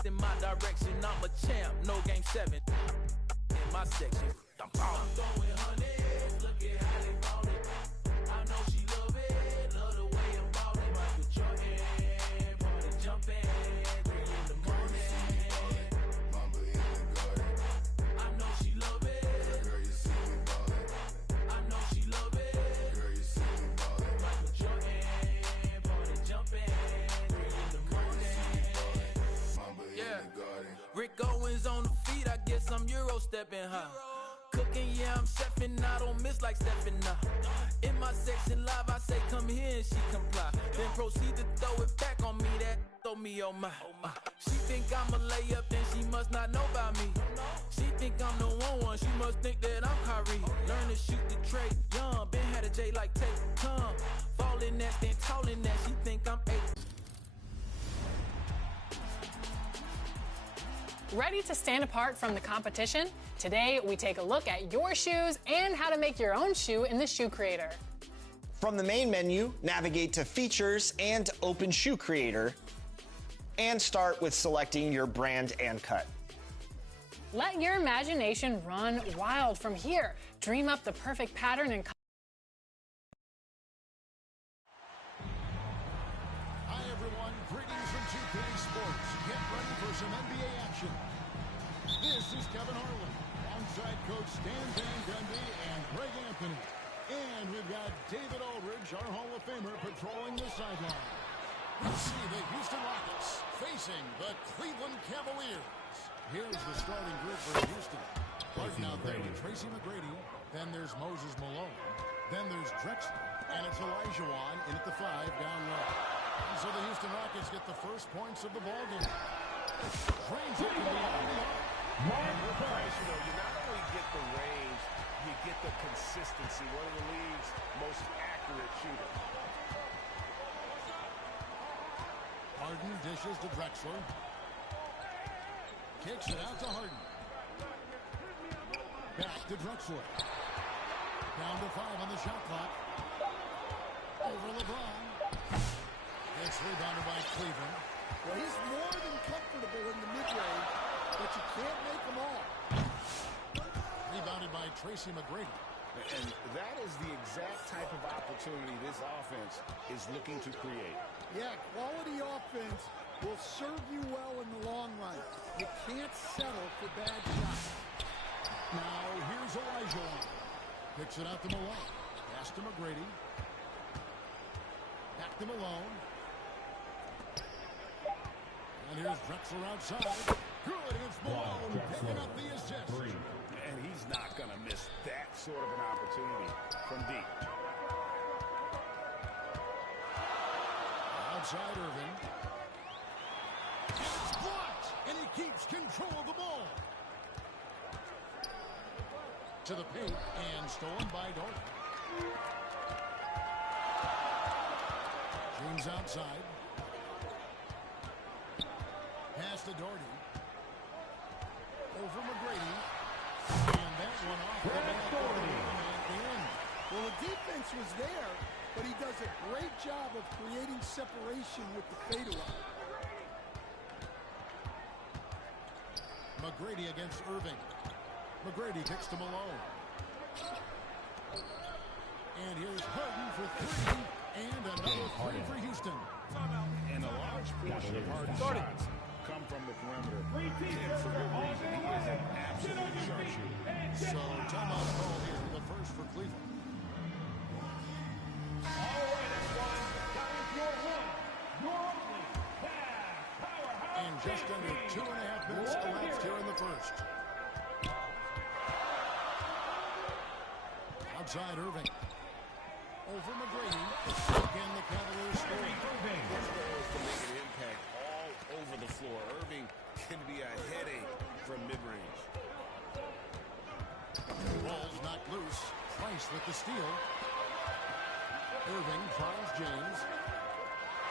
looked in my direction. I'm a champ, no game 7. In my section, I'm throwing hundreds. Look at how they ballin'. I know she love it, love the way I'm ballin'. Michael Jordan, party jumping, 3 in the morning. Mamba in the garden. I know she love it. Girl, you see me ballin'. I know she love it. Girl, you see me ballin'. Michael Jordan, party jumping, 3 in the morning. Mamba in the garden. Rick Owens on the feet, I guess I'm Euro stepping, huh? Cooking, yeah, I'm chefing, I don't miss like stepping up. In my section live, I say come here and she comply. Then proceed to throw it back on me, that throw me on my. She think I'm a layup, then she must not know about me. She think I'm the one, she must think that I'm Kyrie. Learn to shoot the Trey Young, been had a J like Tate Tom. Falling that, then tallin' that, she think I'm 8. Ready to stand apart from the competition? Today, we take a look at your shoes and how to make your own shoe in the Shoe Creator. From the main menu, navigate to Features and open Shoe Creator, and start with selecting your brand and cut. Let your imagination run wild from here. Dream up the perfect pattern and Hi everyone, greetings from 2K Sports. Get ready for some NBA action. This is Kevin Harlan, alongside Coach Stan Van Gundy and Greg Anthony. And we've got David Aldridge, our Hall of Famer, patrolling the sideline. We see the Houston Rockets facing the Cleveland Cavaliers. Here's the starting group for Houston. Harden out there with Tracy McGrady. Then there's Moses Malone. Then there's Drexler. And it's Elijah Wan in at the 5 down low. And so the Houston Rockets get the first points of the ballgame. Range it to the arc. And with Price, you not only get the range, you get the consistency. One of the league's most accurate shooters. Harden dishes to Drexler. Kicks it out to Harden. Back to Drexler. Down to 5 on the shot clock. Over LeBron. It's rebounded by Cleveland. Well, he's more than comfortable in the mid-range, but you can't make them all. Rebounded by Tracy McGrady. And that is the exact type of opportunity this offense is looking to create. Yeah, quality offense will serve you well in the long run. You can't settle for bad shots. Now, here's Elijah Wan. Picks it out to Malone. Pass to McGrady. Back to Malone. And here's Drexler outside. Good against Malone, picking up the assist. And he's not going to miss that sort of an opportunity from deep. Outside Irving. And it's blocked, and he keeps control of the ball. To the paint, and stolen by Dort. James outside. Pass to Doherty. Over McGrady. And that one off the back of the man in. Well, the defense was there, but he does a great job of creating separation with the fadeaway. McGrady against Irving. McGrady kicks to Malone. And here's Harden for 3. And another 3 for Houston. And a large portion of Harden's shots come from the perimeter. And for good reason. He is an absolute sharpshooter. So timeout call here, the first for Cleveland. And just under 2.5 minutes elapsed here in the first. Outside Irving. Over McGrady. Again, the Cavaliers scoring. His goal is to make an impact all over the floor. Irving can be a headache from mid-range. Ball's knocked loose. Price with the steal. Irving tries James.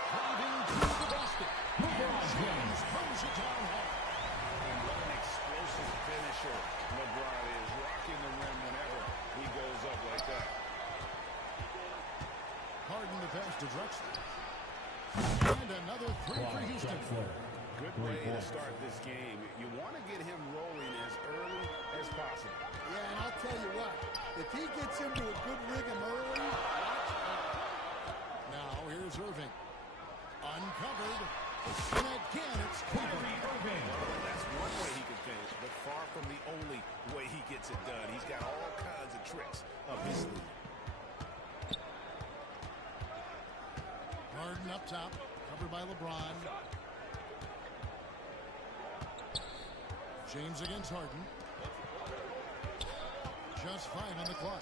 Driving to the basket. James throws it down hard. And what an explosive finisher LeBron is. Rocking the rim whenever he goes up like that. Harden the pass to Drexler. And another 3 for Houston. Good way to start this game. You want to get him rolling as early as possible. Yeah, and I'll tell you what, if he gets into a good rhythm early, watch out. Now here's Irving. Uncovered. And again, it's Kyrie Irving. Well, that's one way he can finish, but far from the only way he gets it done. He's got all kinds of tricks up his sleeve. Harden up top, covered by LeBron. James against Harden. Just 5 on the clock.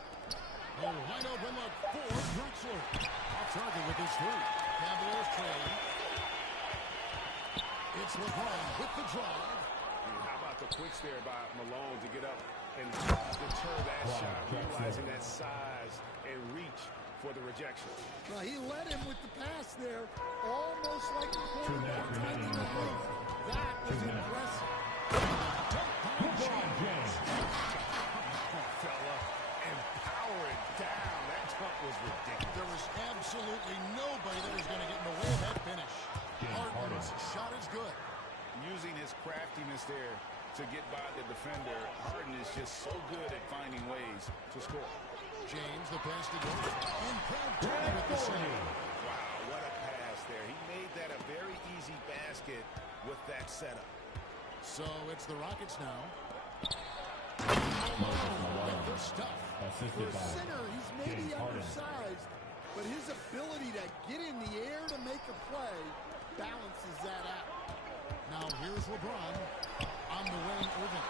Oh, wide open look for Drexler. Off target with his three. Cavaliers trailing. It's LeBron with the drive. And how about the quicks there by Malone to get up and deter that shot, realizing that size and reach for the rejection. Well, he led him with the pass there, almost like the quarterback timing the move. That was impressive. Fella, and power it down. That dunk was ridiculous. There was absolutely nobody that was going to get in the way of that finish. Harden's shot is good. Using his craftiness there to get by the defender, Harden is just so good at finding ways to score. James, the pass to Gordon. And Brad with the save. Wow, what a pass there. He made that a very easy basket with that setup. So it's the Rockets now. Malone with the stuff. For a center, he's maybe undersized, but his ability to get in the air to make a play balances that out. Now here's LeBron. On the wing, Irving.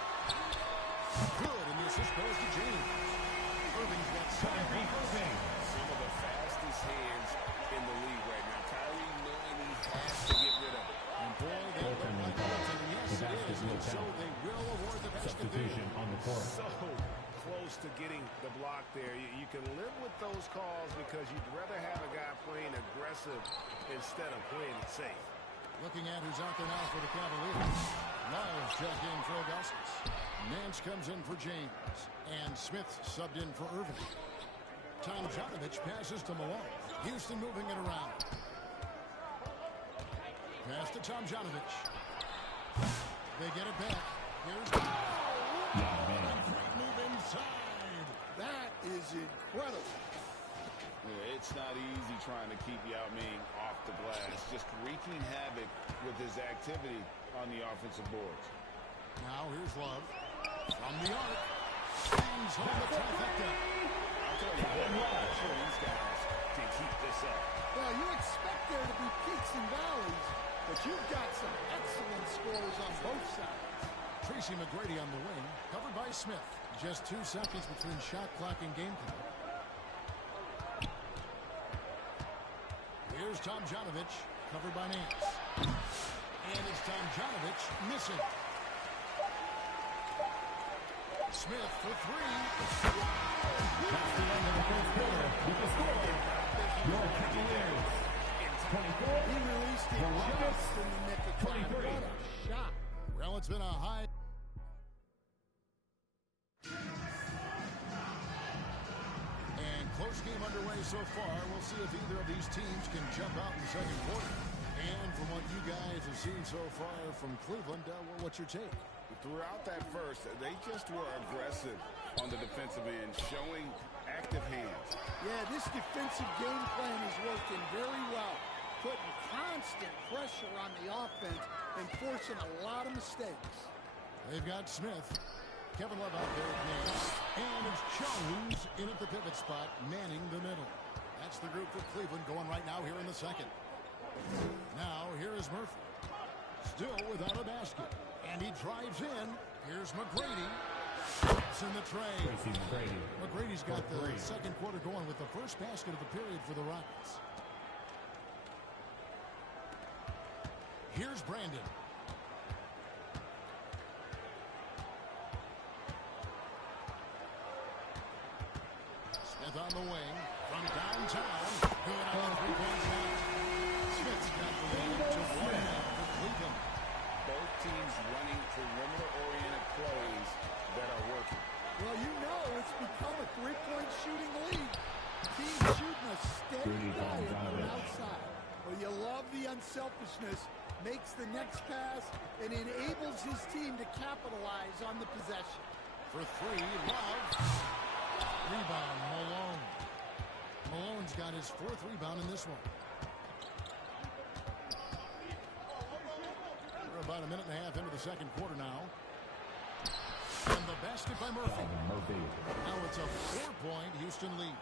Good, and the assist goes to James. Irving's got 7. Some of the fastest hands in the league right now. Kyrie knowing he has to get rid of it. And boy, they look like it. And yes, it is. And so they will award the substitution on the court. So close to getting the block there. You can live with those calls because you'd rather have a guy playing aggressive instead of playing it safe. Looking at who's out there now for the Cavaliers. Lyles checked in for Augustus. Nance comes in for James. And Smith subbed in for Irving. Tomjanovich passes to Malone. Houston moving it around. Pass to Tomjanovich. They get it back. Here's a great move inside. That is incredible. Yeah, it's not easy trying to keep Yao Ming off the glass. Just wreaking havoc with his activity on the offensive boards. Now here's Love. From the arc. Bangs home the trifecta. I'll tell you what, I'm sure these guys can keep this up. Well, you expect there to be peaks and valleys, but you've got some excellent scores on both sides. Tracy McGrady on the wing, covered by Smith. Just 2 seconds between shot clock and game count. Here's Tomjanovich, covered by Nance. And it's Tomjanovich missing. Smith for 3. That's the end of the first quarter with the score. Your Cavaliers. 24. He released it just in the nick of time. What a shot. Well, it's been a high. And close game underway so far. We'll see if either of these teams can jump out in the second quarter. And from what you guys have seen so far from Cleveland, what's your take? Throughout that first, they just were aggressive on the defensive end, showing active hands. Yeah, this defensive game plan is working very well, putting constant pressure on the offense and forcing a lot of mistakes. They've got Smith, Kevin Love out there at Nance, and it's Jones in at the pivot spot, manning the middle. That's the group for Cleveland going right now here in the second. Now, here is Murphy. Still without a basket. And he drives in. Here's McGrady. It's in the tray. McGrady's got the second quarter going with the first basket of the period for the Rockets. Here's Brandon. Smith on the wing. From downtown. Good on the 3-point shot. Smith's got the lead to 1 for Cleveland. Both teams running perimeter-oriented plays that are working. Well, you know it's become a 3-point shooting league. Teams shooting a steady diet from outside. Well, you love the unselfishness makes the next pass, and enables his team to capitalize on the possession. For three, Love. Rebound, Malone. Malone's got his 4th rebound in this one. We're about a minute and a half into the second quarter now. And the basket by Murphy. Now it's a 4-point Houston lead.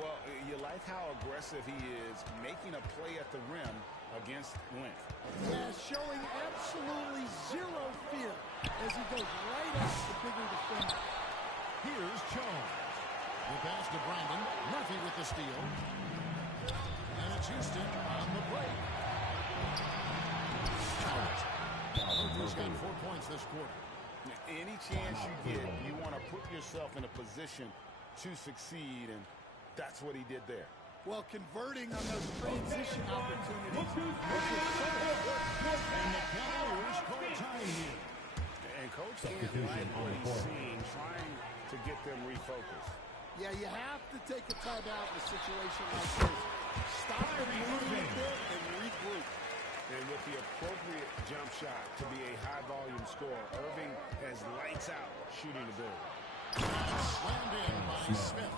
Well, you like how aggressive he is, making a play at the rim against length. Yeah, showing absolutely zero fear as he goes right at the bigger defender. Here's Jones. The pass to Brandon. Murphy with the steal. And it's Houston on the break. Count it. Murphy's got 4 points this quarter. Any chance you get, you want to put yourself in a position to succeed, and that's what he did there. Well, converting on those transition opportunities. And the Cavaliers call time here. And Coach can't like what he's seeing, trying to get them refocused. Yeah, you have to take a timeout in a situation like this. Stop the movement a bit and regroup. And with the appropriate jump shot to be a high-volume scorer, Irving has lights out shooting ability. Slammed in by Smith.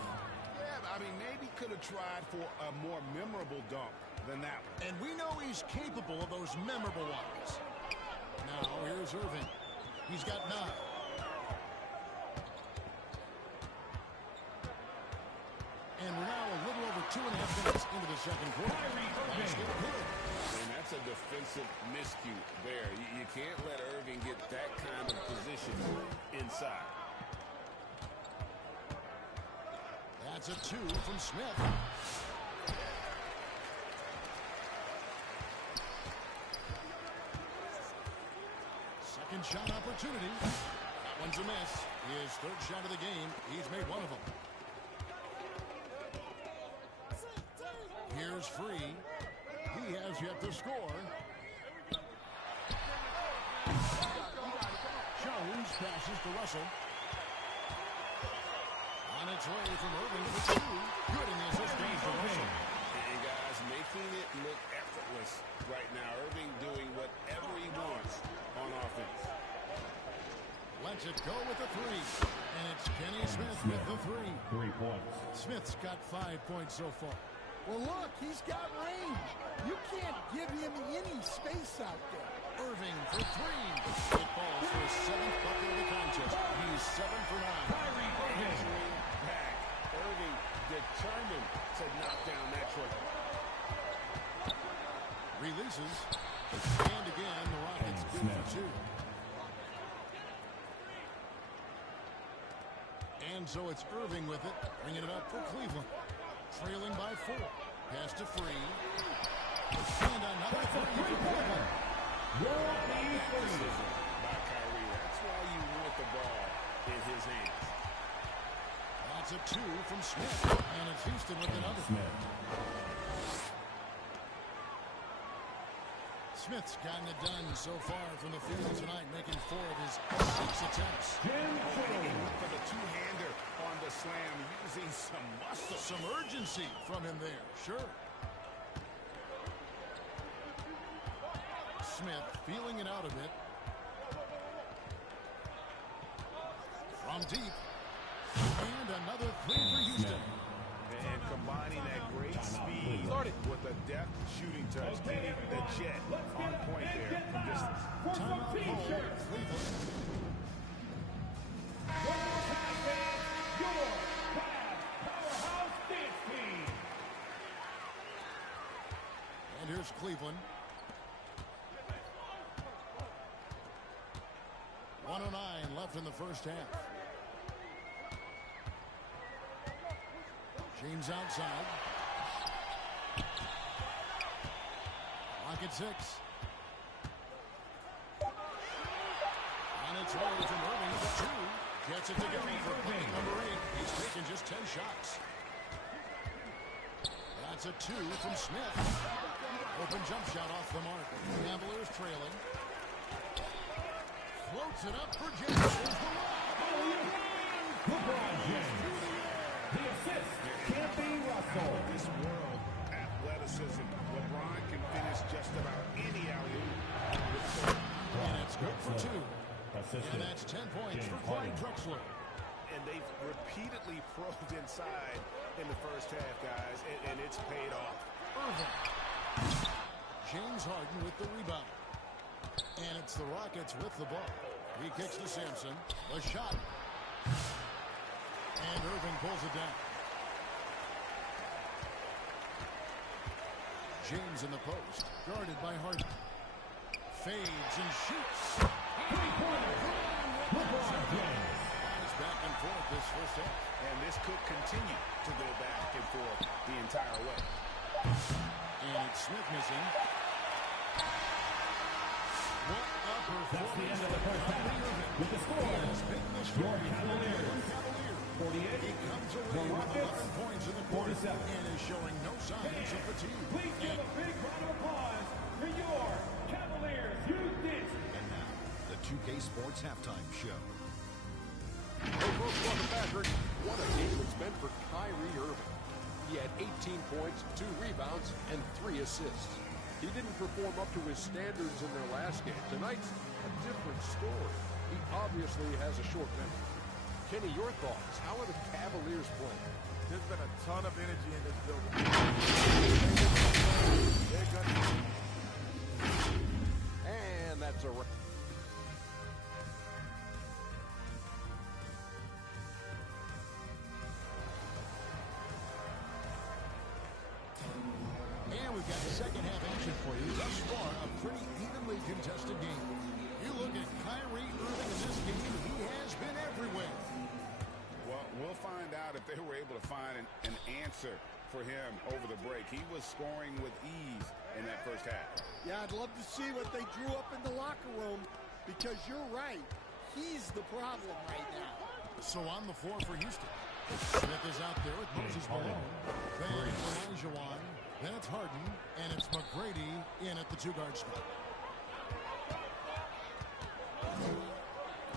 Yeah, I mean, maybe could have tried for a more memorable dunk than that one. And we know he's capable of those memorable ones. Now, here's Irving. He's got 9. And we're now a little over 2.5 minutes into the second quarter. Basket good. And that's a defensive miscue there. You can't let Irving get that kind of position inside. That's a 2 from Smith. Second shot opportunity. That one's a miss. His 3rd shot of the game. He's made 1 of them. Here's Free. He has yet to score. Jones passes to Russell. On its way from Irving for 2. Good in the assist to Russell. And guys, making it look effortless right now. Irving doing whatever he wants on offense. Lets it go with the 3. And it's Kenny Smith with the 3. 3 points. Smith's got 5 points so far. Well, look, he's got range. You can't give him any space out there. Irving for 3. It falls for his 7th bucket of the contest. He's 7 for 9. Back. Irving determined to knock down that triple. Releases. And again, the Rockets good for 2. And so it's Irving with it, bringing it up for Cleveland. Trailing by 4. Pass to Free. And another 3 for Cleveland. Decision by Kyrie. That's why you want the ball in his hands. That's a 2 from Smith. And it's Houston with another. Smith's gotten it done so far from the field tonight, making 4 of his 6 attempts. For the two-hander on the slam, using some muscle. Some urgency from him there, sure. Smith feeling it out a bit. From deep. And another 3 for Houston. And combining that great speed with a deft shooting touch, getting the jet on point there from distance. Timeout call, Cleveland. And here's Cleveland. 1:09 left in the first half. James outside. Clock at 6. On its way from Irving for 2. Gets it together for bucket number 8. He's taken just 10 shots. That's a 2 from Smith. Open jump shot off the mark. Cavaliers trailing. Floats it up for James. LeBron James. The assist, Campy Russell. This world, athleticism. LeBron can finish just about any alley-oop. assistant. And that's 10 points for Clyde Drexler. And they've repeatedly probed inside in the first half, guys, and it's paid off. Irving. James Harden with the rebound. And it's the Rockets with the ball. He kicks to Sampson. A shot. And Irving pulls it down. James in the post. Guarded by Harden. Fades and shoots. LeBron James. Back and forth this first half. And this could continue to go back and forth the entire way. And it's Smith missing. What a performance. That's the end of the first half. With the score, your Cavaliers 48. He comes away with 11 points in the quarter 47. and is showing no signs of fatigue. Please give a big round of applause for your Cavaliers. You did. And now, the 2K Sports Halftime Show. Hey folks, welcome back. What a game it's been for Kyrie Irving. He had 18 points, 2 rebounds, and 3 assists. He didn't perform up to his standards in their last game. Tonight's a different story. He obviously has a short memory. Kenny, your thoughts? How are the Cavaliers playing? There's been a ton of energy in this building. And that's a wrap. And we've got second half action for you. Thus far, a pretty evenly contested game. You look at Kyrie Irving in this game, he has been everywhere. Well, we'll find out if they were able to find an answer for him over the break. He was scoring with ease in that first half. Yeah, I'd love to see what they drew up in the locker room because you're right. He's the problem right now. So on the floor for Houston. Smith is out there with Moses Malone. Then Elijah Wan. Then it's Harden. And it's McGrady in at the 2-guard spot.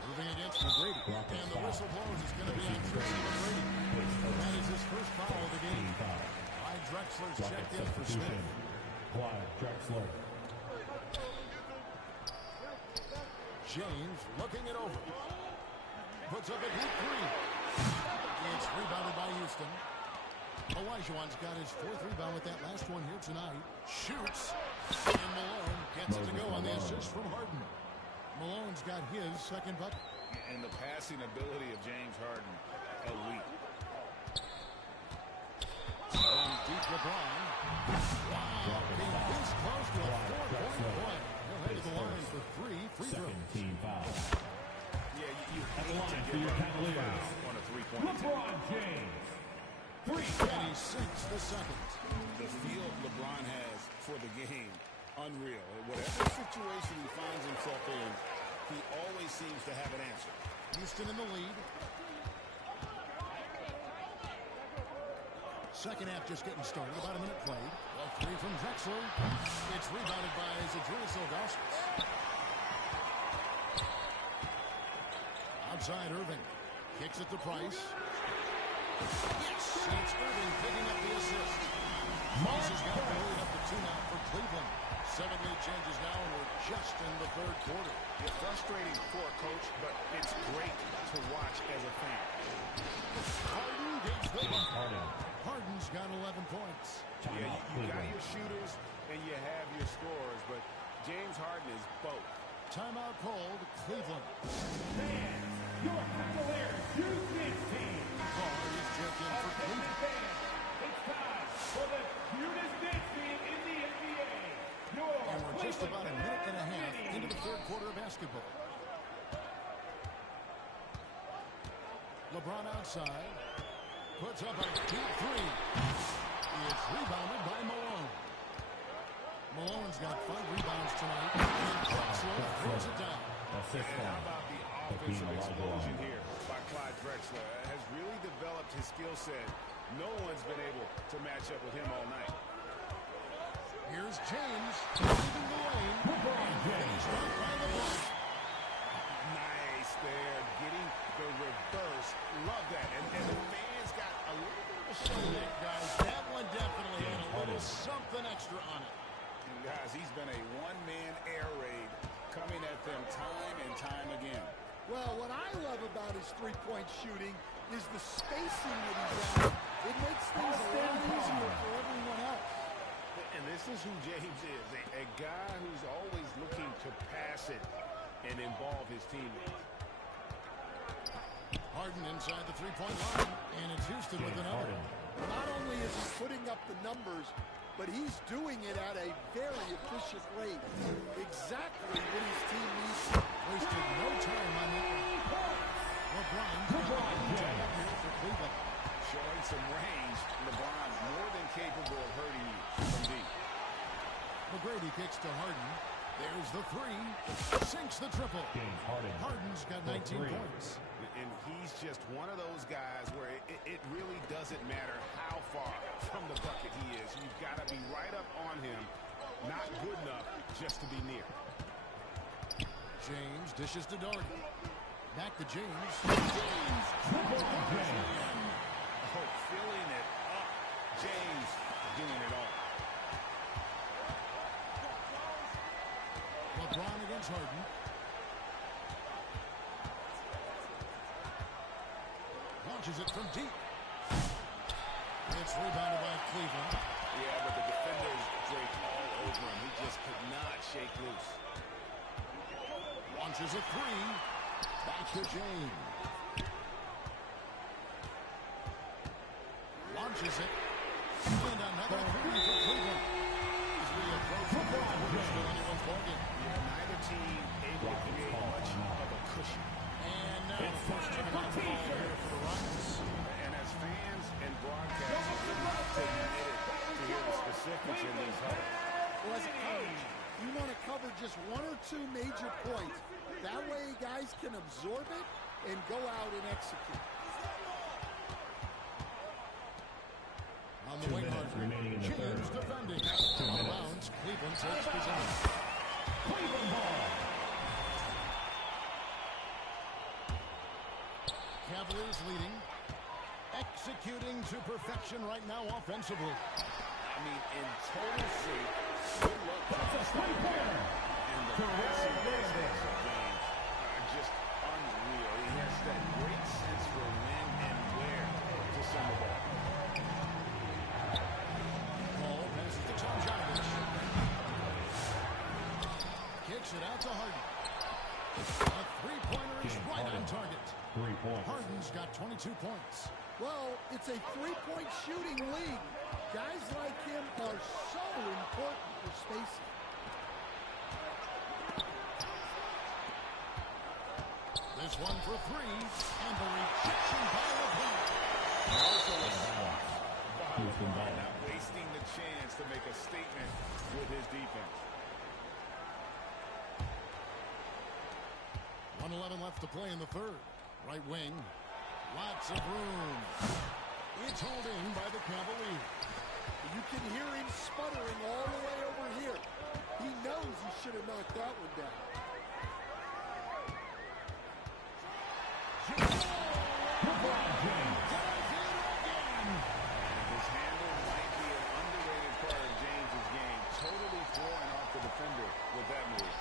Moving against McGrady. And the whistle blows. It's going to be on Tracy McGrady. That is his first foul of the game. Clyde Drexler's checked in for Smith. Clyde Drexler. James looking it over. Puts up a deep 3. It's rebounded by Houston. Olajuwon's got his 4th rebound with that last one here tonight. Shoots. And Malone gets it to go on the assist from Harden. Malone's got his second bucket. And the passing ability of James Harden, elite. Deep LeBron. Wow. He's close to a 4-point play. He'll head to the line for 3 free throws. Second team foul. Yeah, you At the hate to line for give your up a Cavaliers. foul on a 3-point attempt. LeBron James. 3 And he sinks the second. The feel LeBron has for the game, unreal. Whatever situation he finds himself in, he always seems to have an answer. Houston in the lead. Second half just getting started. About a minute played. Well, 3 from Drexler. It's rebounded by Zydrunas Ilgauskas. Outside Irving. Kicks it to Price. Yes! It's Irving picking up the assist. Moses got the lead up to 2 now for Cleveland. 7 lead changes now, and we're just in the 3rd quarter. It's frustrating for a coach, but it's great to watch as a fan. Harden gets the bucket. Harden's got 11 points. Yeah, you got your shooters and you have your scorers, but James Harden is both. Timeout called, Cleveland. Fans, your Cavaliers youth team. Carr is checked in for Cleveland. It's time for the cutest dance team in the NBA. And we're just about a minute and a half into the 3rd quarter of basketball. LeBron outside. Puts up a deep 3. It's rebounded by Malone. Malone's got 5 rebounds tonight. And Drexler throws it down. Assist And how about the offensive explosion here by Clyde Drexler? Has really developed his skill set. No one's been able to match up with him all night. Here's James leaving the lane. And finished right by the block. Nice there, getting the reverse. Love that. And the fans got a little bit of a show there, Guys, that one definitely had a little something extra on it. Guys, he's been a one-man air raid coming at them time and time again. his three-point shooting is the spacing that he's at. It makes things a lot easier for everyone else. And this is who James is, a guy who's always looking to pass it and involve his teammates. Harden inside the three-point line, and it's Houston with another. Not only is he putting up the numbers, but he's doing it at a very efficient rate. Exactly what his team needs. Wasted no time on that one. LeBron's got the lead here for Cleveland. Showing some range, LeBron more than capable of hurting you from deep. McGrady kicks to Harden. There's the three. Sinks the triple. Harden's got 19 points. And he's just one of those guys where it really doesn't matter how far from the bucket he is. You've got to be right up on him. Not good enough just to be near. James dishes to Doherty. Back to James. James! Oh, filling it up. James doing it all. LeBron against Harden. Launches it from deep. It's rebounded by Cleveland. Yeah, but the defenders draped all over him. He just could not shake loose. Launches a three. Back to James. Launches it. And another three for Cleveland. As we approach the fourth quarter, still anyone's ballgame. Yeah, neither team able to create much of a cushion. And now the first time on the ball here for the Rockets. And as fans and broadcasters, we have to admit it to hear the specifics in these huddles. Well, as a coach, you want to cover just one or two major points. That way guys can absorb it and go out and execute. On the wing, James defending. On the bounce, Cleveland takes possession. Cleveland ball. Cavaliers leading. Executing to perfection right now offensively. I mean, in total shape, good luck. That's a three-pointer. And the passing aspects of James are just unreal. He has that great sense for when and where to send the ball. Ball passes to Tomjanovich. Kicks it out to Harden. A three-pointer is right on target. 3 points. Harden's got 22 points. Well, it's a three-point shooting league. Guys like him are so important for spacing. This one for three, and the rejection by LeBron. Not wasting the chance to make a statement with his defense. 1:11 left to play in the third. Right wing. Lots of room. It's hauled in by the Cavaliers. You can hear him sputtering all the way over here. He knows he should have knocked that one down. LeBron James does it again. His handle might be an underrated part of James's game. Totally throwing off the defender with that move.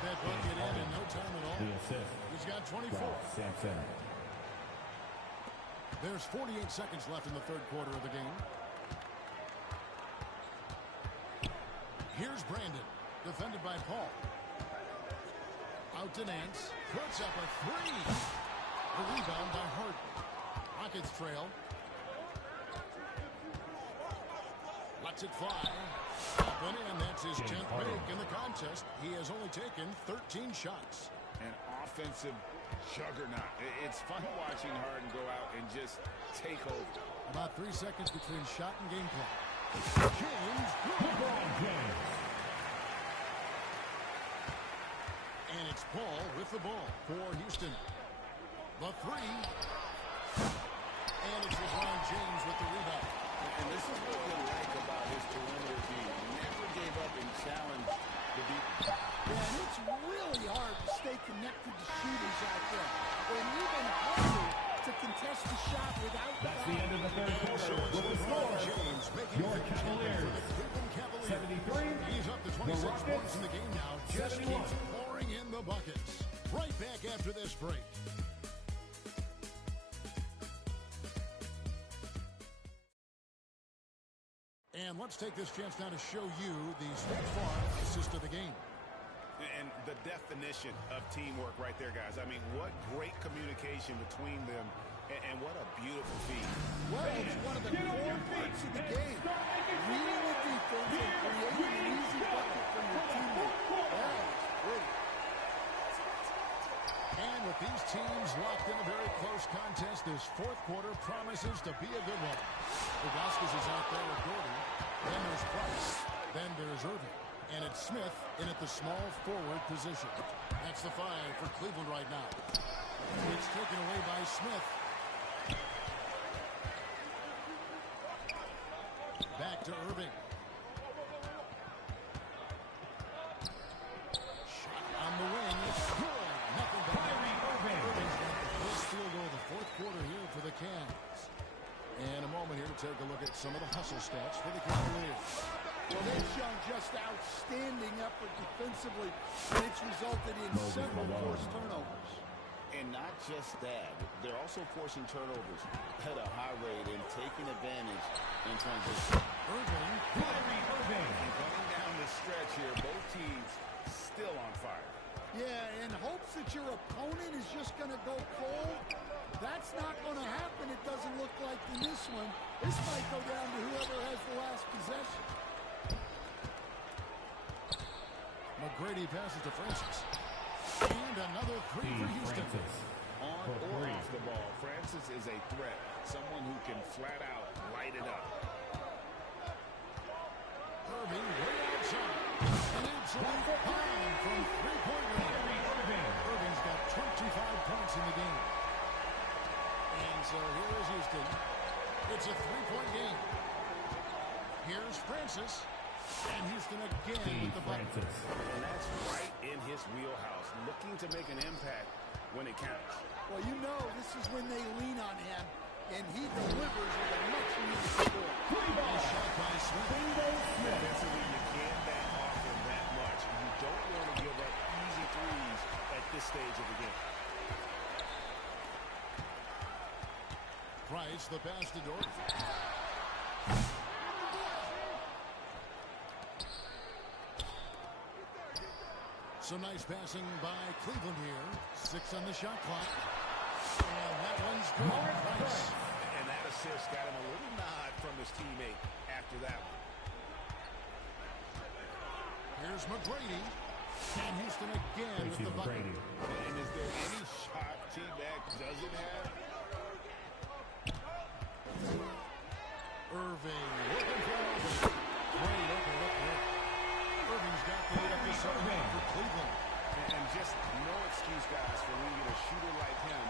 That bucket in no time at all. The assist. He's got 24. Sampson. There's 48 seconds left in the third quarter of the game. Here's Brandon, defended by Paul. Out to Nance, puts up a three. The rebound by Harden. Rockets trail. Lets it fly. Up and in, that's his 10th make in the contest. He has only taken 13 shots. An offensive juggernaut. It's fun watching Harden go out and just take over. About 3 seconds between shot and game clock. James. LeBron James. And it's Paul with the ball for Houston. The three. And it's LeBron James with the rebound. And this is what you like about his perimeter team. Never gave up and challenged the deep. Yeah, and it's really hard to stay connected to shooters out there. And even harder to contest the shot without the That's the end of the third quarter. With the score, James making your Cavaliers. 73. He's up to 26 points in the game now. Just 71. keeps pouring in the buckets. Right back after this break. let's take this chance now to show you the State Farm assist of the game. And the definition of teamwork right there, guys. I mean, what great communication between them, and what a beautiful feat. Well, it's one of the core parts of the game. Reading the defense and creating an easy bucket from your teammate. That is pretty. And with these teams locked in a very close contest, this fourth quarter promises to be a good one. Vasquez is out there with Gordon. Then there's Price. Then there's Irving. And it's Smith in at the small forward position. That's the 5 for Cleveland right now. It's taken away by Smith. Back to Irving. Shot on the wing. It's good. Nothing but Kyrie Irving. Irving's got the first field goal of the fourth quarter here for the Cavs. And a moment here to take a look at some of the hustle stats for the Cavaliers. Well, they've shown just outstanding effort defensively, and it's resulted in several forced turnovers. And not just that, they're also forcing turnovers at a high rate and taking advantage in transition. Irving. Kyrie Irving. And going down the stretch here, both teams still on fire. Yeah, in hopes that your opponent is just going to go cold. That's not going to happen, it doesn't look like in this one. This might go down to whoever has the last possession. McGrady passes to Francis. And another 3 for Houston. On or off the ball, Francis is a threat. Someone who can flat out light it up. Irving way outside. An absolute pound from three-point range. Irving's got 25 points in the game. And so here is Houston. It's a 3-point game. Here's Francis. And Houston again with the bucket. And that's right in his wheelhouse, looking to make an impact when it counts. Well, you know this is when they lean on him, and he delivers with a much-needed score. Nice shot by Smith. Defensively, you can't back off him that much. You don't want to give up easy threes at this stage of the game. Price, the pass to Dorothy. Some nice passing by Cleveland here. 6 on the shot clock. And that one's good. Price. And that assist got him a little nod from his teammate after that one. Here's McGrady. And Houston again with the bucket. And is there any shot T-Mac doesn't have? Irving looking for an opening. Great open look there. Irving's got the lead up to Irving for Cleveland. And just no excuse, guys, for leaving a shooter like him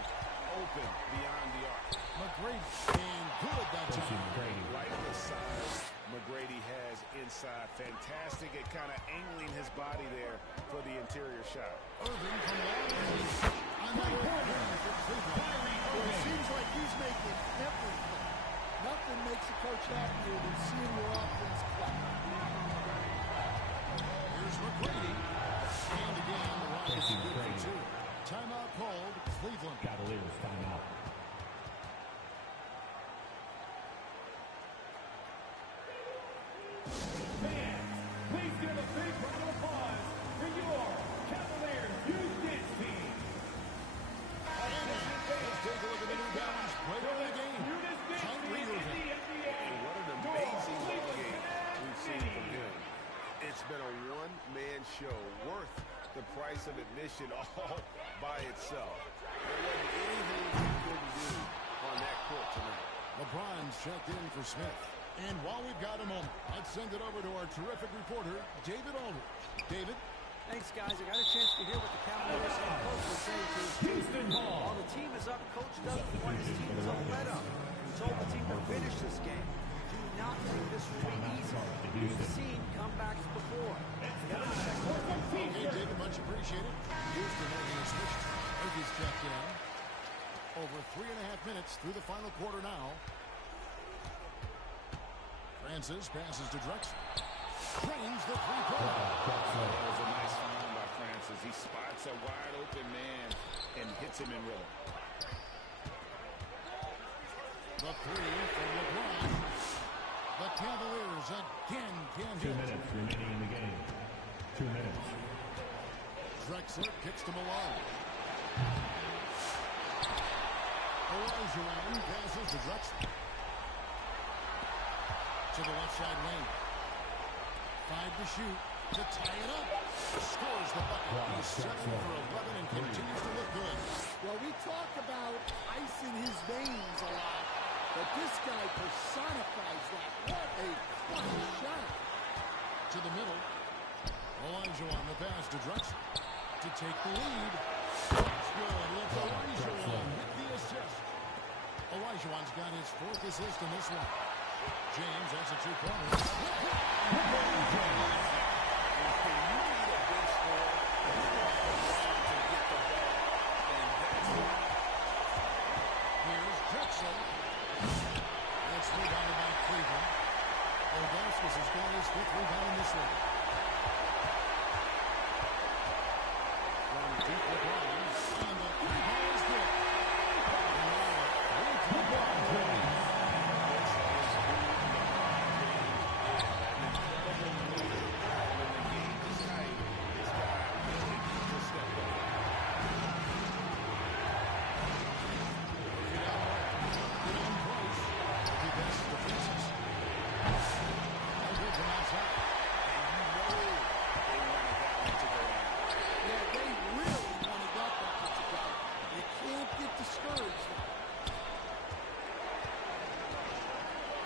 open beyond the arc. McGrady and good that time. Like the size McGrady has inside. Fantastic at kind of angling his body there for the interior shot. Irving from long range. Another point for Cleveland. Well, it seems like he's making everything. Nothing makes a coach happier than seeing your offense clap. Here's McGrady. And again, the Rockets are good for 2. Timeout called. Cleveland. Cavaliers timeout. Fans, please give a big round of applause for your Cavaliers Houston team. Let's take a look at the New Balance player of the game. Kyrie Irving. And what an amazing ball game we've seen from him. It's been a one-man show worth the price of admission all by itself. There wasn't anything he couldn't do on that court tonight. LeBron's checked in for Smith. And while we've got a moment, let's send it over to our terrific reporter, David Aldridge. David? Thanks, guys. I got a chance to hear what the Cavaliers head coach was saying to his team. While the team is up, coach doesn't want his team to let up. He told the team to finish this game. Do not think this will be easy. We've seen comebacks before. Okay, David, much appreciated. Houston making a switch. Irving's checked in. Over 3.5 minutes through the final quarter now. Francis passes to Drexler. Trains the three-pointer. That was a nice find by Francis. He spots a wide open man and hits him in rhythm. The 3 from LeBron. The Cavaliers again can't 2 hit. minutes remaining in the game. 2 minutes. Drexler kicks to Malone. Olajuwon passes to Drexler. To the left side lane. 5 to shoot. To tie it up. Scores the bucket. He's 7 for 11 and continues to look good. Well, we talk about ice in his veins a lot, but this guy personifies that. What a clutch shot. To the middle. Olajuwon the pass to Drexler. To take the lead. That's good. Look, Olajuwon with the assist. Olajuwon's got his 4th assist in this one. James has a 2-pointer. Here's Drexler. It's rebounded by Cleveland. Ilgauskas has got his 5th rebound in this one. From deep with Brown, and the 3-ball is good.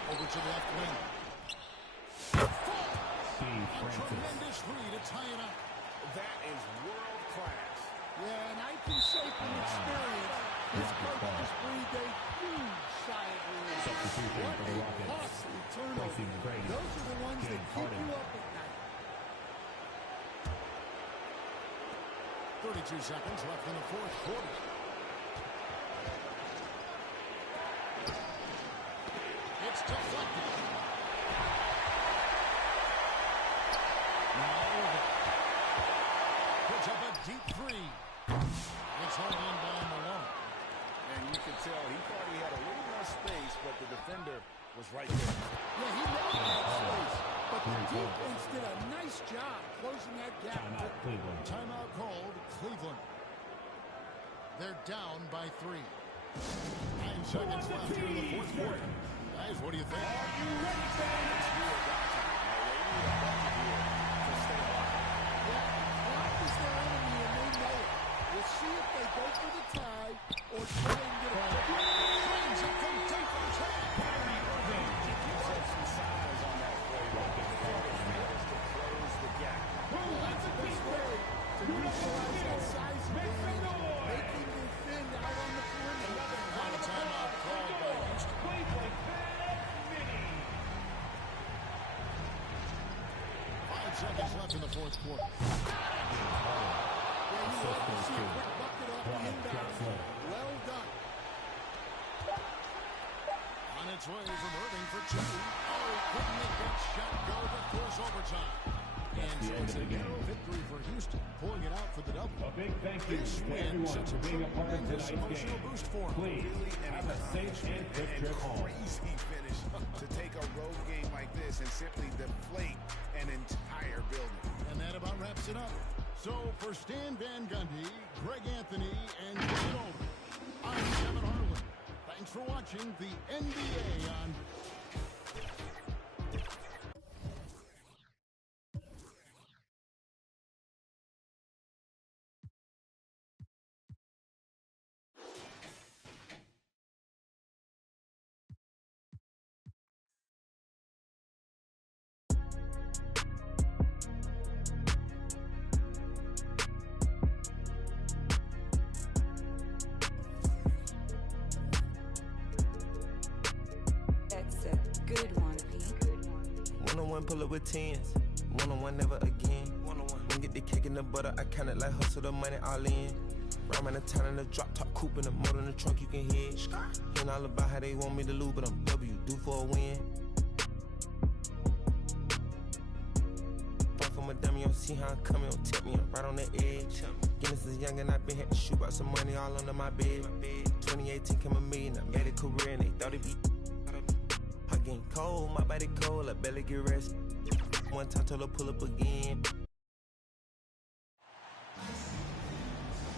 Over to the left wing. Tremendous 3 to tie it up. That is world class. Yeah, and I can say from experience, his coaches breathed a huge sigh of relief. What a costly turnover. Those are the ones that keep you up at night. 32 seconds left in the 4th quarter. It's deflected. Now over. Puts up a deep 3. It's held in by Malone. And you can tell he thought he had a little more space, but the defender was right there. Yeah, he knows he had space, but the defense did a nice job closing that gap. Timeout, Cleveland. Timeout called, Cleveland. They're down by 3. 9 seconds left here in the 4th quarter. Guys, what do you think? Are you ready, fans? It's do or die time. Now, they need a bucket here to stay alive. Yeah, clock is their enemy, and they know it. We'll see if they go for the tie or try and get a Brings it from deep on track. Kyrie Irving. He gives up some size on that play. The defender fails to close the gap. That's the best way to neutralize that size advantage, making them defend out on the perimeter. Final timeout called by Houston. 5 seconds left in the 4th quarter. Well done. On its way from Irving for 2. Oh, couldn't make that shot go to force overtime. And so it's a narrow victory for Houston, pulling it out for the double. A big thank you This to win everyone sets for a being a part of tremendous tonight's emotional game. boost for them. Please, have a safe and quick trip home. Crazy finish to take a road game like this and simply deflate an entire building. And that about wraps it up. So for Stan Van Gundy, Greg Anthony, and David Aldridge, I'm Kevin Harlan. Thanks for watching the NBA on Pull up with 10s. One-on-one, never again. One-on-one. When get the cake in the butter, I kinda like hustle the money all in. Ride around the town in the drop top coupe in the motor in the trunk, you can hear it. Hearing all about how they want me to lose, but I'm W, due for a win. Fuck from a dummy, you don't see how I'm coming, don't tip me, I'm right on the edge. Guinness is young and I been had to shoot out some money all under my bed. 2018 came a million, I made a career and they thought it'd be. I getting cold, my body cold, I barely get rest. One time till I pull up again.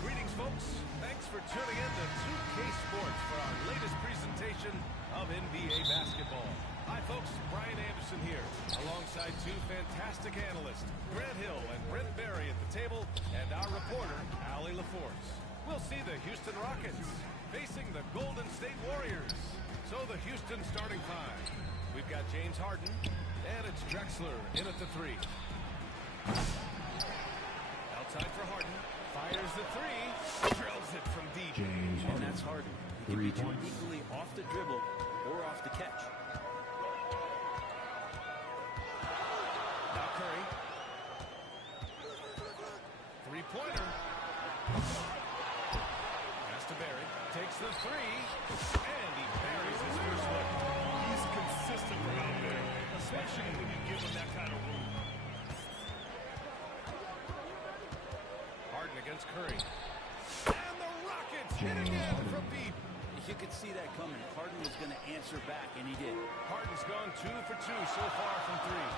Greetings, folks. Thanks for tuning in to 2K Sports for our latest presentation of NBA basketball. Hi, folks. Brian Anderson here, alongside two fantastic analysts, Grant Hill and Brent Barry at the table, and our reporter, Allie LaForce. We'll see the Houston Rockets facing the Golden State Warriors. So the Houston starting five. We've got James Harden, and it's Drexler in at the three. Outside for Harden. Fires the three. Drills it from deep. And that's Harden. He can beat you equally off the dribble or off the catch. Now Curry. Three-pointer. Pass to Barry. Takes the three. And he buries his first look. He's consistent from out there, especially when you give him that kind of room. Harden against Curry. And the Rockets hit again from deep. You could see that coming. Harden was going to answer back, and he did. Harden's gone 2 for 2 so far from three.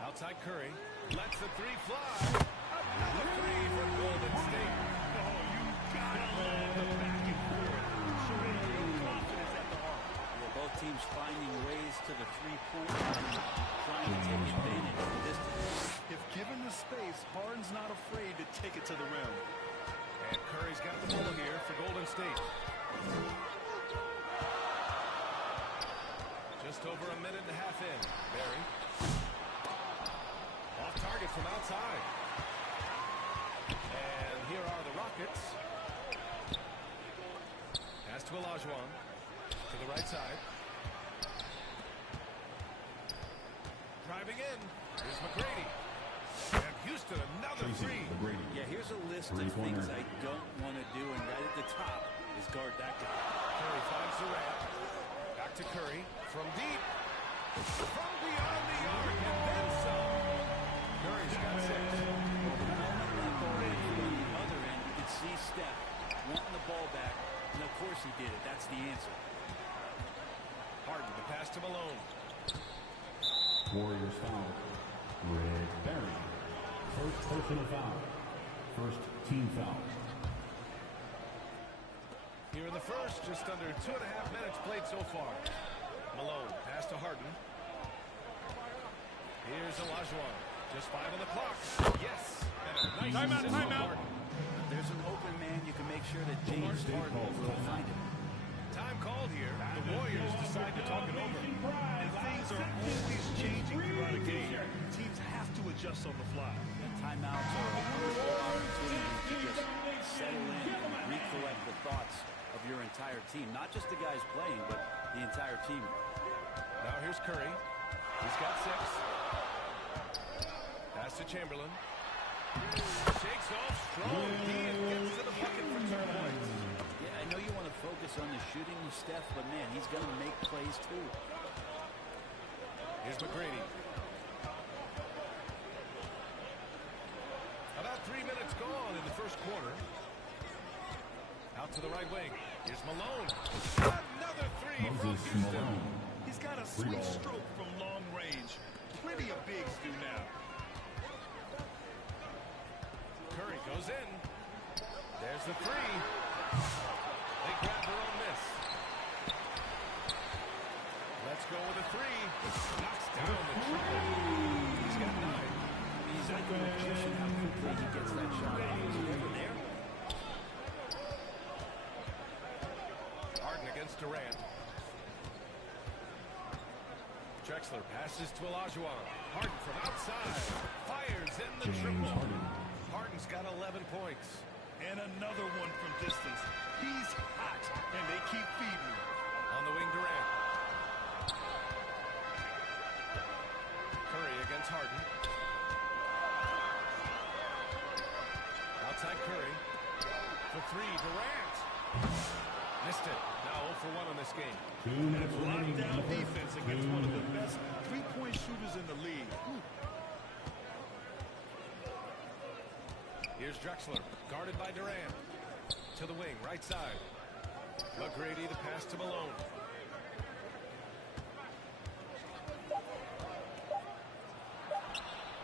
Outside Curry. Lets the three fly. Another three for Golden State. Oh, you gotta love the back and forth. Showing real confidence at the arc. Yeah, both teams finding ways to the three-point line, trying to take advantage of the distance. If given the space, Harden's not afraid to take it to the rim. And Curry's got the ball here for Golden State. Just over a minute and a half in. Barry. Off target from outside. And here are the Rockets. Pass to Olajuwon. To the right side. Driving in. Here's McGrady. And Houston, another three. Yeah, here's a list of things I don't want to do, and right at the top is guard that guy. Curry finds Durant. Back to Curry. From deep. From beyond the arc, and then some. Curry's got 6. Well, the moment that ball went on the other end, you could see Steph wanting the ball back, and of course he did it. That's the answer. Harden, the pass to Malone. Warriors foul. Red Barry. First personal foul. First team foul. Here in the first, just under 2.5 minutes played so far. Malone, pass to Harden. Here's Olajuwon. Just 5 on the clock. Yes. And a nice Timeout. If there's an open man, you can make sure that James Harden will find him. Time called here. The Warriors decide to talk it over. And things are always changing throughout a game. Teams have to adjust on the fly. And timeouts are a wonderful opportunity to just settle in and recollect the thoughts of your entire team. Not just the guys playing, but the entire team. Now here's Curry. He's got 6. Pass to Chamberlain. Shakes off strong. He gets to the bucket for 2 points. Yeah, I know you want to focus on the shooting with Steph, but man, he's going to make plays too. Here's McGrady. About 3 minutes gone in the first quarter. Out to the right wing. Here's Malone. Another three from Houston. He's got a sweet stroke from long range. Plenty of bigs do now. Curry goes in. There's the three. They grab their own miss. Let's go with a three. Knocks down the triple. He's got 9. He's like a magician how quickly he gets that shot off. Is it ever there? Harden against Durant. Drexler passes to Olajuwon. Harden from outside. Fires in the triple. Harden's got 11 points. And another one from distance. He's hot, and they keep feeding him. On the wing, Durant. Curry against Harden. Outside Curry. For 3, Durant. Missed it. Now 0 for 1 on this game. 2 minutes remaining. Lockdown defense against one of the best three-point shooters in the league. Here's Drexler, guarded by Durant. To the wing, right side. McGrady, the pass to Malone.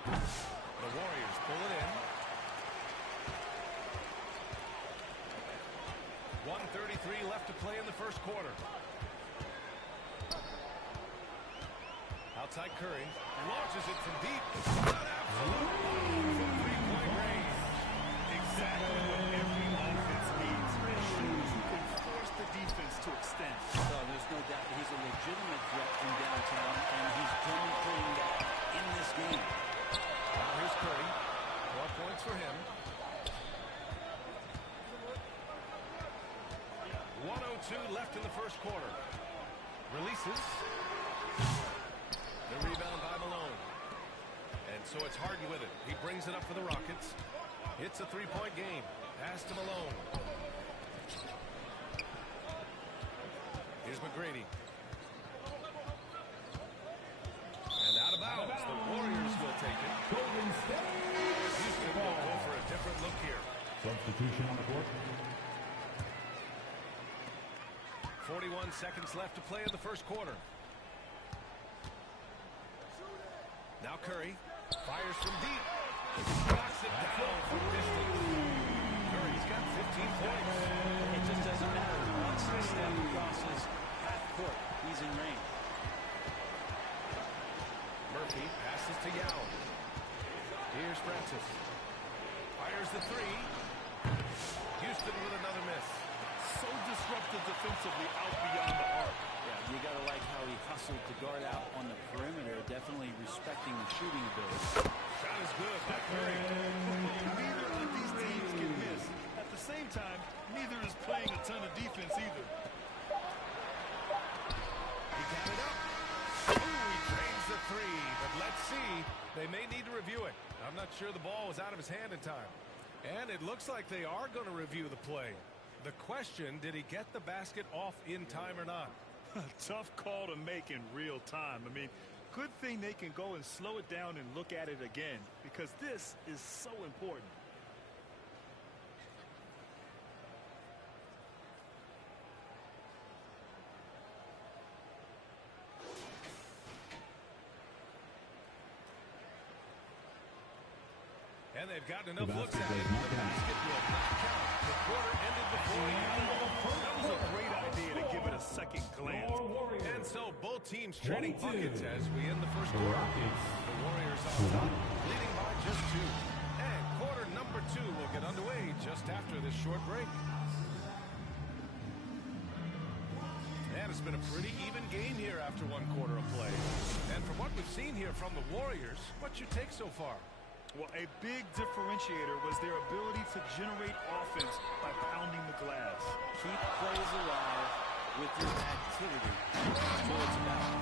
The Warriors pull it in. 1:33 left to play in the first quarter. Outside Curry. Launches it from deep. An absolute bomb from three-point range. Exactly what every offense needs. Shoes who can force the defense to extend. So there's no doubt that he's a legitimate threat from downtown, and he's demonstrating that in this game. Now here's Curry. 4 points for him. 1:02 left in the first quarter. Releases. The rebound by Malone. And so it's Harden with it. He brings it up for the Rockets. It's a three-point game. Pass to Malone. Here's McGrady. And out of bounds. The Warriors will take it. Houston will go for a different look here. Substitution on the court. 41 seconds left to play in the first quarter. Now Curry fires from deep. Knocks it down from distance. Curry's got 15 points. It just doesn't matter. Once the step crosses half court, he's in range. Murphy passes to Yao. Here's Francis. Fires the three. Houston with another miss. So disruptive defensively out beyond the arc. Yeah, you got to like how he hustled to guard out on the perimeter, definitely respecting the shooting ability. Shot is good by Curry. Neither of these teams can miss. At the same time, neither is playing a ton of defense either. He got it up. Ooh, he drains the three, but let's see. They may need to review it. I'm not sure the ball was out of his hand in time. And it looks like they are going to review the play. The question, did he get the basket off in time or not? Tough call to make in real time. I mean, good thing they can go and slow it down and look at it again, because this is so important. And they've gotten enough looks at it. The basket will not count. The quarter ended before you. That was a great idea to give it a second glance. And so both teams trading buckets as we end the first quarter. The Warriors on top, leading by just 2. And quarter number 2 will get underway just after this short break. And it's been a pretty even game here after 1 quarter of play. And from what we've seen here from the Warriors, what's your take so far? Well, a big differentiator was their ability to generate offense by pounding the glass. Keep plays alive with your activity. That's what it's about.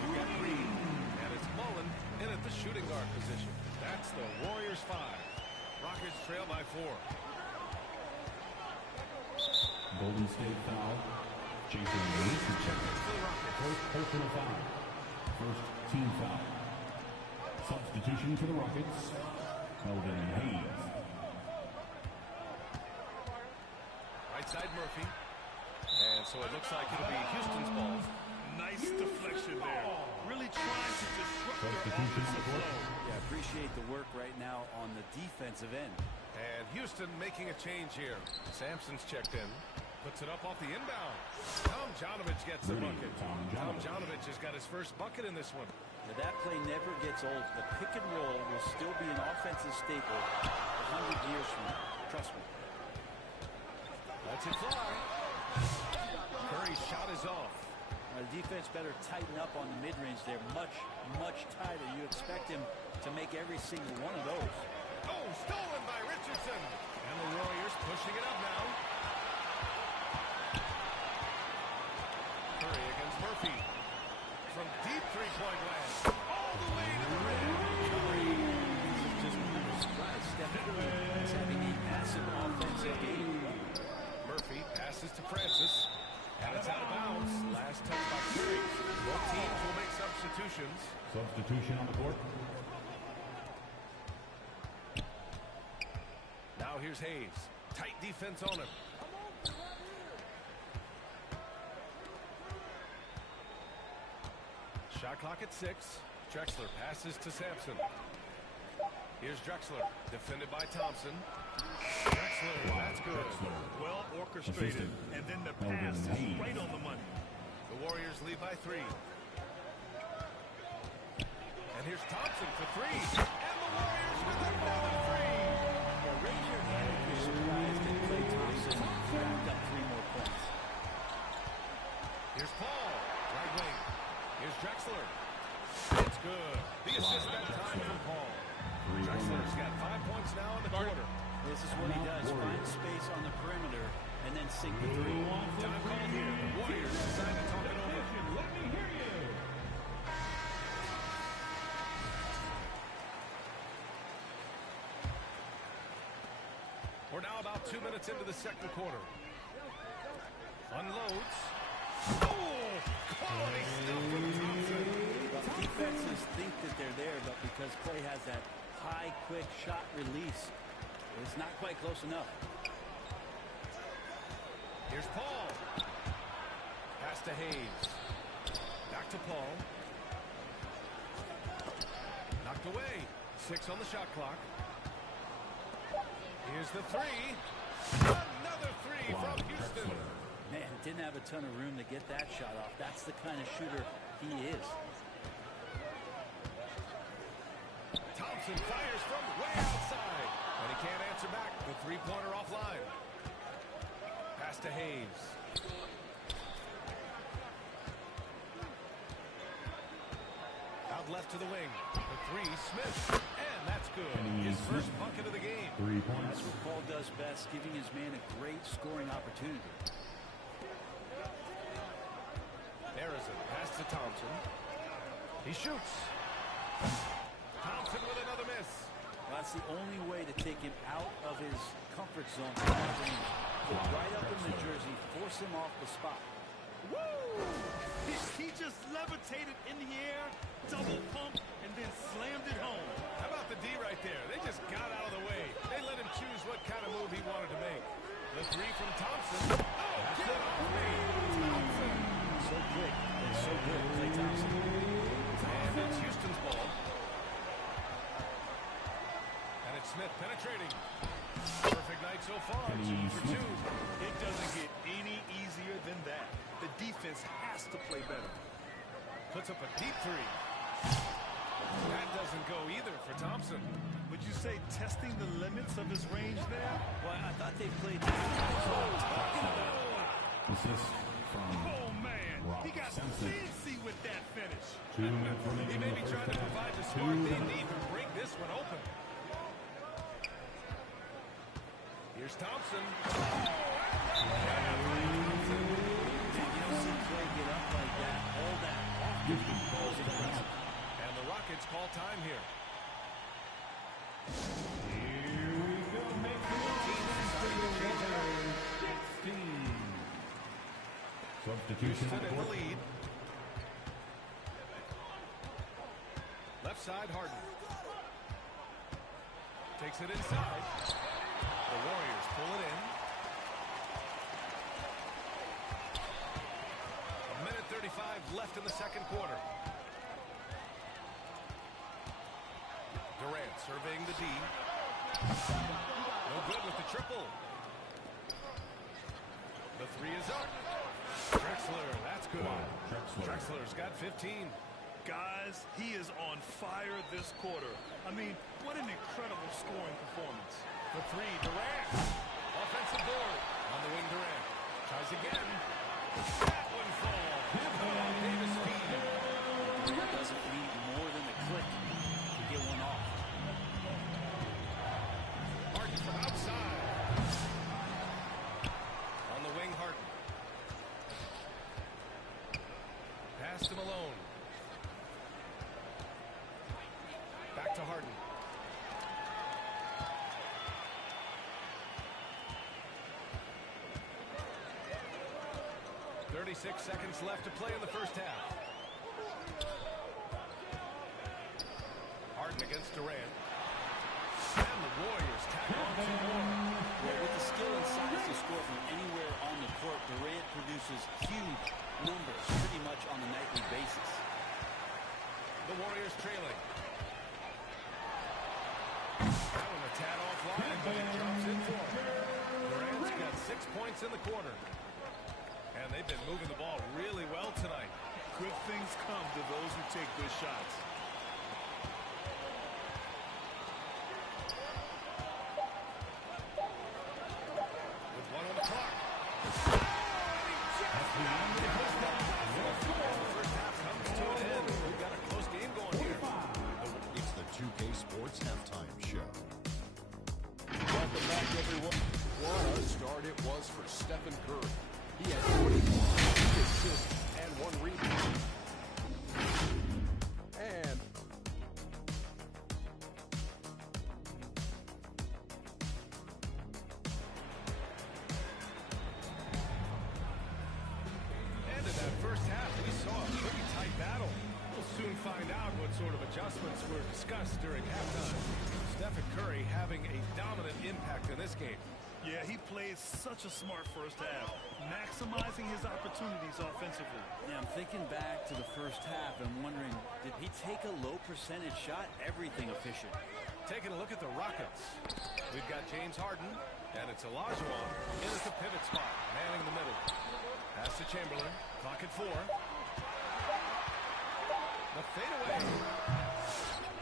We've got Green, and it's Mullen in at the shooting guard position. That's the Warriors 5. Rockets trail by 4. Golden State foul. Jason Williams to check it. First personal foul. First team foul. Substitution for the Rockets. Melvin Hayes. Right side Murphy. And so it looks like it'll be Houston's ball. Nice deflection there. Really trying to disrupt their offensive flow. Yeah, appreciate the work right now on the defensive end. And Houston making a change here. Sampson's checked in. Puts it up off the inbound. Tomjanovich gets the bucket. Tomjanovich has got his first bucket in this one. Now that play never gets old. The pick and roll will still be an offensive staple 100 years from now. Trust me. Lets it fly. Curry's shot is off. The defense better tighten up on the mid-range. They're much, much tighter. You expect him to make every single one of those. Oh, stolen by Richardson. And the Warriors pushing it up now. Curry against Murphy. From deep three-point land. All the way to the rim. Curry. This is just a surprise. Steph Curry is having a massive offensive game. Murphy passes to Francis. And it's out of bounds. Last touch by Curry. Both teams will make substitutions. Substitution on the court. Now here's Hayes. Tight defense on him. clock at 6. Drexler passes to Sampson. Here's Drexler, defended by Thompson. Drexler, that's good. Well orchestrated, and then the pass is right on the money. The Warriors lead by 3. And here's Thompson for 3. And the Warriors with another 3. Yeah, raise your hand if you're surprised that Klay Thompson racked up 3 more points. Here's Paul, right wing. Here's Drexler. It's good. The assist that time from Paul. Drexler's got 5 points now in the quarter. This is what he does, find space on the perimeter and then sink the 3. Time called here. The Warriors decide to talk it over. Let me hear you. We're now about 2 minutes into the second quarter. Unloads. Oh, quality stuff from Thompson. Well, defenses think that they're there, but because Klay has that high, quick shot release, it's not quite close enough. Here's Paul. Pass to Hayes. Back to Paul. Knocked away. 6 on the shot clock. Here's the 3. Another 3 from Houston. Man, didn't have a ton of room to get that shot off. That's the kind of shooter he is. Thompson fires from way outside. And he can't answer back. The three-pointer offline. Pass to Hayes. Out left to the wing. The 3, Smith. And that's good. His first bucket of the game. 3 points. That's what Paul does best, giving his man a great scoring opportunity. Harrison, pass to Thompson. He shoots. Thompson with another miss. Well, that's the only way to take him out of his comfort zone from that range. Get right up in the jersey, force him off the spot. Woo! He just levitated in the air, double pump, and then slammed it home. How about the D right there? They just got out of the way. They let him choose what kind of move he wanted to make. The 3 from Thompson. Oh, get off me! Thompson! So quick and so good, Klay Thompson. And it's Houston's ball. And it's Smith penetrating. Perfect night so far. 2 for 2. It doesn't get any easier than that. The defense has to play better. Puts up a deep 3. That doesn't go either for Thompson. Would you say testing the limits of his range there? Well, I thought they played. That's what I'm talking about. Assist from Oh, man. He got Simpson. fancy with that finish. 2 minutes remaining He in may the be first trying to half. provide the spark they need to break this one open. Here's Thompson. Oh, You don't see Klay get up like that, all that often. and the Rockets call time here. Here we go. Make the 16. Substitution Houston on the in the court. lead. Left side, Harden. Takes it inside. The Warriors pull it in. 1:35 left in the second quarter. Durant surveying the D. No good with the triple. The 3 is up. Drexler, that's good. Drexler's got 15. Guys, he is on fire this quarter. I mean, what an incredible scoring performance. The 3, Durant. Offensive board. On the wing, Durant. Tries again. That one falls. Davis speed. Durant doesn't need more than a click to get one off. Harden from outside. On the wing, Harden. Pass to Malone. Back to Harden. 36 seconds left to play in the first half. Harden against Durant. And the Warriors tack on 2 more. Well, with the skill and size to score from anywhere on the court, Durant produces huge numbers pretty much on a nightly basis. points in the quarter. And they've been moving the ball really well tonight. Good things come to those who take good shots. With one on the clock. It's the 2K Sports Halftime Show. Welcome back, everyone. What a start it was for Stephen Curry. He had 20 points, 2 assists, and 1 rebound. And in that first half, we saw a pretty tight battle. We'll soon find out what sort of adjustments were discussed during halftime. Stephen Curry having a dominant impact in this game. Yeah, he played such a smart first half, maximizing his opportunities offensively. Yeah, I'm thinking back to the first half and wondering, did he take a low percentage shot? Everything efficient. Taking a look at the Rockets. We've got James Harden, and it's Olajuwon in at the pivot spot, manning the middle. Pass to Chamberlain. Clock at 4. The fadeaway.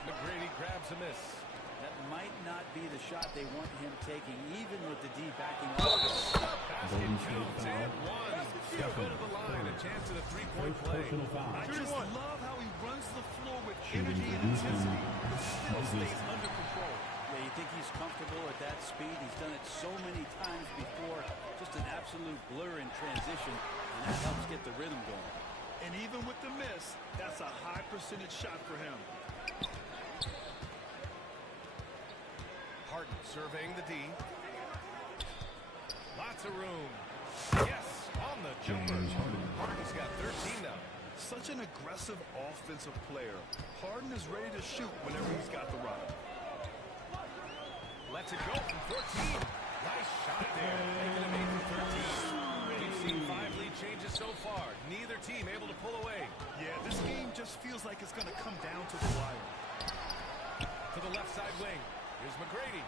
McGrady grabs a miss. That might not be the shot they want him taking, even with the D backing up. Basket counts and 1. Go to the line, a chance at a three-point play. I just love how he runs the floor with energy and intensity, but still stays under control. Yeah, you think he's comfortable at that speed? He's done it so many times before. Just an absolute blur in transition, and that helps get the rhythm going. And even with the miss, that's a high percentage shot for him. Harden surveying the D. Lots of room. Yes, on the jumper. Harden's got 13 now. Such an aggressive offensive player. Harden is ready to shoot whenever he's got the rock. Lets it go from 14. Nice shot there. Making him 8 for 13. We've seen 5 lead changes so far. Neither team able to pull away. Yeah, this game just feels like it's going to come down to the wire. To the left side wing. Here's McGrady.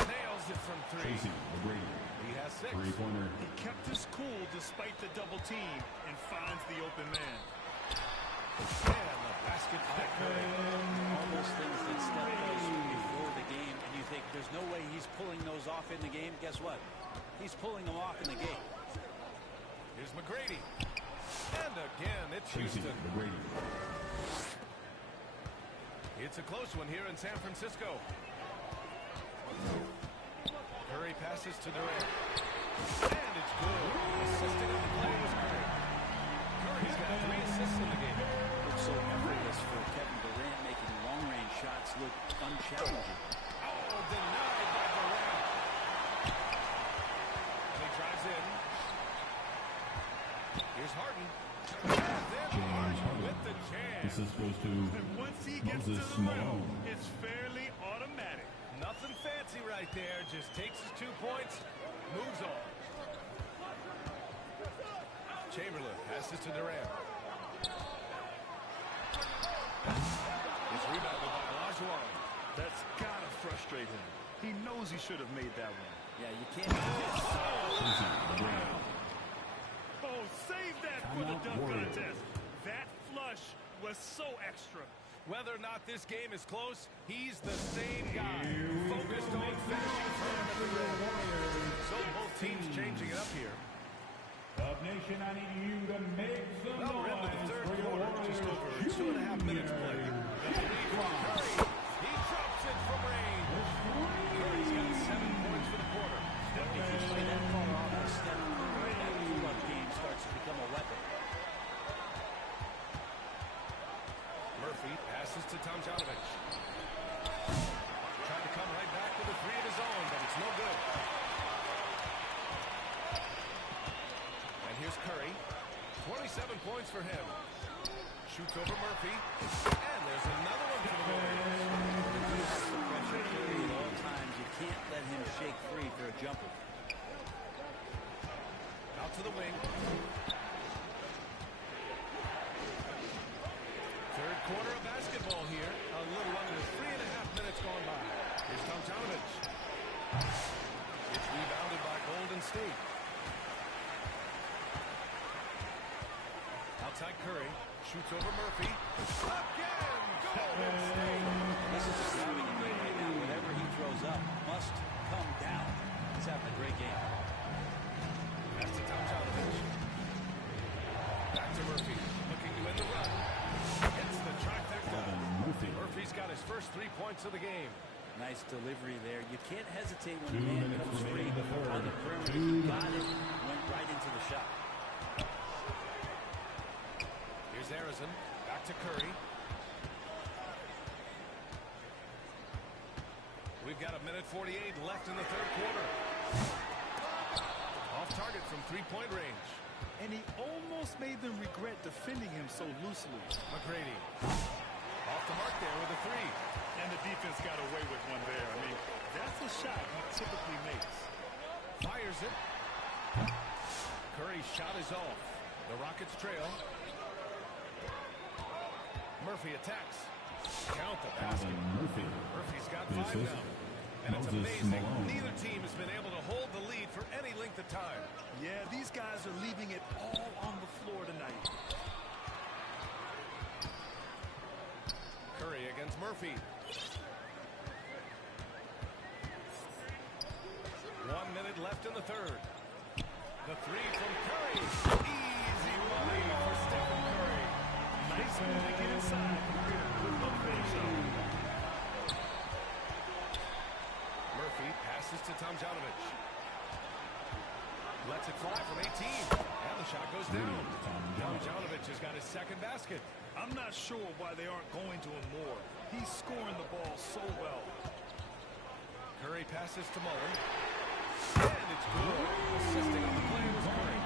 Nails it from 3. Tracy McGrady. He has 6. Three-pointer. He kept his cool despite the double team and finds the open man. And the basket by Curry. All those things that Steph does before the game, and you think there's no way he's pulling those off in the game. Guess what? He's pulling them off in the game. Here's McGrady. And again, it's Tracy Houston. McGrady. It's a close one here in San Francisco. Curry passes to Durant. And it's good. Assisting on the play was Curry. Curry's got 3 assists in the game. Looks so effortless for Kevin Durant, making long-range shots look unchallenging. Oh, denied by Durant. And he drives in. Here's Harden. And then Harden with the chance. This is supposed to And once he gets to Moses the rim, Malone. it's fairly automatic. Nothing fancy right there. Just takes his 2 points, moves on. Chamberlain passes to Durant. It's rebounded by Olajuwon. That's got to frustrate him. He knows he should have made that one. Yeah, you can't miss. Tracy McGrady. Oh, save that for the Timeout, dunk Warriors. contest. That flush was so extra. Whether or not this game is close, he's the same guy. Focused on finishing firm at the rim. So both teams changing it up here. Up Nation, I need you to make some Well, we're into the noise third for your quarter. Just over 2.5 minutes played. The lead from Curry. He drops it from range. Curry's got 7 points for the quarter. If you play that far off the step, that pull-up game starts to become a weapon. Murphy passes to Tomjanovich. Trying to come right back with a 3 of his own, but it's no good. And here's Curry. 27 points for him. Shoots over Murphy. And there's another one for the Warriors. The pressure Curry at all times. You can't let him shake free for a jumper. Out to the wing. Third quarter of basketball here. A little under 3.5 minutes gone by. Here's Tomjanovich. It's rebounded by Golden State. Outside Curry. Shoots over Murphy. Again! Golden State! This is just having a game right now. Whatever he throws up must come down. He's having a great game. Pass to Tomjanovich. Back to Murphy. Looking to win the run. Hits the trifecta. Murphy's got his first 3 points of the game. Nice delivery there. You can't hesitate when the man comes free on the perimeter. He got it, went right into the shot. Here's Arizin. Back to Curry. We've got 1:48 left in the third quarter. Off target from three-point range. And he almost made them regret defending him so loosely. McGrady. Off the mark there with a three. And the defense got away with one there. I mean, that's a shot he typically makes. Fires it. Curry's shot is off. The Rockets trail. Murphy attacks. Count the basket. Murphy's got 5 now. And it's amazing. Neither team has been able to hold the lead for any length of time. Yeah, these guys are leaving it all on the floor tonight. Curry against Murphy. 1 minute left in the third. The three from Curry. Easy money for Stephen Curry. Nice move to get inside. With no finish zone. Murphy passes to Tomjanovich. Lets it fly from 18. And the shot goes down. Tomjanovich has got his second basket. I'm not sure why they aren't going to him more. He's scoring the ball so well. Curry passes to Mullen. And it's good. Assisting on the play was Curry.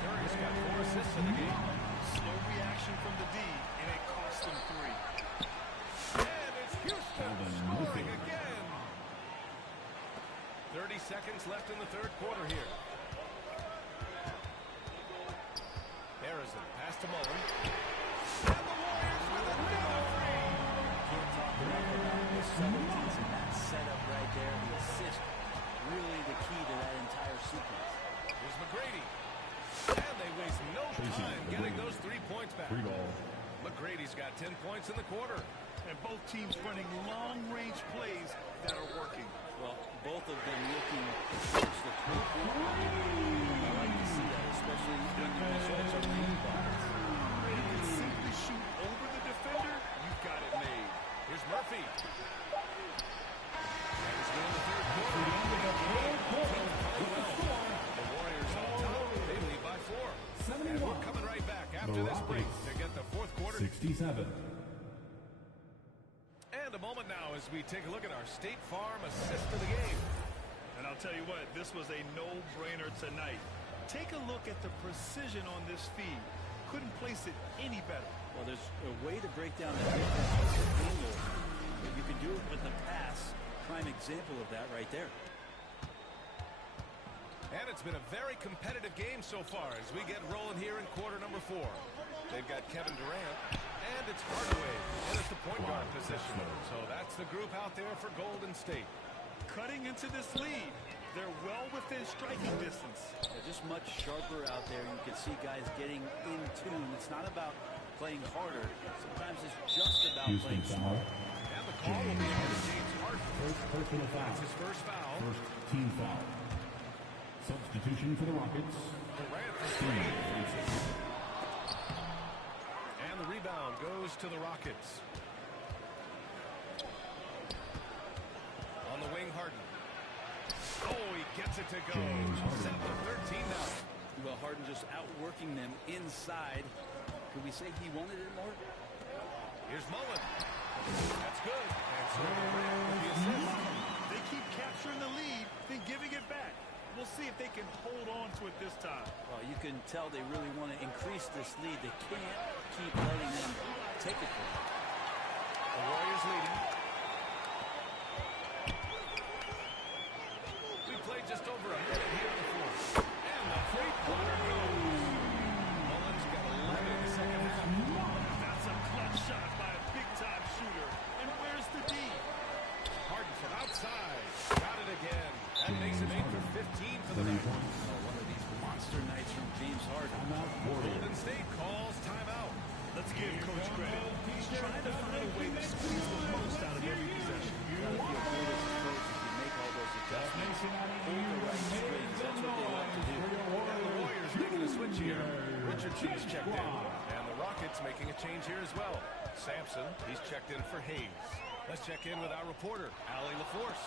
Curry's got 4 assists in the game. Slow reaction from the D, and it cost him 3. And it's Houston scoring again. 30 seconds left in the third quarter here. Arizin, pass to Mullen. And the Warriors with another three. Can't talk enough about the subtleties in that setup right there. The assist, really the key to that entire sequence. Here's McGrady. And they waste no time getting those 3 points back. McGrady's got 10 points in the quarter. And both teams running long-range plays that are working. Well, both of them looking towards the 3-point line. I like to see that, especially when the results are rebounds. You can simply shoot over the defender. You've got it made. Here's Murphy. And it's in the third quarter. The Warriors on top. They lead by 4. And we're coming right back after this break to get the fourth quarter. 67. And a moment now as we take a look at our State Farm assist of the game. And I'll tell you what, this was a no-brainer tonight. Take a look at the precision on this feed. Couldn't place it any better. Well, there's a way to break down the defensive angle, but you can do it with the pass. Prime example of that right there. And it's been a very competitive game so far as we get rolling here in quarter number 4. They've got Kevin Durant, and it's Hardaway in at the point guard position. So that's the group out there for Golden State. Cutting into this lead. They're well within striking distance. They're just much sharper out there. You can see guys getting in tune. It's not about playing harder. Sometimes it's just about playing smarter. And the call will be on James Harden. First personal foul. That's his first foul. First team foul. Substitution for the Rockets. Durant for 3. And the rebound goes to the Rockets. On the wing, Harden. Oh, he gets it to go. 7-13 now. Well, Harden just outworking them inside. Could we say he wanted it more? Here's Mullen. That's good. And so Durant with the assist. They keep capturing the lead, then giving it back. We'll see if they can hold on to it this time. Well, you can tell they really want to increase this lead. They can't keep letting them take it from them. The Warriors leading. We played just over a minute here in the fourth. And the three-pointer goes. Mullen's got 11 in the second half. That's a clutch shot by a big-time shooter. And where's the D? Harden from outside. Got it again. That makes it 8 for 15 for the night. One of these monster nights from James Harden. Golden State calls timeout. Let's give Coach credit. He's trying to find a way to squeeze the most out of every possession. You gotta feel good as a coach if you make all those adjustments. Hold the right strings. That's what they want to do. And the Warriors making a switch here. Richardson's checked in. And the Rockets making a change here as well. Sampson, he's checked in for Hayes. Let's check in with our reporter, Allie LaForce.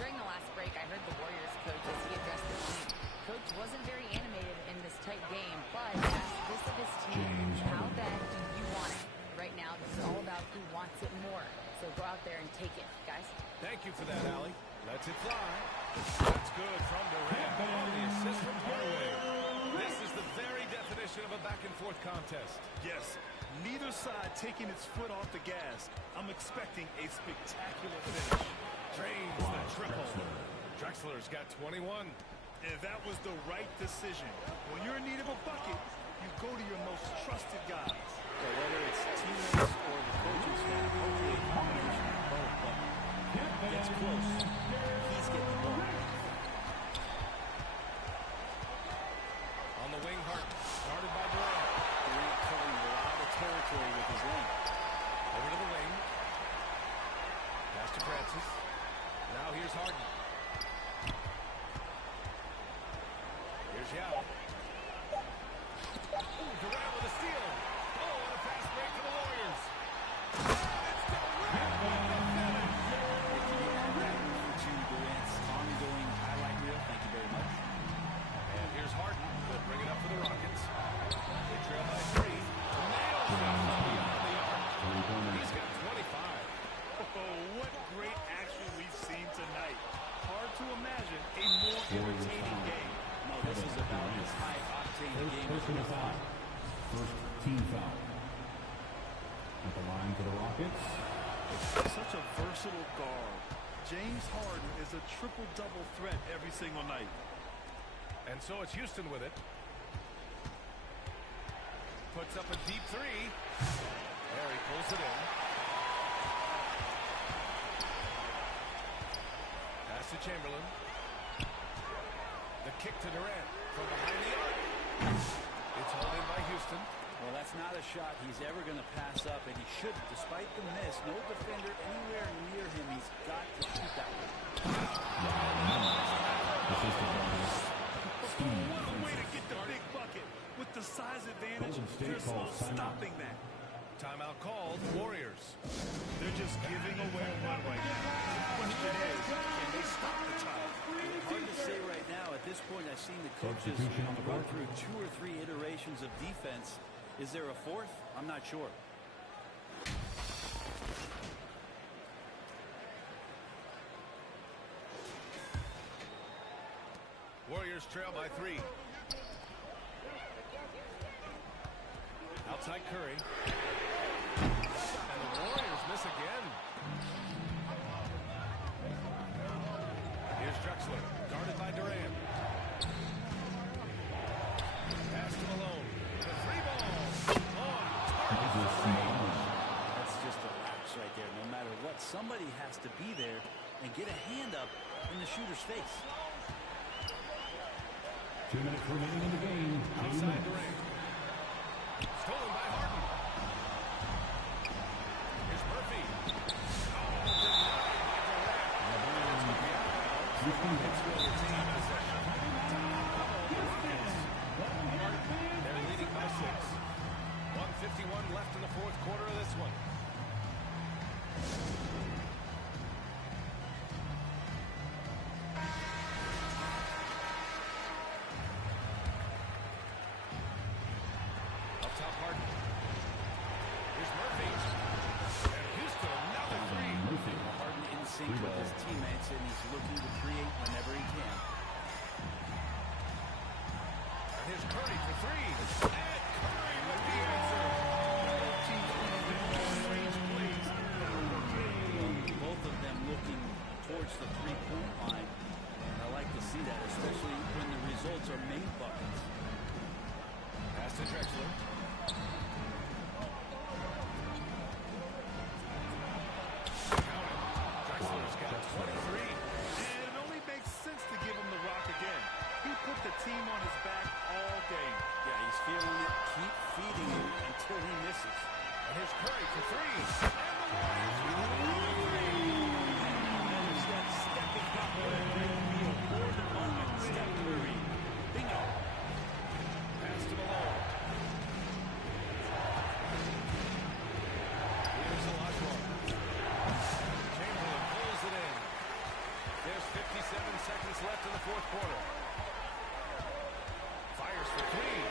During the last break, I heard the Warriors coach as he addressed the team. Coach wasn't very animated in this tight game, but asked this of his team, how bad do you want it? Right now, this is all about who wants it more. So go out there and take it, guys. Thank you for that, Allie. Lets it fly. That's good from Durant. The assist from Hardaway. This is the very definition of a back-and-forth contest. Yes, neither side taking its foot off the gas. I'm expecting a spectacular finish. Drains the triple. Drexler's got 21. And that was the right decision. When you're in need of a bucket, you go to your most trusted guys. So whether it's teammates or the coaching staff, hopefully a combination of both, but gets close. He's getting the ball. On the wing, Hart. Started by Durant. Durant covering a lot of territory with his length. Over to the wing. Pass to Francis. Now here's Harden. Here's Yao. Ooh, Durant with a steal. Oh, and a fast break for the Warriors. It's Durant with the finish. Can you add that to Durant's ongoing highlight reel? Thank you very much. And here's Harden. They'll bring it up for the Rockets. They trail by 3. Nails it from beyond the arc. He's got 25. Oh, what great action we've seen tonight. Hard to imagine a more entertaining game. No, this is about as high-octane a game as we find. First team foul. At the line for the Rockets. Such a versatile guard. James Harden is a triple-double threat every single night. And so it's Houston with it. Puts up a deep 3. There he pulls it in. Pass to Chamberlain. The kick to Durant from behind the arc. It's hauled in by Houston. Well, that's not a shot he's ever going to pass up, and he shouldn't. Despite the miss, no defender anywhere near him. He's got to shoot that one. What a way to get the big bucket. With the size advantage, there's no stopping that. Timeout called. Warriors. They're just giving away a run right now. The question is, can they stop the tide? Hard to say right now. At this point, I've seen the coaches run through 2 or 3 iterations of defense. Is there a fourth? I'm not sure. Warriors trail by 3. Outside Curry. And the Warriors miss again. Here's Drexler, guarded by Durant. Pass to Malone. The 3 ball. That's just a lapse right there. No matter what, somebody has to be there and get a hand up in the shooter's face. 2 minutes remaining in the game. Outside Durant. Stolen by Harden. Here's Murphy. Oh, denied by Durant. It's going to be out of bounds. Rockets will retain possession. The Rockets. They're leading by 6. 1:51 left in the 4th quarter of this one. Up top, Harden. Here's Murphy. And Houston, another 3. Harden in sync with his teammates, and he's looking to create whenever he can. And here's Curry for 3. And Curry with the answer. Both teams running with long-range plays. Both of them looking towards the three-point line. And I like to see that, especially when the results are made buckets. Pass to Drexler. Drexler's got 23. And it only makes sense to give him the rock again. He put the team on his back all game. Yeah, he's feeling it. Keep feeding him until he misses. And here's Curry for three. And the Warriors with an open three. And it's that stepping up for a great meal for the moment. Steph Curry. Bingo. Pass to Malone. Here's Olajuwon. Chamberlain pulls it in. There's 57 seconds left in the fourth quarter. Fires for three.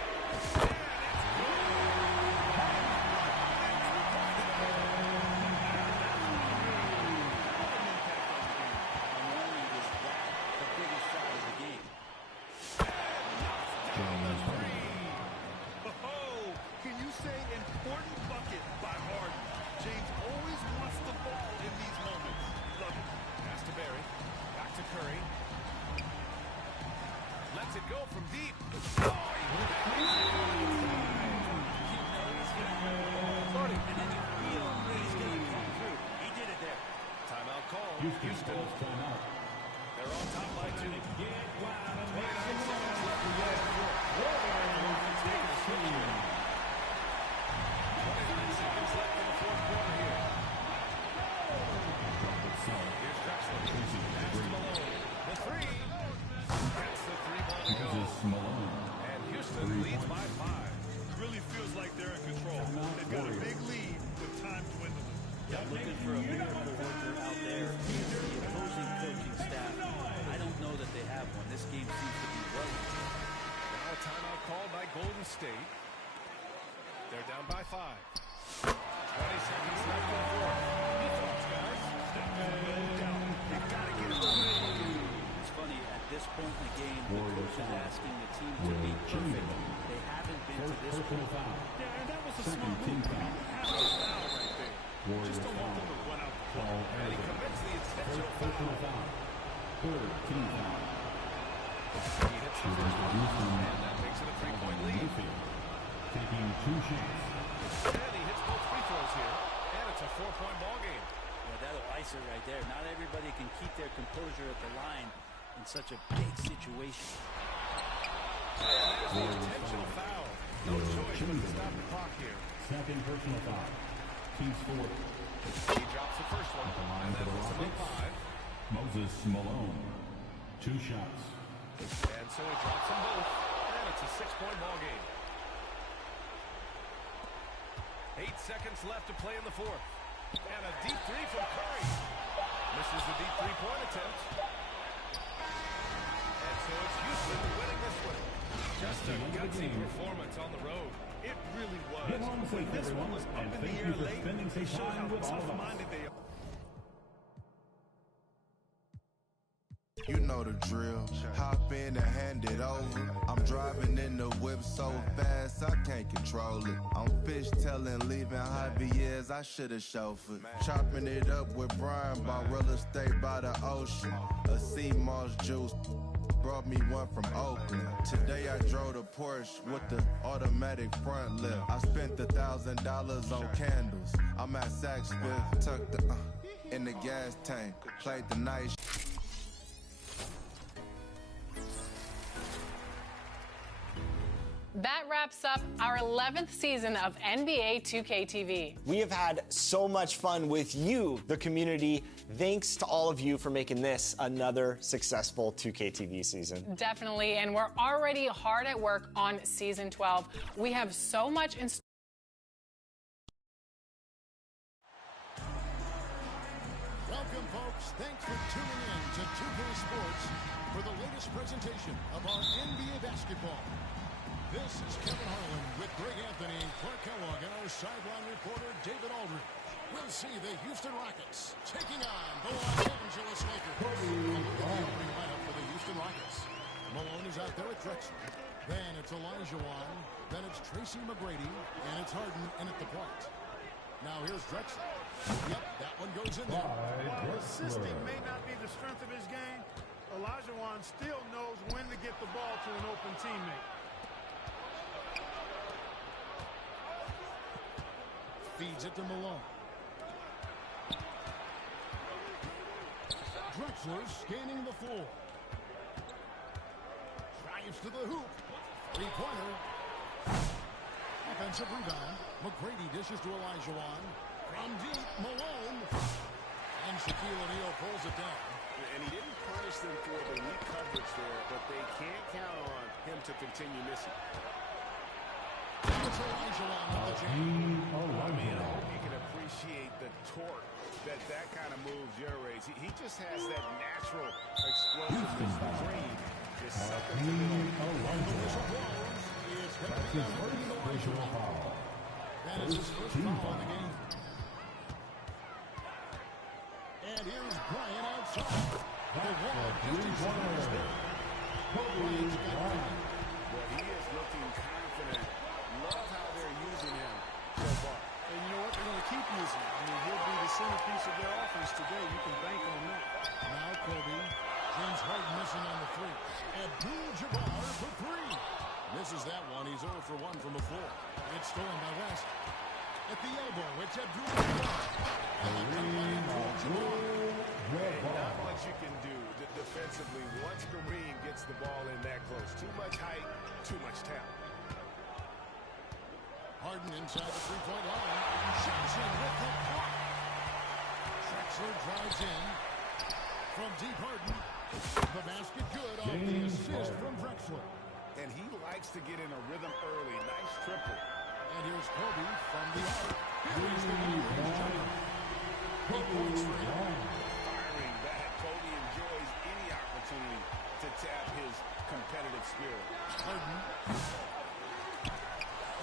And it's good. Can you say important bucket by Harden? James always wants the ball in these moments. Love it. Pass to Barry. Back to Curry. Lets it go from deep. Oh, he And then you feel he's going to come through. He did it there. timeout call. Houston calls timeout. They're on top by 2. 29 seconds left in the fourth. 29 seconds left in the fourth quarter here. Here's Drexler. Pass to Malone. The three. That's the three-ball go. Malone. And Houston leads by 5. Really feels like they're in control. They've got a big lead with time dwindling. Yeah, looking for a miracle worker out there. The opposing coaching staff, I don't know that they have one. This game seems to be well. Now a timeout called by Golden State. They're down by 5. 20 seconds left in the fourth. Defense, guys. No doubt. They've got to get it moving. It's funny, at this point in the game, the coach is asking the team to be perfect. They haven't been to this point. Yeah, and that was a smart move. Have a foul right there. Just don't want them to run out the clock. And he commits the intentional foul. Third team foul. He hits the first one, and that makes it a 3-point lead. Taking 2 shots. And he hits both free throws here, and it's a 4-point ball game. Yeah, that'll ice it right there. Not everybody can keep their composure at the line in such a big situation. And there's the intentional foul. No choice but to stop the clock here. Second personal foul. Team score. He drops the first one, and that puts him up 5. Moses Malone. 2 shots. And so he drops them both, and it's a 6-point ball game. 8 seconds left to play in the fourth. And a deep three from Curry. Misses the deep three-point attempt. And so it's Houston winning this one. Just a gutsy performance on the road. It really was. Get home safe, When this one was up and in the thank air you for late, spending they some showed how time with all of us. tough-minded they are. You know the drill. Hop in and hand it over. I'm driving in the whip so fast I can't control it. I'm fishtailing, leaving Javier's. I should've chauffeured. Chopping it up with Brian, bought real estate by the ocean. A sea moss juice. Brought me one from Oakland. Today I drove the Porsche with the automatic front lift. I spent $1,000 on candles. I'm at Saks Fifth, tucked the in the gas tank. Played the night. That wraps up our 11th season of NBA 2K TV. We have had so much fun with you, the community. Thanks to all of you for making this another successful 2K TV season. Definitely, and we're already hard at work on season 12. We have so much in store. Welcome, folks. Thanks for tuning in to 2K Sports for the latest presentation of our NBA basketball. This is Kevin Harlan with Greg Anthony and Clark Kellogg and our sideline reporter, David Aldridge. We'll see the Houston Rockets taking on the Los Angeles Lakers. A look at the opening lineup for the Houston Rockets. Malone is out there with Drexler. Then it's Olajuwon. Then it's Tracy McGrady. And it's Harden in at the point. Now here's Drexler. Yep, that one goes in there. While assisting may not be the strength of his game, Olajuwon still knows when to get the ball to an open teammate. Feeds it to Malone. Drexler scanning the floor. Drives to the hoop. Three-pointer. Offensive rebound. McGrady dishes to Olajuwon. From deep, Malone. And Shaquille O'Neal pulls it down. And he didn't punish them for the weak coverage there, but they can't count on him to continue missing. It's Olajuwon with the jam. I mean, I hope you can appreciate the torque that kind of move generates. He just has that natural explosiveness. The dream is something to That is his first foul of the game. And here's Bryant outside. The wall distance is there. Bryant's got it. Well, he is looking confident. Love how they're using him so far. And you know what? They're going to keep using him. I mean, he'll be the centerpiece of their offense today. You can bank on that. Now Kobe. James Harden missing on the three. Abdul-Jabbar for three. Misses that one. He's 0 for 1 from the floor. It's stolen by West. At the elbow, it's Abdul-Jabbar. Not much you can do defensively once Kareem gets the ball in that close. Too much height, too much talent. Harden inside the three-point line. Johnson with the block. Drexler drives in. From deep, Harden. The basket good off the assist from Drexler. And he likes to get in a rhythm early. Nice triple. And here's Kobe from the arc. Here is the jumper. 8 points for him. Firing back. Kobe enjoys any opportunity to tap his competitive spirit. Harden.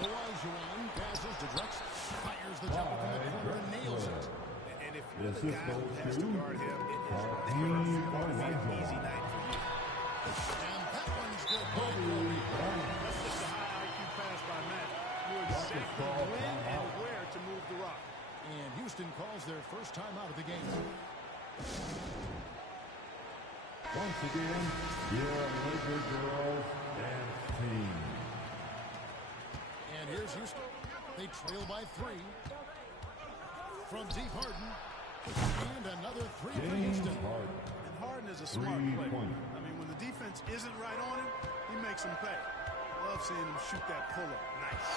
Olajuwon passes to Drexler. Fires the jumper from the corner and nails it. And if you're the guy who has to guard him, it is never going to be an easy night for you. And that one's good by Kobe. That's just a high IQ pass by Matt. Knew exactly when and where to move the rock. And Houston calls their first time out of the game. Once again, your Lakers girls dance team. And here's Houston. They trail by 3. From deep, Harden. And another 3 for Houston. And Harden is a smart player. I mean, when the defense isn't right on him, he makes them pay. Love seeing him shoot that pull-up. Nice.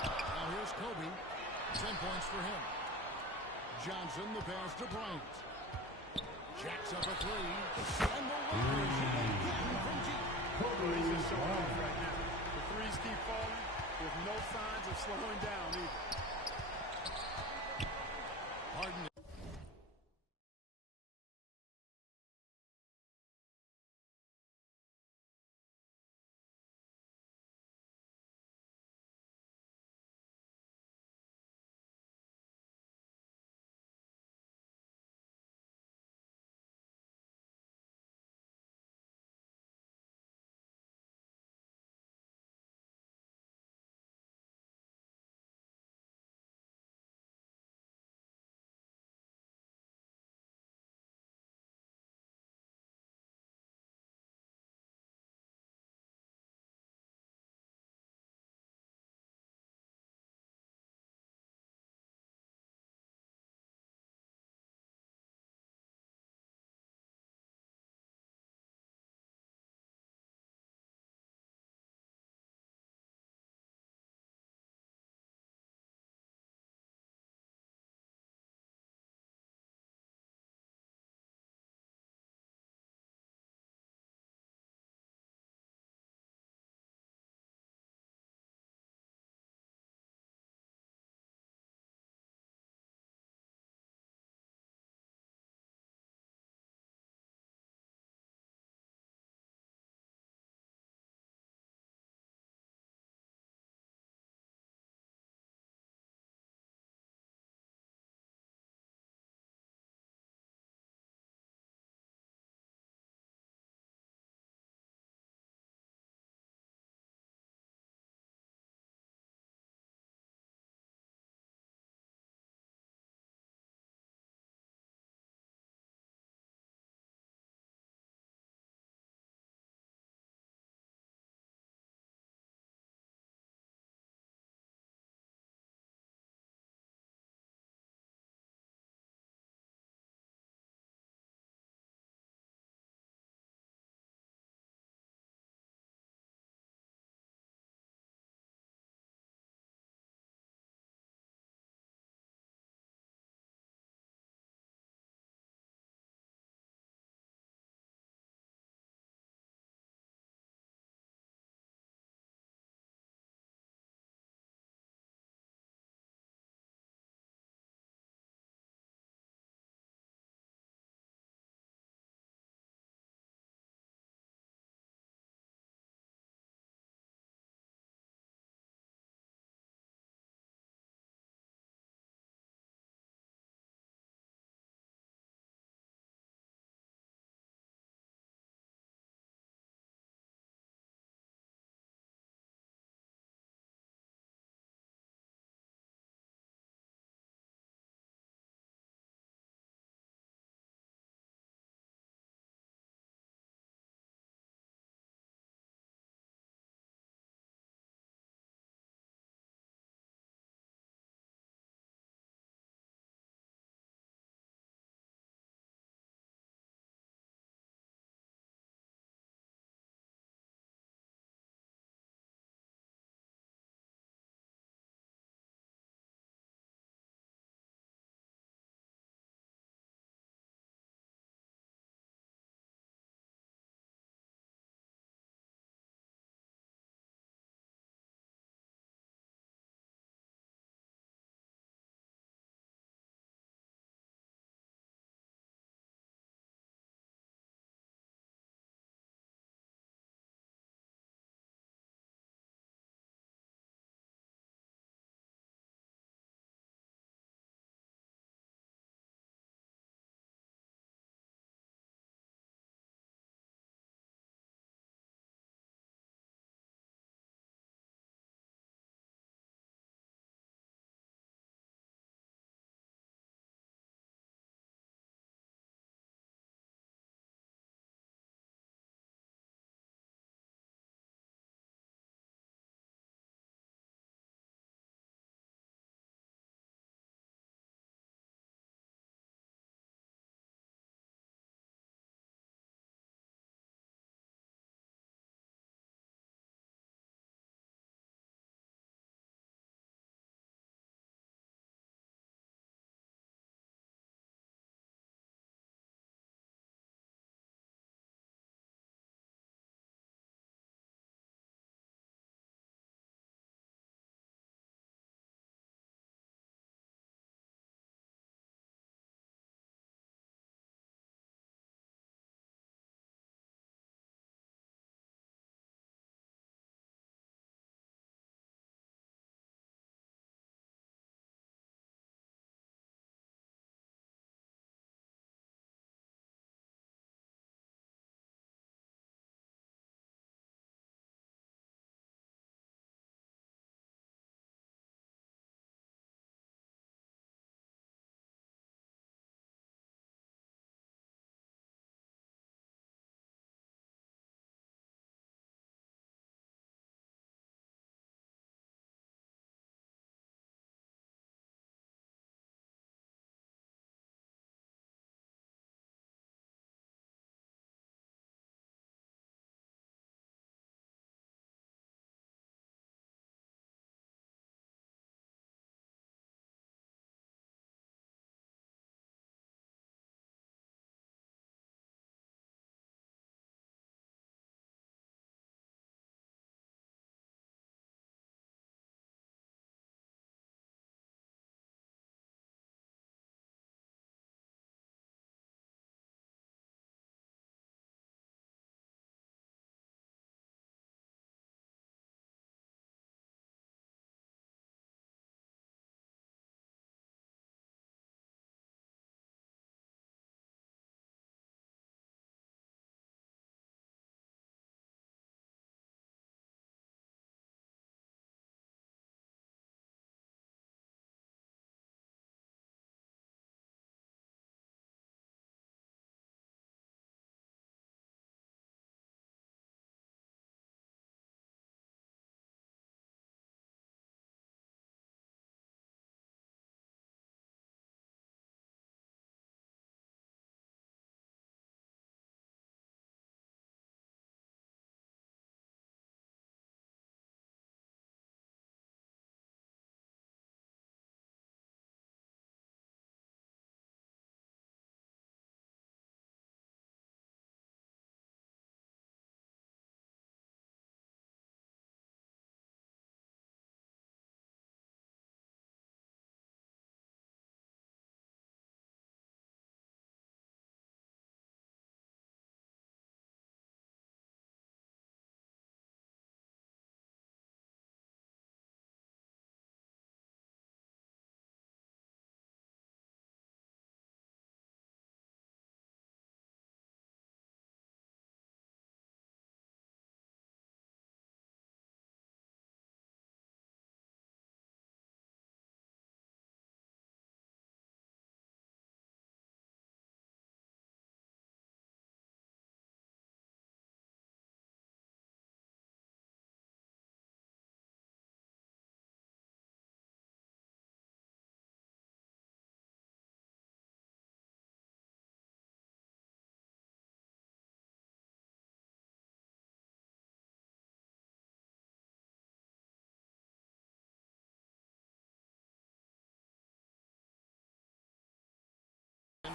Now here's Kobe. 10 points for him. Johnson, the pass to Bryant. Jacks up a 3. And the Warriors again from deep. Kobe's just showing off right now. The threes keep falling with no signs of slowing down either. Harden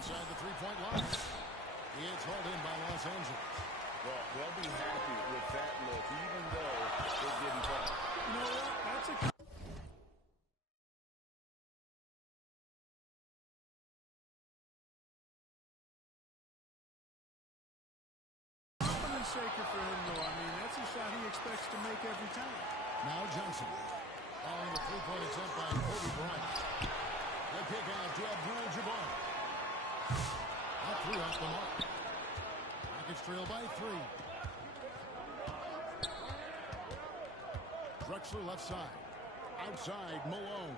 inside the three-point line. It's hauled in by Los Angeles. Well, they'll be happy with that look, even though it didn't fall. You know what? That's a confidence shaker for him, though. I mean, that's a shot he expects to make every time. Now Johnson. Following the three-point attempt by Kobe Bryant. The kick out to Abdul-Jabbar. That three off the mark. Rockets trail by 3. Drexler left side. Outside, Malone.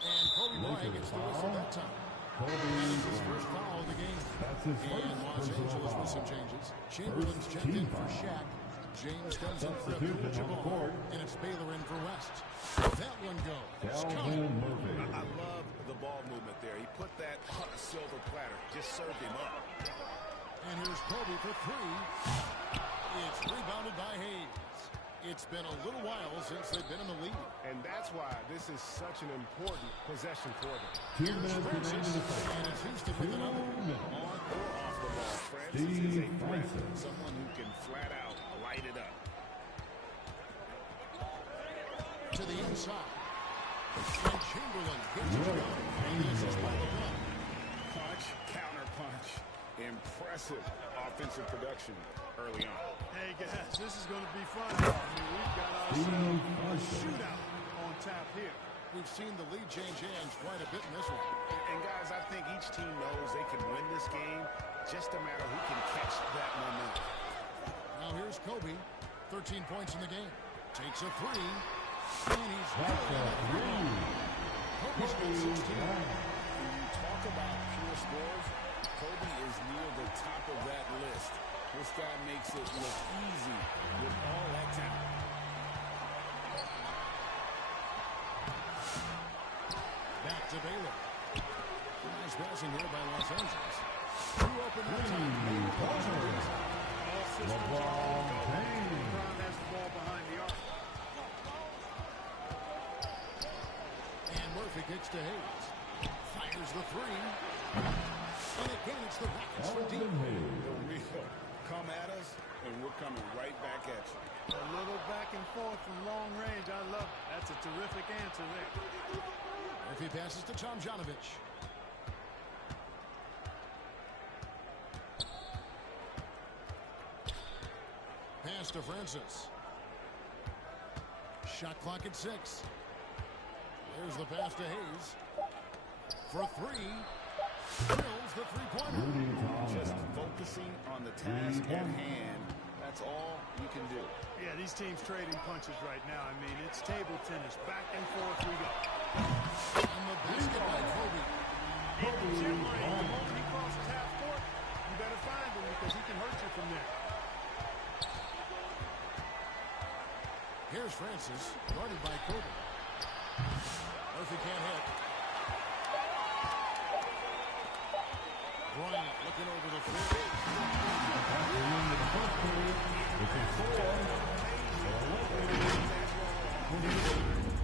And Kobe Bryant gets the whistle that time. That is his first foul of the game. And Los Angeles with some changes. Chamberlain's checked in for Shaq. James comes in for Abdul-Jabbar. And it's Baylor in for West. That one goes. I love the ball movement there. He put that on a silver platter. Just served him up. And here's Kobe for 3. It's rebounded by Hayes. It's been a little while since they've been in the lead. And that's why this is such an important possession for them. Here's Francis, and it's Houston with another. On or off the ball, Francis is a threat. Someone who can flat out light it up. To the inside. And Chamberlain gets it to go. And this is by LeBron. Punch, counter punch. Impressive offensive production early on. Hey, guys, this is going to be fun. I mean, we've got ourselves a shootout on tap here. We've seen the lead change hands quite a bit in this one. And guys, I think each team knows they can win this game. Just a matter who can catch that momentum. Now here's Kobe. 13 points in the game. Takes a 3. And he's good. Kobe's got 16. When you talk about pure scores, Kobe is near the top of that list. This guy makes it look easy with all that talent. Back to Baylor. Nice passing here by Los Angeles. 2 open that time. LeBron has the ball behind the arc. And Murphy kicks to Hayes. Fires the 3. And again, it's the Rockets from deep. The real come at us, and we're coming right back at you. A little back and forth from long range. I love it. That's a terrific answer there. Murphy passes to Tomjanovich. Pass to Francis. Shot clock at 6. There's the pass to Hayes. For 3. Drills the three-pointer. Just focusing on the task at hand. That's all you can do. Yeah, these teams trading punches right now. I mean, it's table tennis. Back and forth we go. And the basket by Kobe. Jim Ray, the moment he crosses half court, you better find him because he can hurt you from there. Here's Francis, guarded by Kobe. Murphy can't hit. Bryant looking over the floor.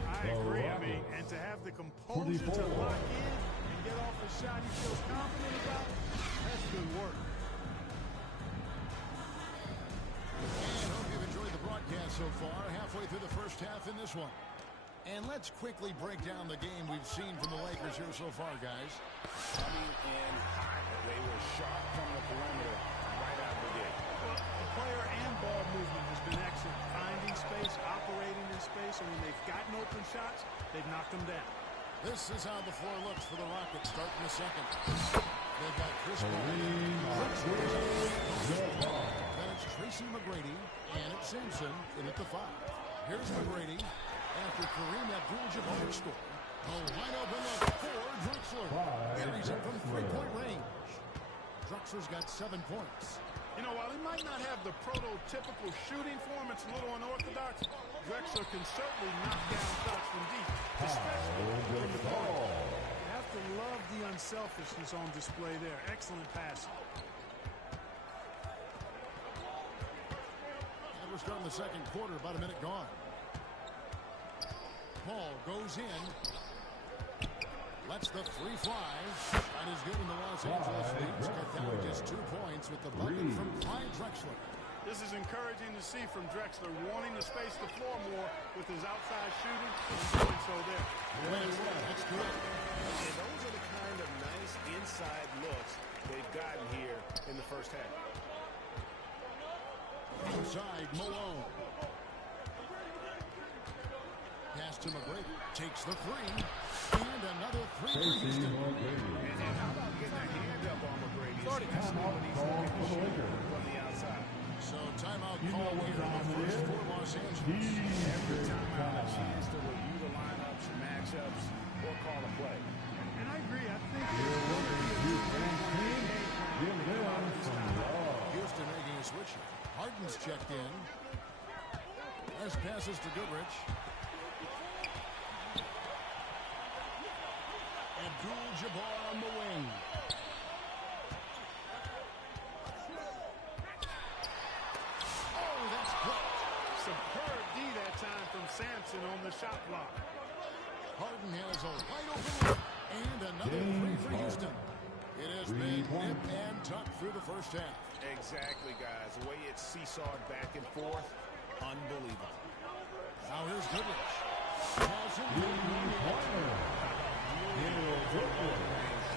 I agree. I mean, and to have the composure to lock in and get off a shot he feels confident about, that's good work. And hope you've enjoyed the broadcast so far. Halfway through the first half in this one. And let's quickly break down the game we've seen from the Lakers here so far, guys. Coming in hot. They were sharp from the perimeter right out of the gate. Well, the player and ball movement has been excellent. Finding space, operating in space, and when they've gotten open shots, they've knocked them down. This is how the floor looks for the Rockets starting the second. They've got Chris Paul. Then it's Tracy McGrady and it's Simpson in at the 5. Here's McGrady after Kareem Abdul-Jabbar scored. Oh, wide open look for Drexler. Buries it from three-point range. Drexler's got 7 points. You know, while he might not have the prototypical shooting form, it's a little unorthodox. Drexler can certainly knock down shots from deep, especially from the corner. You have to love the unselfishness on display there. Excellent passing. And we're starting the second quarter, about a minute gone. Paul goes in. Lets the three fly. Shot is good, and the Los Angeles leads cut down to just 2 points with the bucket from Clyde Drexler. This is encouraging to see from Drexler, wanting to space the floor more with his outside shooting and doing so there. That's good. And those are the kind of nice inside looks they've gotten here in the first half. Outside, Malone. Pass to McGrady. Takes the three. And another three for Houston. And how about getting a hand up on McGrady, especially when he's looking to shoot from the outside. So timeout call here in the first for Los Angeles. Every timeout, a chance to review the lineups, matchups, or call a play. And I agree. I think Houston making a switch. Harden's checked in. Nice passes to Goodrich. Abdul-Jabbar on the wing. Oh, that's blocked. superb D that time from Sampson on the shot block. Harden has a wide open look. And another three for Houston. It has been nip and tuck through the first half. Exactly, guys. The way it's seesawed back and forth, unbelievable. Now here's Goodrich. Has him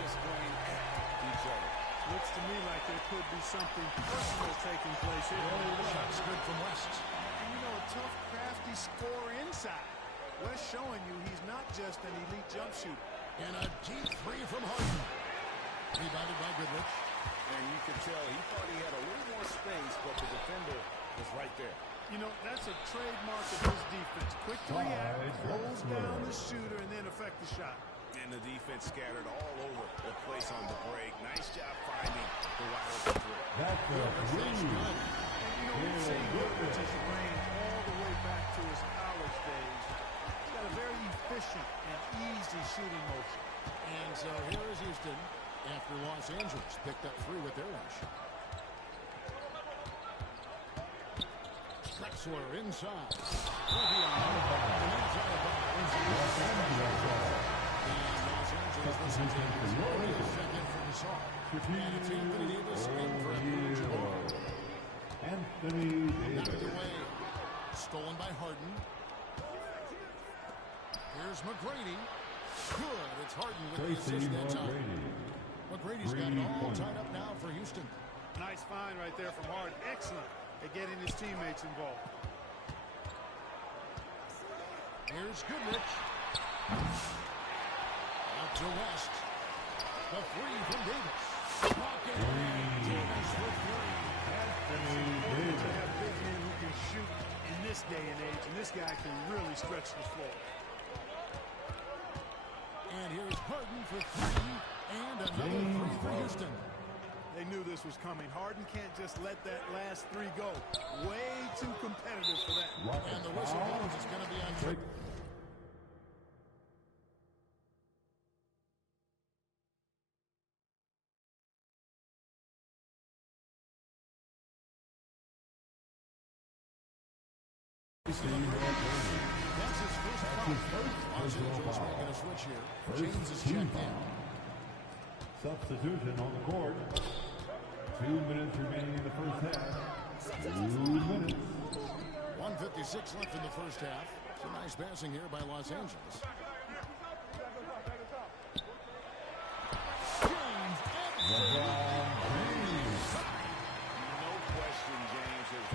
just going at each other. Looks to me like there could be something personal taking place here. Shot's good from West. And you know, a tough, crafty scorer inside. West showing you he's not just an elite jump shooter. And a deep three from Harden. Rebounded by Goodrich. And you can tell he thought he had a little more space, but the defender was right there. You know, that's a trademark of his defense. Quick to react, close down the shooter, and then affect the shot. And the defense scattered all over the place on the break. Nice job finding the wide open three. That's a three. And you know, we've seen Goodrich's range all the way back to his college days. He's got a very efficient and easy shooting motion. And so here is Houston after Los Angeles picked up three with their rush. Drexler inside. And it's Anthony Davis in for Anthony Davis. Stolen by Harden. Here's McGrady. Good. It's Harden with the assist that time. McGrady's got it all tied up now for Houston. Nice find right there from Harden. Excellent at getting his teammates involved. Here's Goodrich. Out to West. The three from Davis. Davis with three. Important to have big men who can shoot in this day and age, and this guy can really stretch the floor. And here's Harden for three. And another three for Houston. They knew this was coming. Harden can't just let that last three go. Way too competitive for that. And the whistle blows. It's going to be on break. That's his first foul. Los Angeles making a switch here. James is checked in. Substitution on the court. 2 minutes remaining in the first half. 2 minutes. 1:56 left in the first half. Some nice passing here by Los Angeles. No question, James has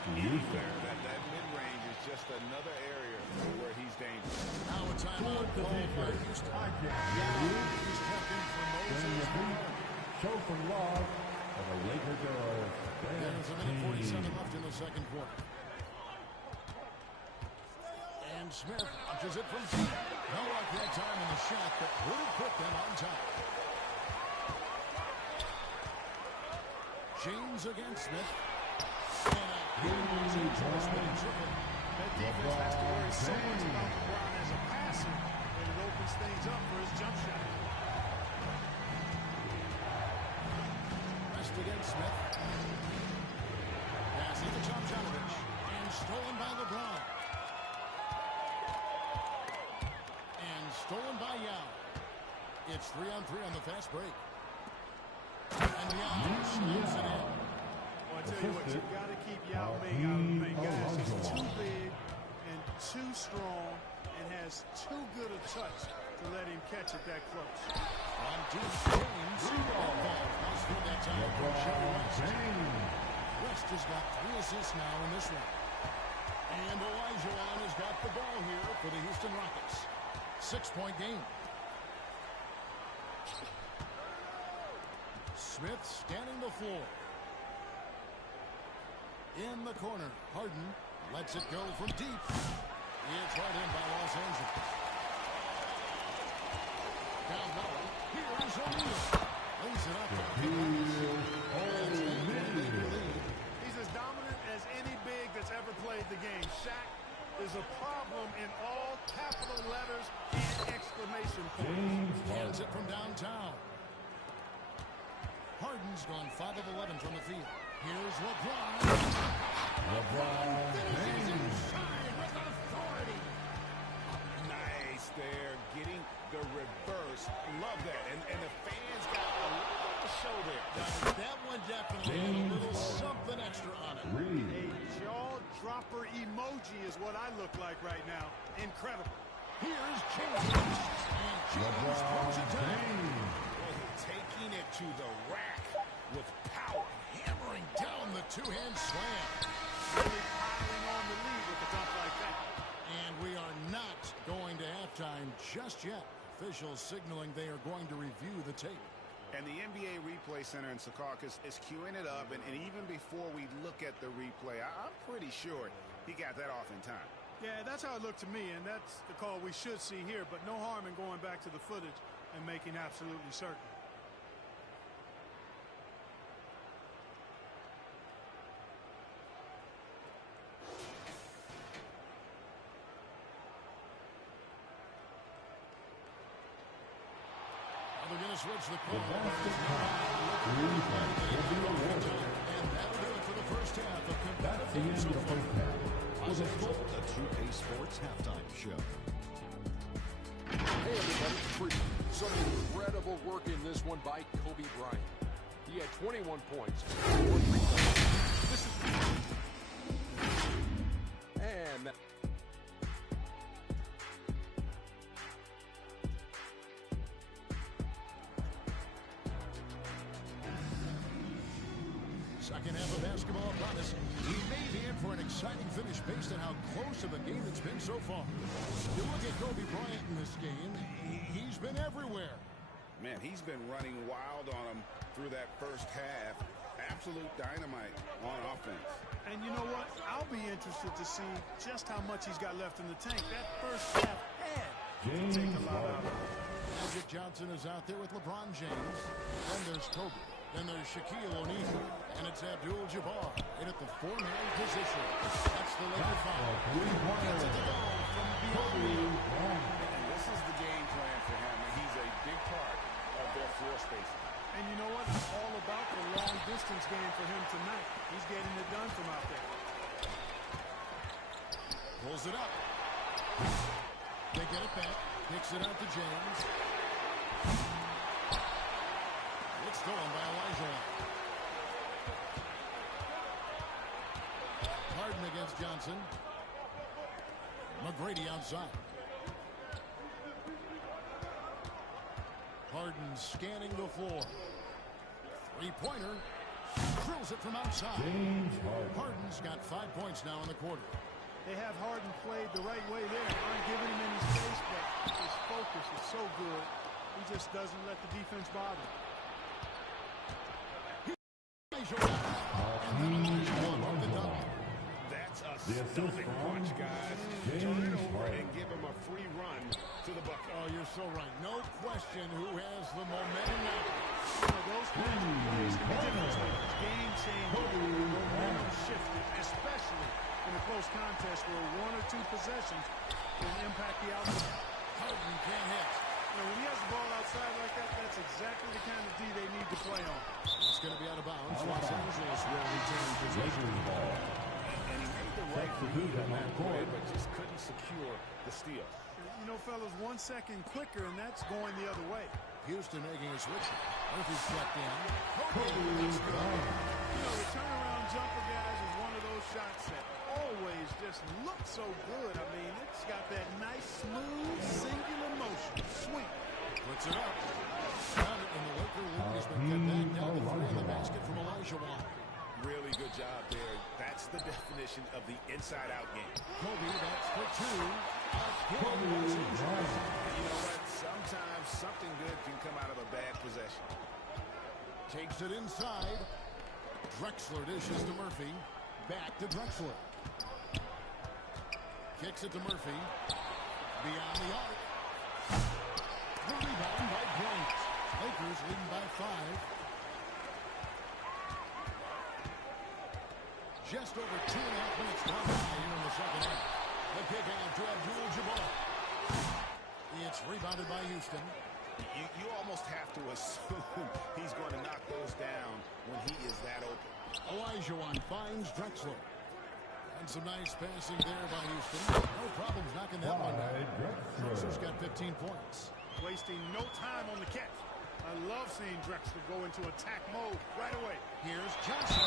from there. That mid-range is just another area where he's dangerous. Now a timeout called by Houston. He's checked in for Moses. Show from Love of the Laker girls. There's a minute 47 left in the second quarter. And Smith launches it from deep. No luck that time in the shot that would have put them on top. James against Smith. That defense has to worry so much about LeBron as a passer that it opens things up for his jump shot. West against Smith. Passing to Tomjanovich. And stolen by LeBron. And stolen by Yao. It's 3-on-3 on the fast break. And Yao slams it in. Well, I tell you what, you've got to keep Yao Ming out of the paint. Guys, he's too big and too strong and has too good a touch to let him catch it that close. On deep, James. Nice feed that time from Sherry West. West has got 3 assists now in this one. And Olajuwon has got the ball here for the Houston Rockets. 6-point game. Smith scanning the floor. In the corner, Harden lets it go from deep. It's right in by Los Angeles. Down low, here's O'Neal. Lays it up. He's as dominant as any big that's ever played the game. Shaq is a problem in all capital letters and exclamation points. Hands it from downtown. Harden's gone 5 of 11 from the field. Here's LeBron. Finishes inside with authority. Nice there, getting the reverse. Love that. And the fans got a little bit of show there. That one definitely had a little something extra on it. A jaw-dropper emoji is what I look like right now. Incredible. Here's James. And James throws it down. Taking it to the rack with power. Hammering down the two-hand slam. Really piling on the lead with a dunk like that. And we are not going to halftime just yet. Officials signaling they are going to review the tape. And the NBA Replay Center in Secaucus is queuing it up. And even before we look at the replay, I'm pretty sure he got that off in time. Yeah, that's how it looked to me, and that's the call we should see here. But no harm in going back to the footage and making absolutely certain. They're going to switch the call. And that'll do it for the first half of competitive so far. The 2K Sports Halftime Show. Hey everybody, some incredible work in this one by Kobe Bryant. He had 21 points. And second half of basketball upon us. We may be in for an exciting finish based on how close of a game it's been so far. You look at Kobe Bryant in this game, he's been everywhere. Man, he's been running wild on him through that first half. Absolute dynamite on offense. And you know what? I'll be interested to see just how much he's got left in the tank. That first half had to take a lot out of it. Magic Johnson is out there with LeBron James. Then there's Kobe. Then there's Shaquille O'Neal. And it's Abdul-Jabbar in at the 4-man position. That's the Laker foul. Gets it to go from beyond the arc. And this is the game plan for him. And he's a big part of their floor spacing. And you know what? It's all about the long-distance game for him tonight. He's getting it done from out there. Pulls it up. They get it back. Kicks it out to James. It's stolen by Olajuwon. Harden against Johnson. McGrady outside. Harden scanning the floor. Three-pointer. Drills it from outside. Harden's got 5 points now in the quarter. They have Harden played the right way there. Aren't giving him any space, but his focus is so good. He just doesn't let the defense bother him. That's a stunning punch, guys. Turn it over and give him a free run to the bucket. Oh, you're so right. No question who has the momentum now. Those kinds of plays can be difference makers. Game changing. Momentum shifted, especially in a close contest where 1 or 2 possessions can impact the outcome. Harden can't hit. When he has the ball outside like that, that's exactly the kind of D they need to play on. It's going to be out of bounds. Los Angeles will retain possession. And he made the right move on that play, but just couldn't secure the steal. You know, fellas, 1 second quicker, and that's going the other way. Houston making a switch. Murphy's checked in. That's good. You know, the turnaround jumper, guys, is one of those shots that always just look so good. I mean, it's got that nice, smooth, singular motion. Sweet. Puts it up. Got it, and the Laker lead has been cut back down to 3 in the basket from Olajuwon. Really good job there. That's the definition of the inside-out game. Kobe, that's for 2. You know what? Sometimes something good can come out of a bad possession. Takes it inside. Drexler dishes to Murphy. Back to Drexler. Kicks it to Murphy. Beyond the arc. The rebound by Bryant. Lakers leading by 5. Just over 2.5 minutes gone by here in the second half. The kick out to Abdul-Jabbar. It's rebounded by Houston. You almost have to assume he's going to knock those down when he is that open. Olajuwon finds Drexler. And some nice passing there by Houston. No problems knocking that one down. Drexler's got 15 points. Wasting no time on the catch. I love seeing Drexler go into attack mode right away. Here's Johnson.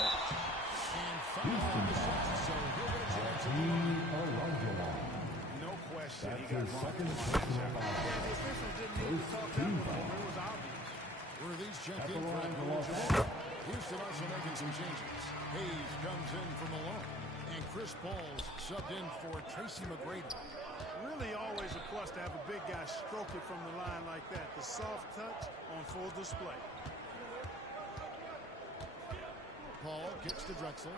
And foul on the shot, so he'll get a chance at the line. No question. That's He got his wrong. second personal foul. Yeah, the officials didn't need to talk that before. It was obvious. Were these checked At in the for line, Abdul-Jabbar? Houston also making some changes. Hayes comes in from Malone. And Chris Paul's subbed in for Tracy McGrady. Really always a plus to have a big guy stroke it from the line like that. The soft touch on full display. Paul kicks to Drexler.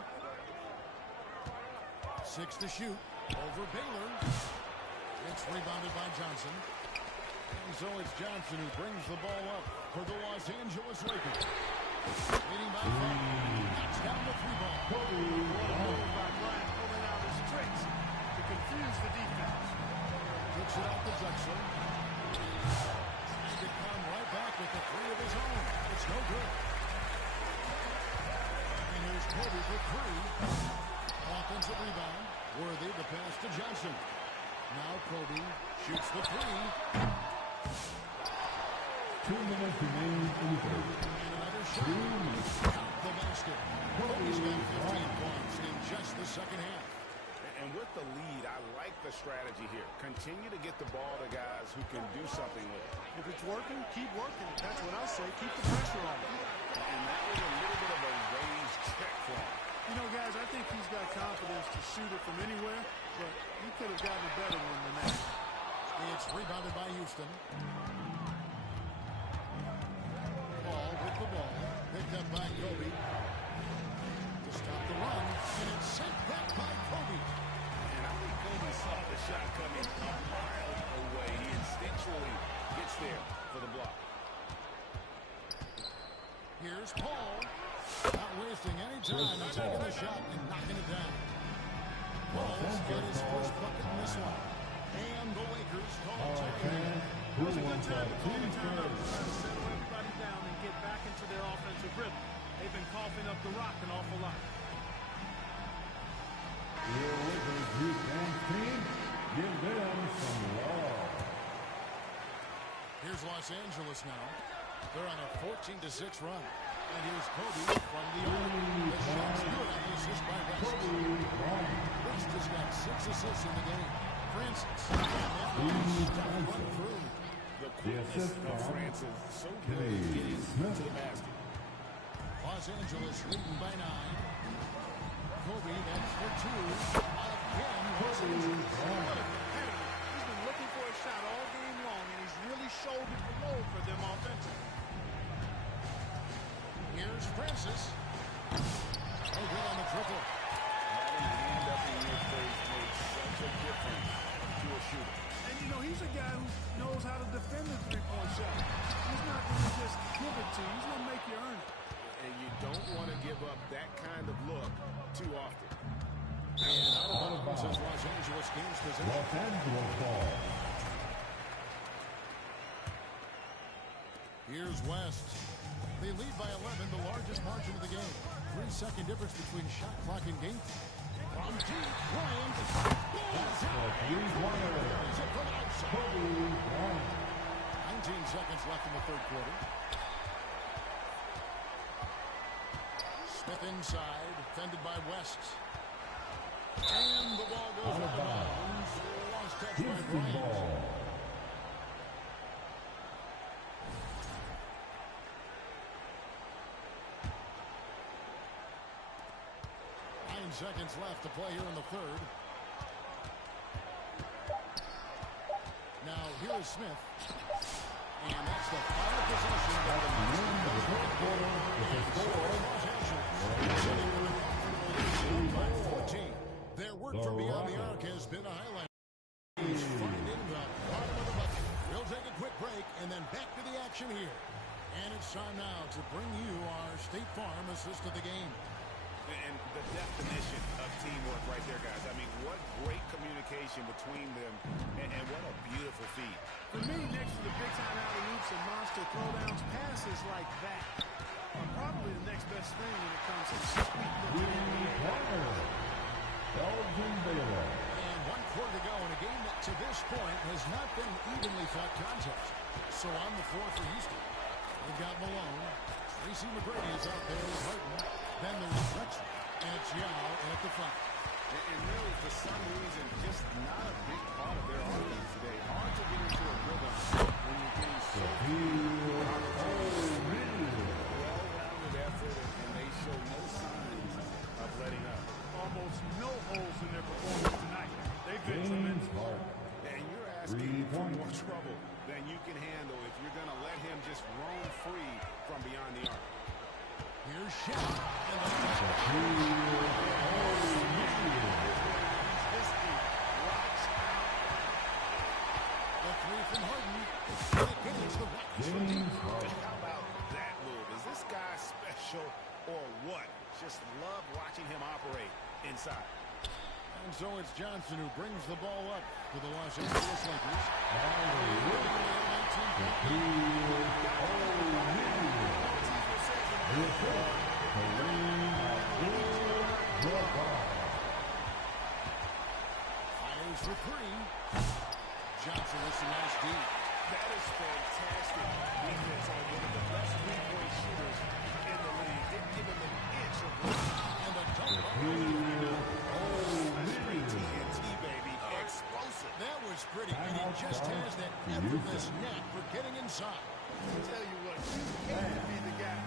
6 to shoot. Over Baylor. It's rebounded by Johnson. And so it's Johnson who brings the ball up for the Los Angeles Lakers. Leading by 5. Knocks down the 3-ball. What a move by Bryant pulling out his tricks to confuse the defense. Kicks it out to Drexler. Trying to come right back with the 3 of his own. It's no good. And here's Kobe for 3. Offensive rebound. Worthy the pass to Johnson. Now Kobe shoots the 3. 2 minutes remaining in the third. And another shot. Count the basket. Kobe's got 15 points in just the second half. And with the lead, I like the strategy here. Continue to get the ball to guys who can do something with it. If it's working, keep working. That's what I say. Keep the pressure on him. And that was a little bit of a raised check for him. You know, guys, I think he's got confidence to shoot it from anywhere, but he could have gotten a better one than that. It's rebounded by Houston. Paul with the ball. Picked up by Kobe. To stop the run. And it's sent back by Kobe. And I think Kobe saw the shot coming a mile away. He instinctually gets there for the block. Here's Paul. Not wasting any time in taking the shot and knocking it down. Paul's got his first bucket in this one. And the Lakers call time. It was a good time to call the timeout to try to settle everybody down and get back into their offensive rhythm. They've been coughing up the rock an awful lot. Your Lakers youth dance team, give them some love. Here's Los Angeles now. They're on a 14-6 run. And here's Kobe from the arc. The shot's good on the assist by West. West has got 6 assists in the game. Francis. Run through. The quickness of Francis so good getting to the basket. Los Angeles leading by 9. Kobe, that's for 2. Again, Los Angeles. He's been looking for a shot all game long, and he's really shouldered the load for them offensively. Here's Francis. Oh, good on the triple. Having the hand up in your face makes such a difference to a shooter. And, you know, he's a guy who knows how to defend the three-point shot. He's not going to just give it to you. He's going to make you earn it. And you don't want to give up that kind of look too often. And out of bounds as Los Angeles gains possession. Los Angeles ball. Here's West. They lead by 11, the largest margin of the game. 3-second difference between shot clock and game. From deep, Bryant. Balls out. There's it from outside. 19 seconds left in the third quarter. Smith inside, defended by West. And the ball goes out of bounds. Lost touch by Bryant. 9 seconds left to play here in the third. Now here is Smith. And that's the final possession of the fourth quarter. By 14. Their work from beyond the arc has been a highlight. He's finding the bottom of the bucket. We'll take a quick break and then back to the action here. And it's time now to bring you our State Farm assist of the game. And the definition of teamwork right there, guys. I mean, what great communication between them, and what a beautiful feed. For me, next to the big-time alley-oops and monster throwdowns, passes like that are probably the next best thing when it comes to sweet Elgin Baylor. And 1 quarter to go in a game that to this point has not been an evenly fought contest. So on the floor for Houston, they've got Malone. Tracy McGrady is out there with Harden. Then there's Drexler and Chiao at the front. And really, for some reason, just not a big part of their offense today. Hard to get into a rhythm when you're getting so well-rounded effort, and they show no signs of letting up. Almost no holes in their performance tonight. They've been tremendous. And you're asking for more trouble than you can handle if you're going to let him just roam free from beyond the arc. Here's Shaq. And the three from Harden. Against the Rockets. How about that move? Is this guy special or what? Just love watching him operate inside. And so it's Johnson who brings the ball up for the Los Angeles Lakers. Fires for three. Johnson with some nice deep. That is fantastic defense on one of the best three-point shooters in the league. Didn't give him an inch of room. And a dunk. Straight TNT, baby. Explosive. That was pretty. And he just has that effortless knack for getting inside. I'll tell you what, you can't be the guy.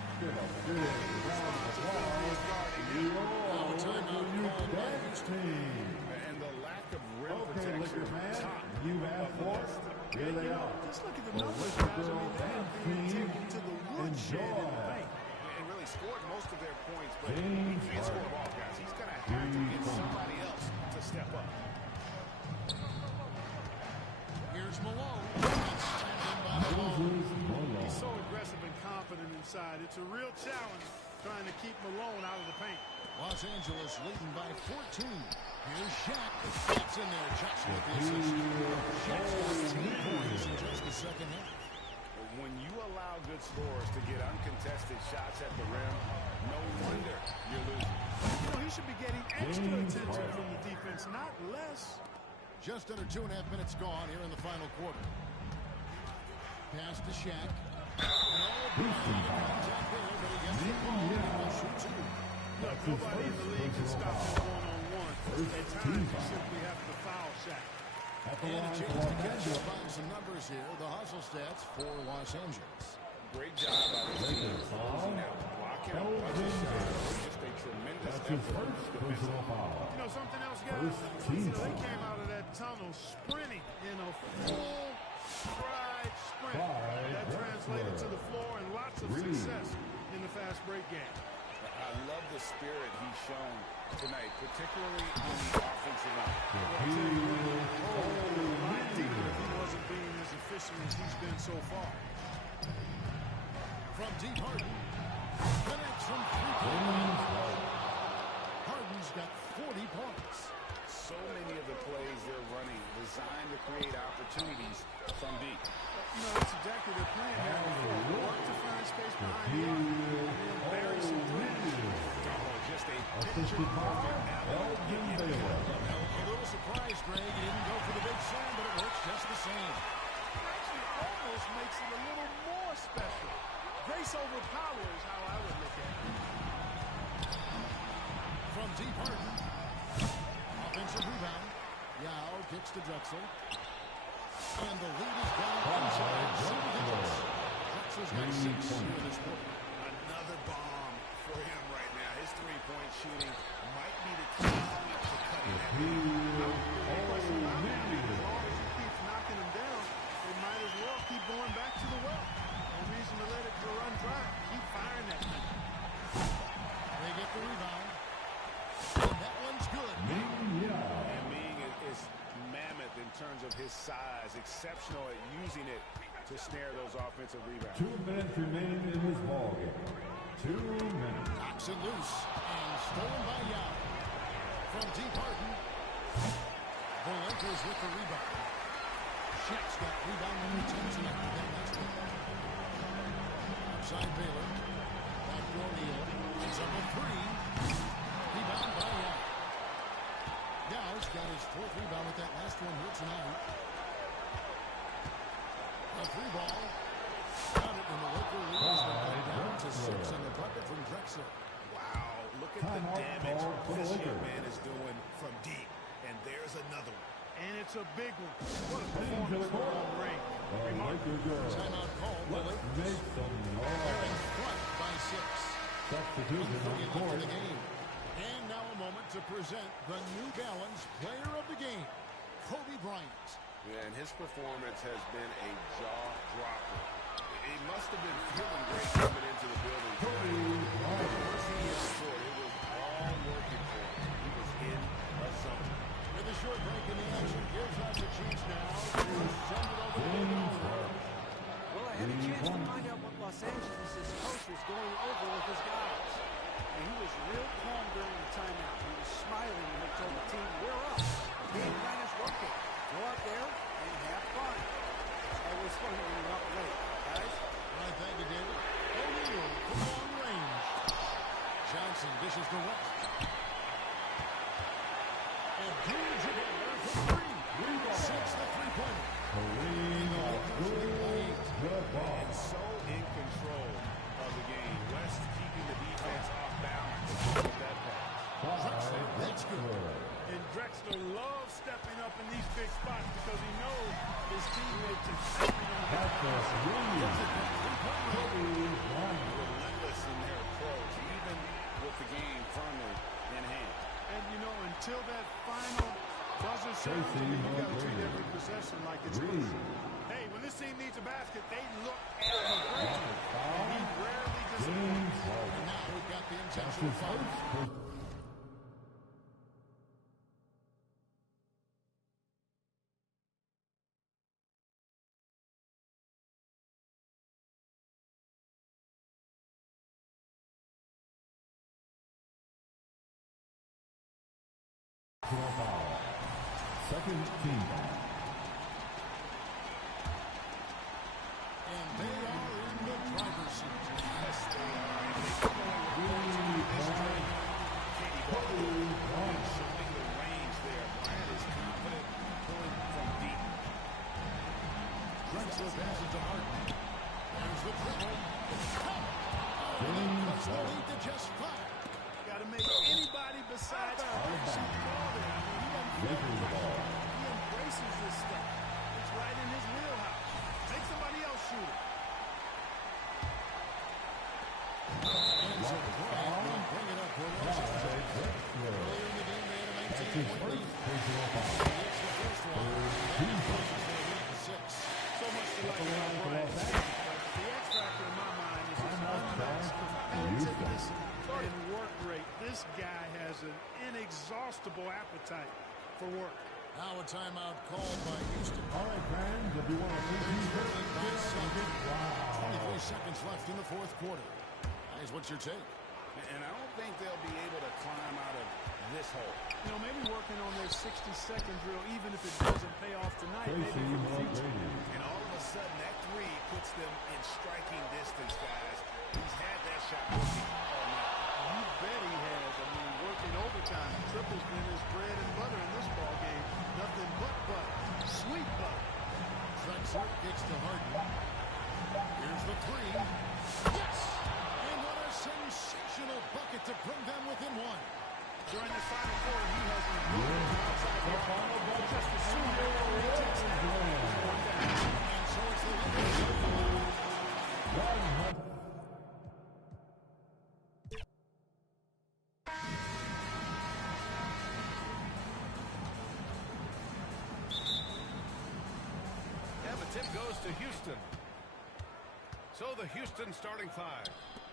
And the lack of rim protection. You've asked for it. Here they are. Just look at the numbers, guys. I mean, they are being taken to the woodshed in the paint. And really scored most of their points, but he can't score them all, guys. He's going to have to get somebody else to step up. Here's Malone. He's so aggressive and confident inside. It's a real challenge trying to keep Malone out of the paint. Los Angeles leading by 14. Here's Shaq. Gets in there. Jackson with the assist. Shaq's 14 points in just the second half. When you allow good scorers to get uncontested shots at the rim, no wonder you're losing. You know, he should be getting extra attention from the defense, not less. Just under 2.5 minutes gone here in the final quarter. Pass to Shaq. And all Bryant contact there, but he gets the ball and will shoot two. Look, nobody in the league can stop him one-on-one. At times, you simply have to foul Shaq. And a chance to catch up on some numbers here. The hustle stats for Los Angeles. Great job by the team closing out, blocking a bunch of shots. Just a tremendous effort defensively. You know something else, guys? They came out of that tunnel sprinting in a full stride sprint. That translated to the floor and lots of success in the fast break game. I love the spirit he's shown tonight, particularly on the offensive line. If he wasn't being as efficient as he's been so far. From deep Harden. Connects from three-point. Harden's got 40 points. So many of the plays they're running designed to create opportunities from deep. You know, that's exactly their plan here before. Work to find space behind the arc and then bury some threes. Just a picture-perfect Elgin Baylor. A little surprise, Greg. He didn't go for the big slam, but it works just the same. Actually, almost makes it a little more special. Grace over power is how I would look at it. From deep Harden. Offensive rebound. Yao kicks to Drexel. And the lead is down inside. Drexel's got 6 in this quarter. Another bomb for him right now. His three-point shooting might be the key to cutting that lead. As long as he keeps knocking him down, they might as well keep going back to the well. No reason to let it run dry. Keep firing that thing. They get the rebound. And that one's good. And Ming is mammoth in terms of his size. Exceptional at using it to snare those offensive rebounds. 2 minutes remaining in this ballgame. 2 minutes. Knocks it loose and stolen by Yao. From deep Harden. The Lakers with the rebound. Shaq's got rebound number 10 tonight. Outside Baylor. Backdoor Neal. It's up a 3. Rebound by Yao. Yao's got his 4th rebound with that last one here tonight. A 3 ball. Got it, and the Lakers lead has been down to 6 on the bucket from Drexel. Wow, look at the damage this young man is doing from deep. And there's another one. And it's a big one. What a performance for long range. Timeout called. The Lakers. They're in front by 6. Substitution on the court. And now a moment to present the New Balance Player of the Game, Kobe Bryant. Yeah, and his performance has been a jaw-dropper. He must have been feeling great coming into the building tonight. Once he hit the court, it was all working for him. He was in a zone. With a short break in the action, gives us a chance now to send it over to the Well, I had a chance to find out what Los Angeles' coach was going over with his guys. And he was real calm during the timeout. He was smiling when he told the team, we're up. The game plan is working. Go out there and have fun. It's always fun when you're up late, guys. All right, thank you, David. O'Neal from long range. Johnson dishes to West. And Page again there for 3. 6 the three-pointer. And so in control of the game. West keeping the defense off balance with that pass. Drexler, that's good. And Drexler loves stepping up in these big spots because he knows his teammates are stepping on relentless in their approach, even with the game firmly in hand. And, you know, until that final buzzer sounds, you got to treat every possession like it's crucial. Hey, when this team needs a basket, they look at him great. And he rarely disappoints. And now we've got the intentional foul. Second team foul. And they are in the driver's seat. Yes, they are. And they come on with Katie Ball showing the range there. Bryant is confident pulling from deep. Drexler passes to Harden. There's the dribble. Cuts the lead to just 5. Got to make anybody besides Harden see the ball there. I mean, he embraces this stuff. It's right in his wheelhouse. Make somebody else shoot it. And so Bryant will bring it up for Los Angeles. Earlier in the game, they had a 19-point lead. It's the first one. And 6. So much to like about Bryant. The X factor in my mind is his unmatched competitiveness and work rate. This guy has an inexhaustible appetite for work. Now a timeout called by Houston. All right, fans, if you want to by 23 seconds left in the 4th quarter. Guys, what's your take? And I don't think they'll be able to climb out of this hole. You know, maybe working on their 60-second drill, even if it doesn't pay off tonight, maybe for the future. And all of a sudden, that 3 puts them in striking distance, guys. He's had that shot working all night. You bet he has. I mean, working overtime, triple has been his bread and butter in this ball game. Nothing but butter. Sweet butter. Drexler gets to Harden. Here's the three. Yes! And what a sensational bucket to bring them within one. During the final quarter, he has improved outside the final ball just as soon as he takes that one down. And so it's the And the tip goes to Houston. So the Houston starting five.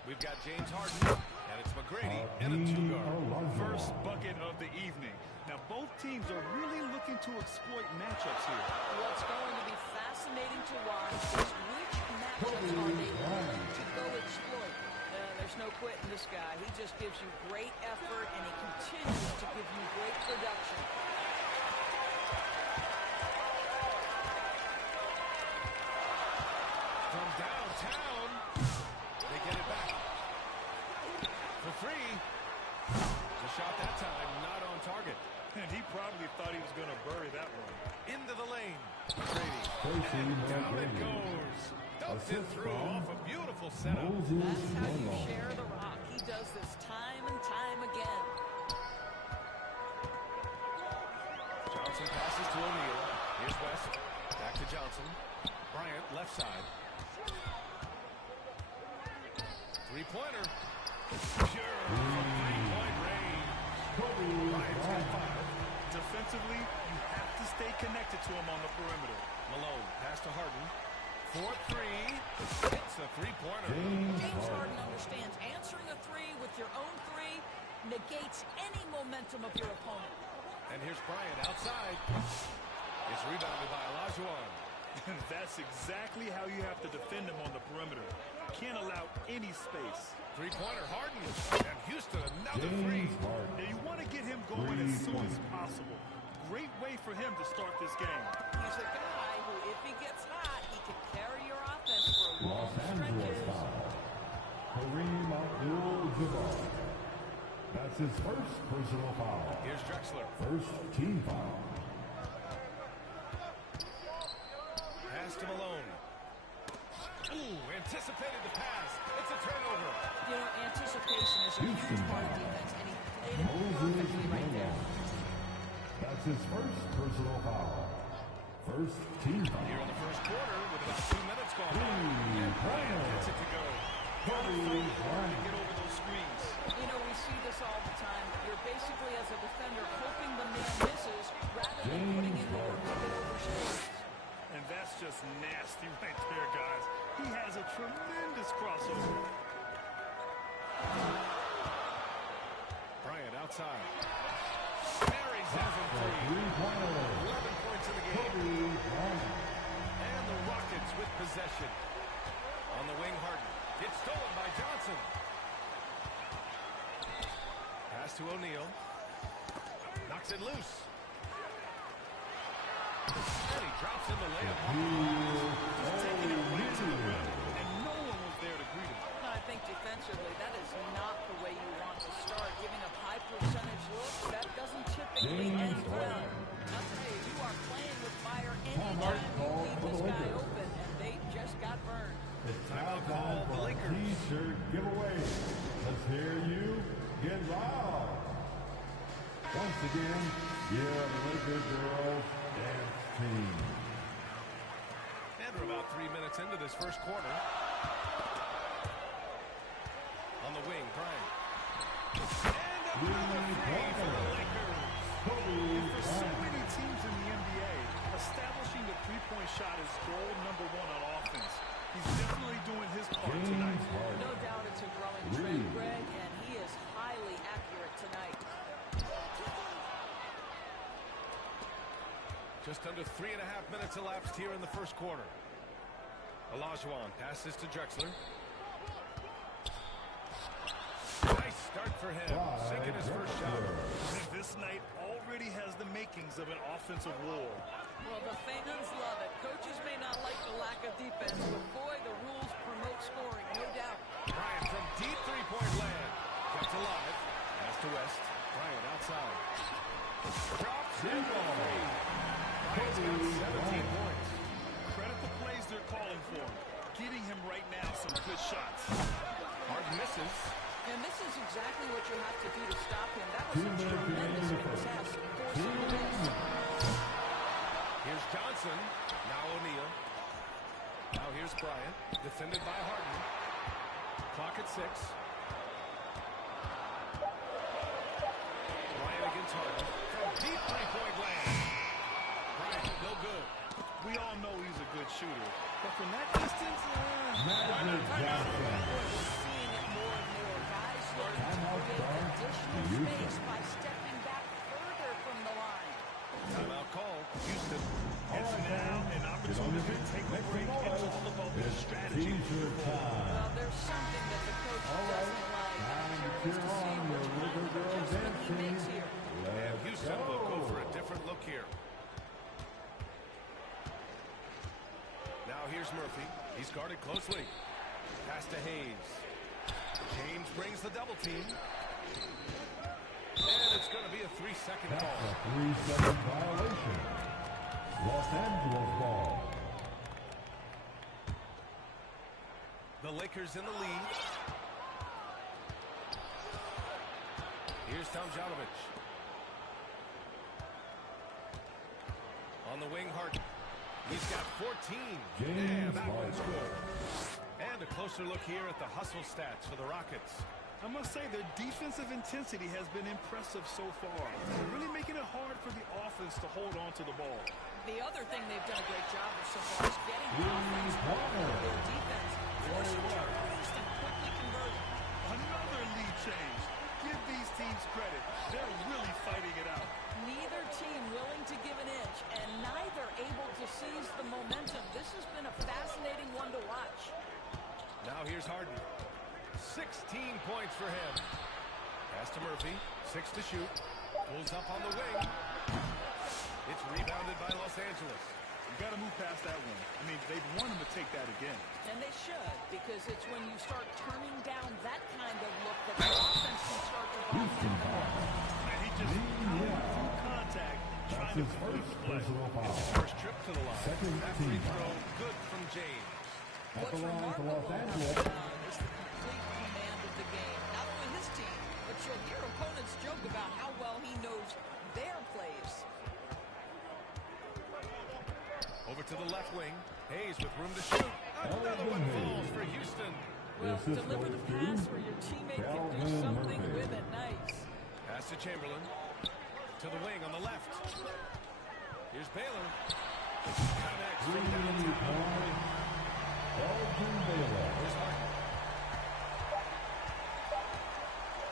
We've got James Harden, and it's McGrady in a two-guard. First bucket of the evening. Now, both teams are really looking to exploit matchups here. What's going to be fascinating to watch is which matchups are they willing to go exploit. There's no quitting this guy. He just gives you great effort, and he continues to give you great production. From downtown, they get it back. For three. The shot that time, not on target. And he probably thought he was going to bury that one. Into the lane. Brady. And down it goes. Dumped it through off a beautiful setup. That's how you share the rock. He does this time and time again. Johnson passes to O'Neal. Here's West. Back to Johnson. Bryant, left side. Three-pointer. Sure. From three-point range. Bryant's got five. Defensively, you have to stay connected to him on the perimeter. Malone, pass to Harden. 4-3. It's a three-pointer. James Harden understands answering a three with your own three negates any momentum of your opponent. And here's Bryant outside. It's rebounded by Olajuwon. And that's exactly how you have to defend him on the perimeter. Can't allow any space. Three-pointer, Harden. And Houston, another three. Now you want to get him going as soon as possible. Great way for him to start this game. He's a guy who, if he gets hot, he can carry your offense for long stretches. Kareem Abdul-Jabbar. That's his first personal foul. Here's Drexler. First team foul. Pass to Malone. Ooh, anticipated the pass. It's a turnover. You know, anticipation is a huge part of defense, and he played it perfectly right there. That's his first personal foul. First team foul. Here in the first quarter with about 2 minutes gone by. And Bryant gets it to go. Bryant to get over those screens. You know, we see this all the time. You're basically, as a defender, hoping the man misses rather than putting in the work to get over screens. And that's just nasty right there, guys. He has a tremendous crossover. Bryant outside. Marries in from three. 11 points in the game. And the Rockets with possession. On the wing, Harden. It's stolen by Johnson. Pass to O'Neal. Knocks it loose. And he drops in the layup. Just taking it right to the rim, and no one was there to greet him. I think defensively, that is not the way you want to start. Giving up high percentage looks, that doesn't typically end well. I'll tell you, you are playing with fire anytime you leave this guy open, and they just got burned. It's now time for a T-shirt giveaway. Let's hear you get loud. Once again, yeah, the Laker girls dance team. And we're about 3 minutes into this first quarter. On the wing, Bryant. And another three for the Lakers. And for so many teams in the NBA, establishing the three-point shot is goal number one on offense. He's definitely doing his part tonight. No doubt it's a growing trend, Greg, and he is highly accurate tonight. Just under 3.5 minutes elapsed here in the first quarter. Olajuwon passes to Drexler. Nice start for him. Sinking his first shot. And this night already has the makings of an offensive war. Well, the fans love it. Coaches may not like the lack of defense, but boy, the rules promote scoring, no doubt. Bryant from deep three-point land. Kept alive. Pass to West. Bryant outside. outside. Drops in for three. Bryant's got 17 points. Credit the plays they're calling for. Getting him right now some good shots. Harden misses. And this is exactly what you have to do to stop him. That was a tremendous success. Forcing the miss. Here's Johnson. Now O'Neal. Now here's Bryant. Defended by Harden. Clock at 6. Bryant against Harden. From deep three-point land. Bryant, no good. We all know he's a good shooter. But from that distance, We're seeing it more and more. Guys looking to create additional space by stepping back further from the line. Timeout call. Houston. it's now an opportunity to take a break. It's all about the strategy. Well, there's something that the coach doesn't like. I'm curious to see what kind of adjustment he makes here. And Houston will go for a different look here. Now here's Murphy. He's guarded closely. Pass to Hayes. James brings the double team. And it's going to be a 3-second call. That's a 3-second violation. Los Angeles ball. The Lakers in the lead. Here's Tomjanovich. On the wing, Harden. He's got 14. James That one's Harden. good. And a closer look here at the hustle stats for the Rockets. I must say their defensive intensity has been impressive so far. They're really making it hard for the offense to hold on to the ball. The other thing they've done a great job of so far is getting the offense off of their defense, forcing turnovers and quickly converting. Another lead change. Give these teams credit. They're really fighting it out. Neither team willing to give an inch, and neither able to seize the momentum. This has been a fascinating one to watch. Now here's Harden. 16 points for him. Pass to Murphy. 6 to shoot. Pulls up on the wing. It's rebounded by Los Angeles. You got to move past that one. I mean, they've wanted to take that again. And they should, because it's when you start turning down that kind of look that the offense can start to buy in. And he just powered through contact, trying to complete the play. It's his first trip to the line. That free throw, good from James. What's remarkable about him is the complete command of the game. Not only his team, but you'll hear opponents joke about how well he knows their plays. Over to the left wing. Hayes with room to shoot. Another one falls for Houston. Well, deliver the pass where your teammate can do something with it. Nice. Pass to Chamberlain. To the wing on the left. Here's Baylor. Connects from downtown. Here's Harden.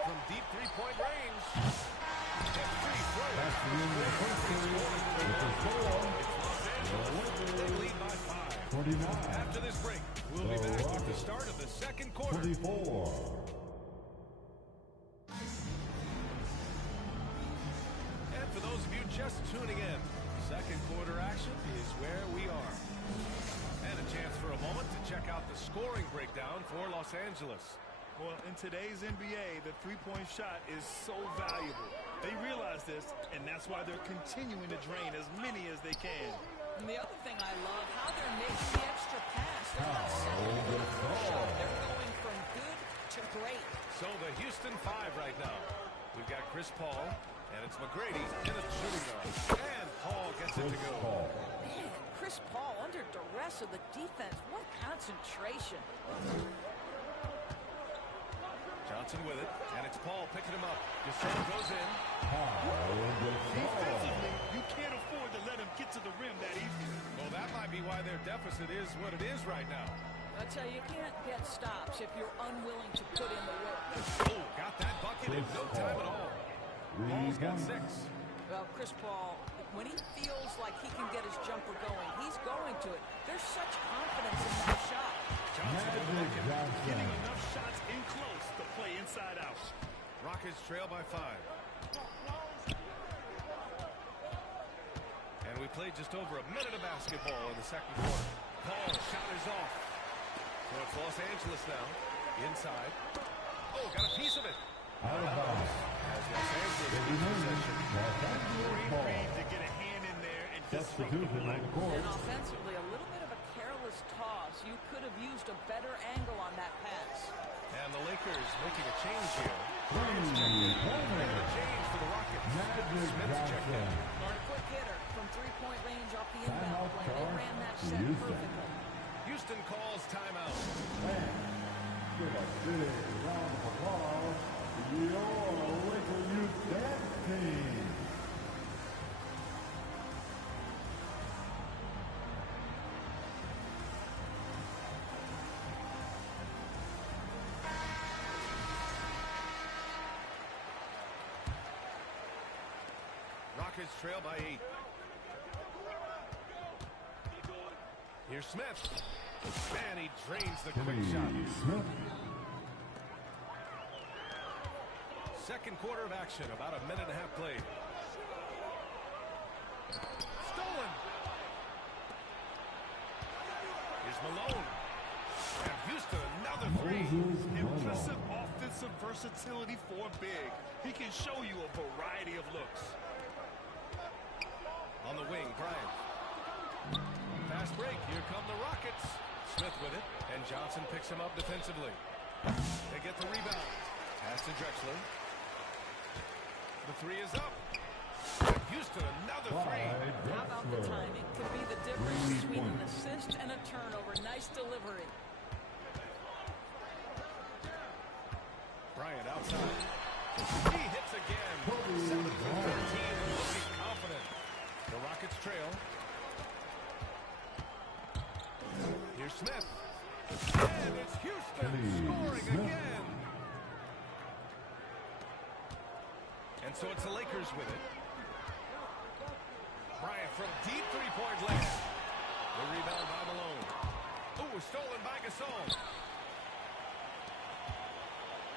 From deep three-point range. And free throw. They lead by 5. After this break, we'll be back with the start of the second quarter. 24. And for those of you just tuning in, second quarter action is where we are. And a chance for a moment to check out the scoring breakdown for Los Angeles. Well, in today's NBA, the three-point shot is so valuable. They realize this, and that's why they're continuing to drain as many as they can. And the other thing I love, how they're making the extra pass. They're not settling for the first shot. They're going from good to great. So the Houston 5 right now. We've got Chris Paul, and it's McGrady in a shooting guard. And Paul gets it to go. Man, Chris Paul under duress of the defense. What concentration. Johnson with it, and it's Paul picking him up. Gasol goes in. Defensively, you can't afford to let him get to the rim that easy. Well, that might be why their deficit is what it is right now. I tell you, you can't get stops if you're unwilling to put in the work. Oh, got that bucket in no time at all. Paul's got 6. Well, Chris Paul, when he feels like he can get his jumper going, he's going to it. There's such confidence in that shot. Getting enough shots in close to play inside out. Rockets trail by 5. And we played just over a minute of basketball in the second quarter. Paul shot is off. So it's Los Angeles now. Inside. Oh, got a piece of it. Out of bounds. As Los Angeles Substitution on the court. And offensively, a little bit of a careless toss. You could have used a better angle on that pass. And the Lakers making a change here. Bryant's checked in. And a change for the Rockets. Smith checked in. A quick hitter from three-point range off the inbound play. They ran that set perfectly. Houston calls timeout. Give a big round of applause to your Laker Youth Dance Team. Rockets trail by 8. Here's Smith. And he drains the quick shot. Smith. Second quarter of action, about a minute and a half played. Stolen. Here's Malone. And Houston, another three. Impressive offensive versatility for big. He can show you a variety of looks. On the wing, Bryant. Fast break. Here come the Rockets. Smith with it, and Johnson picks him up defensively. They get the rebound. Pass to Drexler. The three is up. Houston, another three. How about the timing? Could be the difference between an assist and a turnover. Nice delivery. Bryant outside. He hits again. 7 for 13, looking confident. The Rockets trail. Here's Smith. And it's Houston scoring again. And so it's the Lakers with it. Bryant from deep three-point land. The rebound by Malone. Ooh, stolen by Gasol.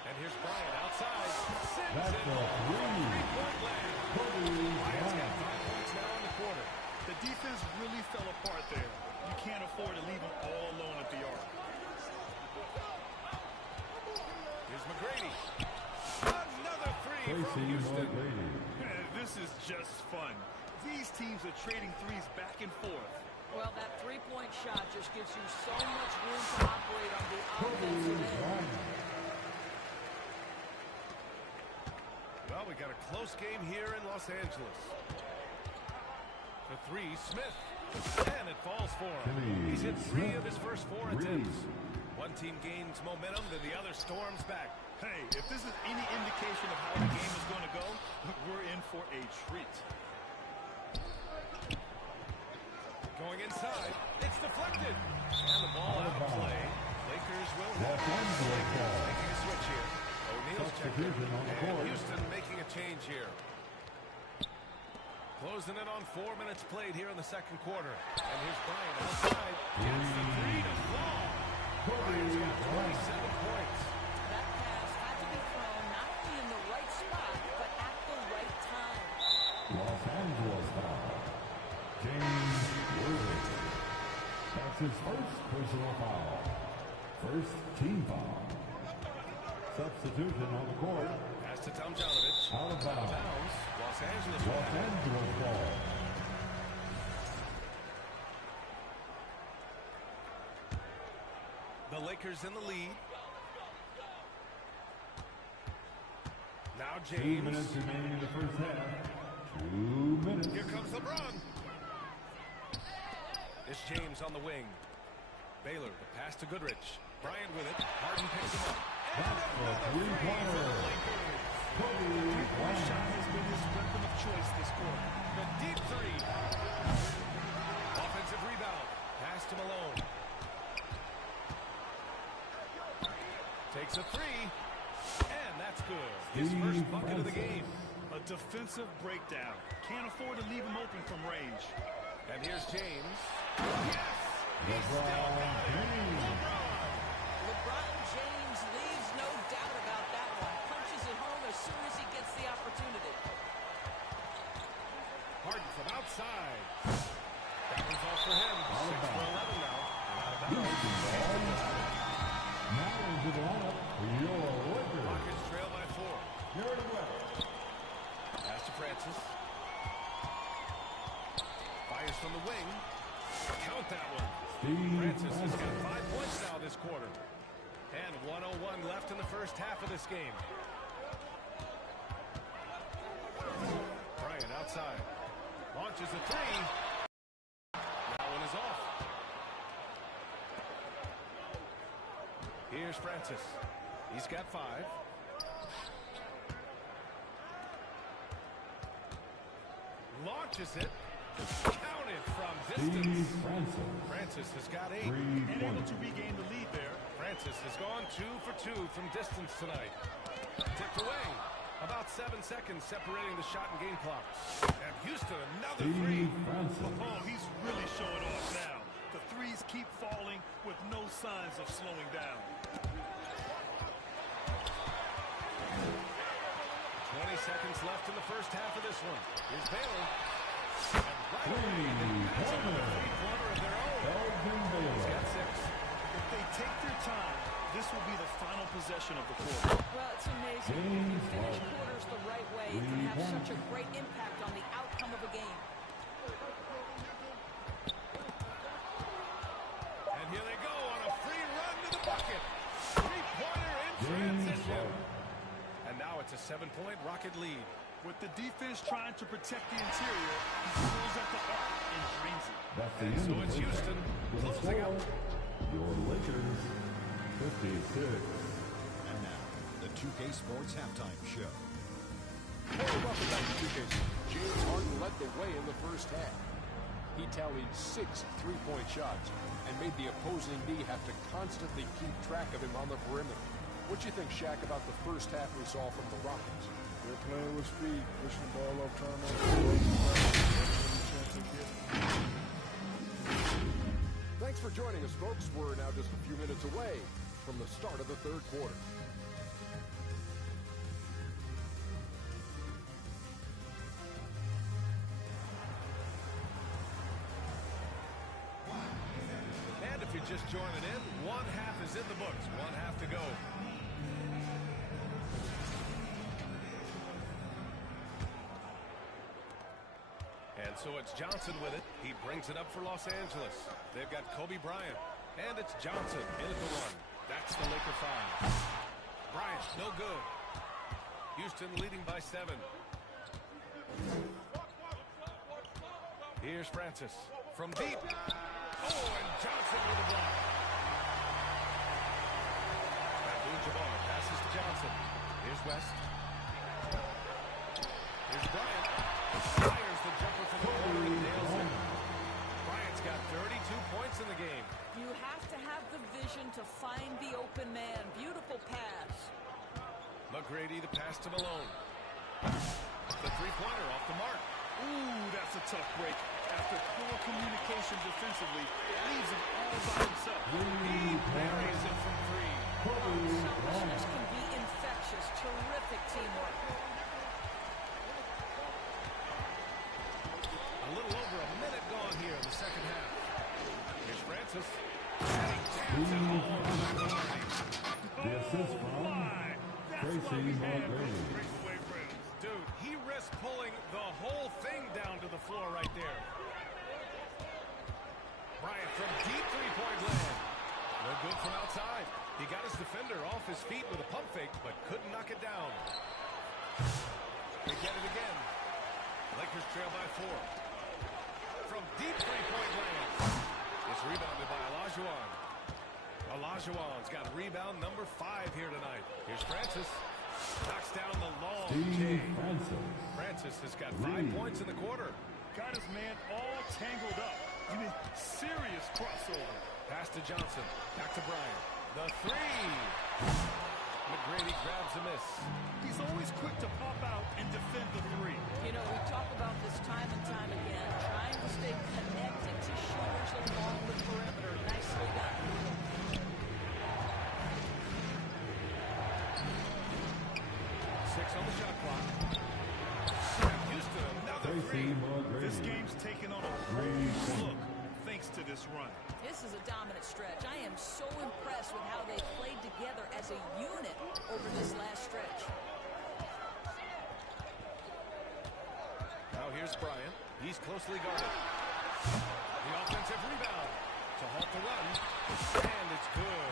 And here's Bryant outside. Sends it from three-point land. Bryant's got 5 points now in the quarter. The defense really fell apart there. You can't afford to leave them all alone at the arc. Here's McGrady. Another three from Houston. This is just fun. These teams are trading threes back and forth. Well, that three-point shot just gives you so much room to operate on the offensive end. Well, we got a close game here in Los Angeles. The three, Smith. And it falls for him. He's hit 3 of his first 4 attempts. One team gains momentum, then the other storms back. Hey, if this is any indication of how the game is going to go, we're in for a treat. Going inside. It's deflected. And the ball out of play. Lakers will have making a switch here. O'Neal's checked in. And Houston making a change here. Closing in on 4 minutes played here in the second quarter. And here's Bryant outside. Gets the three to fall. Bryant's got 27 points. That pass had to be thrown not only in the right spot, but at the right time. Los Angeles foul. James Worthy. That's his first personal foul. First team foul. Substitution on the court. Pass to Tomjanovich. Out of bounds. Los Angeles. Los Angeles ball. The Lakers in the lead. Now James. 2 minutes remaining in the first half. 2 minutes. Here comes LeBron. It's James on the wing. Baylor, the pass to Goodrich. Bryant with it. Harden picks him up. And another three for the Lakers. Three-point shot has been his weapon of choice this quarter. The deep three. Offensive rebound. Pass to Malone. Takes a three. And that's good. His first bucket of the game. A defensive breakdown. Can't afford to leave him open from range. And here's James. Yes! He's still going. LeBron James leaves no doubt about that one. Punches it home as soon as he gets the opportunity. Harden from outside. That one's off for him. 6 for 11 now. Now into the lineup for your Lakers. Rockets trail by 4. Here to West. Pass to Francis. Fires to from the wing. Count that one. Francis has got 5 points now this quarter. And 1:01 left in the first half of this game. Bryant outside. Launches a three. That one is off. Here's Francis. He's got 5. Launches it. Counted from distance. Francis has got 8. And able to regain the lead there. Francis has gone 2 for 2 from distance tonight. Tipped away. About 7 seconds separating the shot and game clock. And Houston, another three. Oh, he's really showing off now. The threes keep falling with no signs of slowing down. 20 seconds left in the first half of this one. Here's Baylor. And right away, that's another three-pointer of their own. He's got 6. If they take their time, this will be the final possession of the quarter. Well, it's amazing. When you finish quarters the right way, it can have such a great impact on the outcome of a game. And here they go on a free run to the bucket. Three-pointer in transition. And now it's a 7-point Rocket lead. With the defense trying to protect the interior, he pulls at the arc and drains it. And so it's Houston closing out. Your Lakers 56. And now, the 2K Sports Halftime Show. Hey, welcome back to 2K. James Harden led the way in the first half. He tallied 6 3-point shots and made the opposing D have to constantly keep track of him on the perimeter. What do you think, Shaq, about the first half we saw from the Rockets? They're playing with speed, pushing the ball up, trying to Thanks for joining us, folks. We're now just a few minutes away from the start of the third quarter. And if you're just joining in, one half is in the books. One half to go. And so it's Johnson with it. He brings it up for Los Angeles. They've got Kobe Bryant. And it's Johnson in at the 1. That's the Laker 5. Bryant, no good. Houston leading by 7. Here's Francis from deep. Oh, and Johnson with a block. Abdul-Jabbar passes to Johnson. Here's West. Here's Bryant. Fires the jumper from the corner and nails it. Bryant's got 32 points in the game. You have to have the vision to find the open man. Beautiful pass. McGrady the pass to Malone. The three-pointer off the mark. Ooh, that's a tough break. After poor communication defensively, it leaves him all by himself. He buries it from 3. Selfishness can be infectious. Terrific teamwork. A little over a minute gone here in the second half. Here's Francis. The assist from Tracy McGrady. Dude, he risked pulling the whole thing down to the floor right there. Bryant from deep three-point land. No good from outside. He got his defender off his feet with a pump fake, but couldn't knock it down. They get it again. Lakers trail by 4. From deep three-point land. It's rebounded by Olajuwon. Olajuwon's got rebound number 5 here tonight. Here's Francis. Knocks down the long J. Francis has got 5 points in the quarter. Got his man all tangled up. You mean serious crossover. Pass to Johnson. Back to Bryant. The 3. McGrady grabs a miss. He's always quick to pop out and defend the 3. You know, we talk about this time and time again, trying to stay connected to shooters along the perimeter. Nicely done. On the shot clock. And Houston, another 3. This game's taken on a whole look thanks to this run. This is a dominant stretch. I am so impressed with how they played together as a unit over this last stretch. Now here's Bryant. He's closely guarded. The offensive rebound to halt the run. And it's good.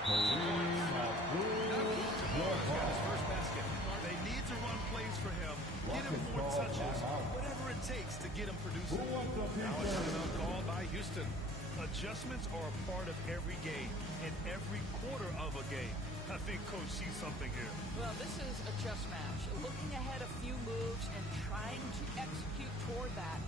His first basket. They need to run plays for him. Get him more touches. Whatever it takes to get him producing. Now a timeout called by Houston. Adjustments are a part of every game and every quarter of a game. I think Coach sees something here. Well, this is a chess match. Looking ahead a few moves and trying to execute toward that.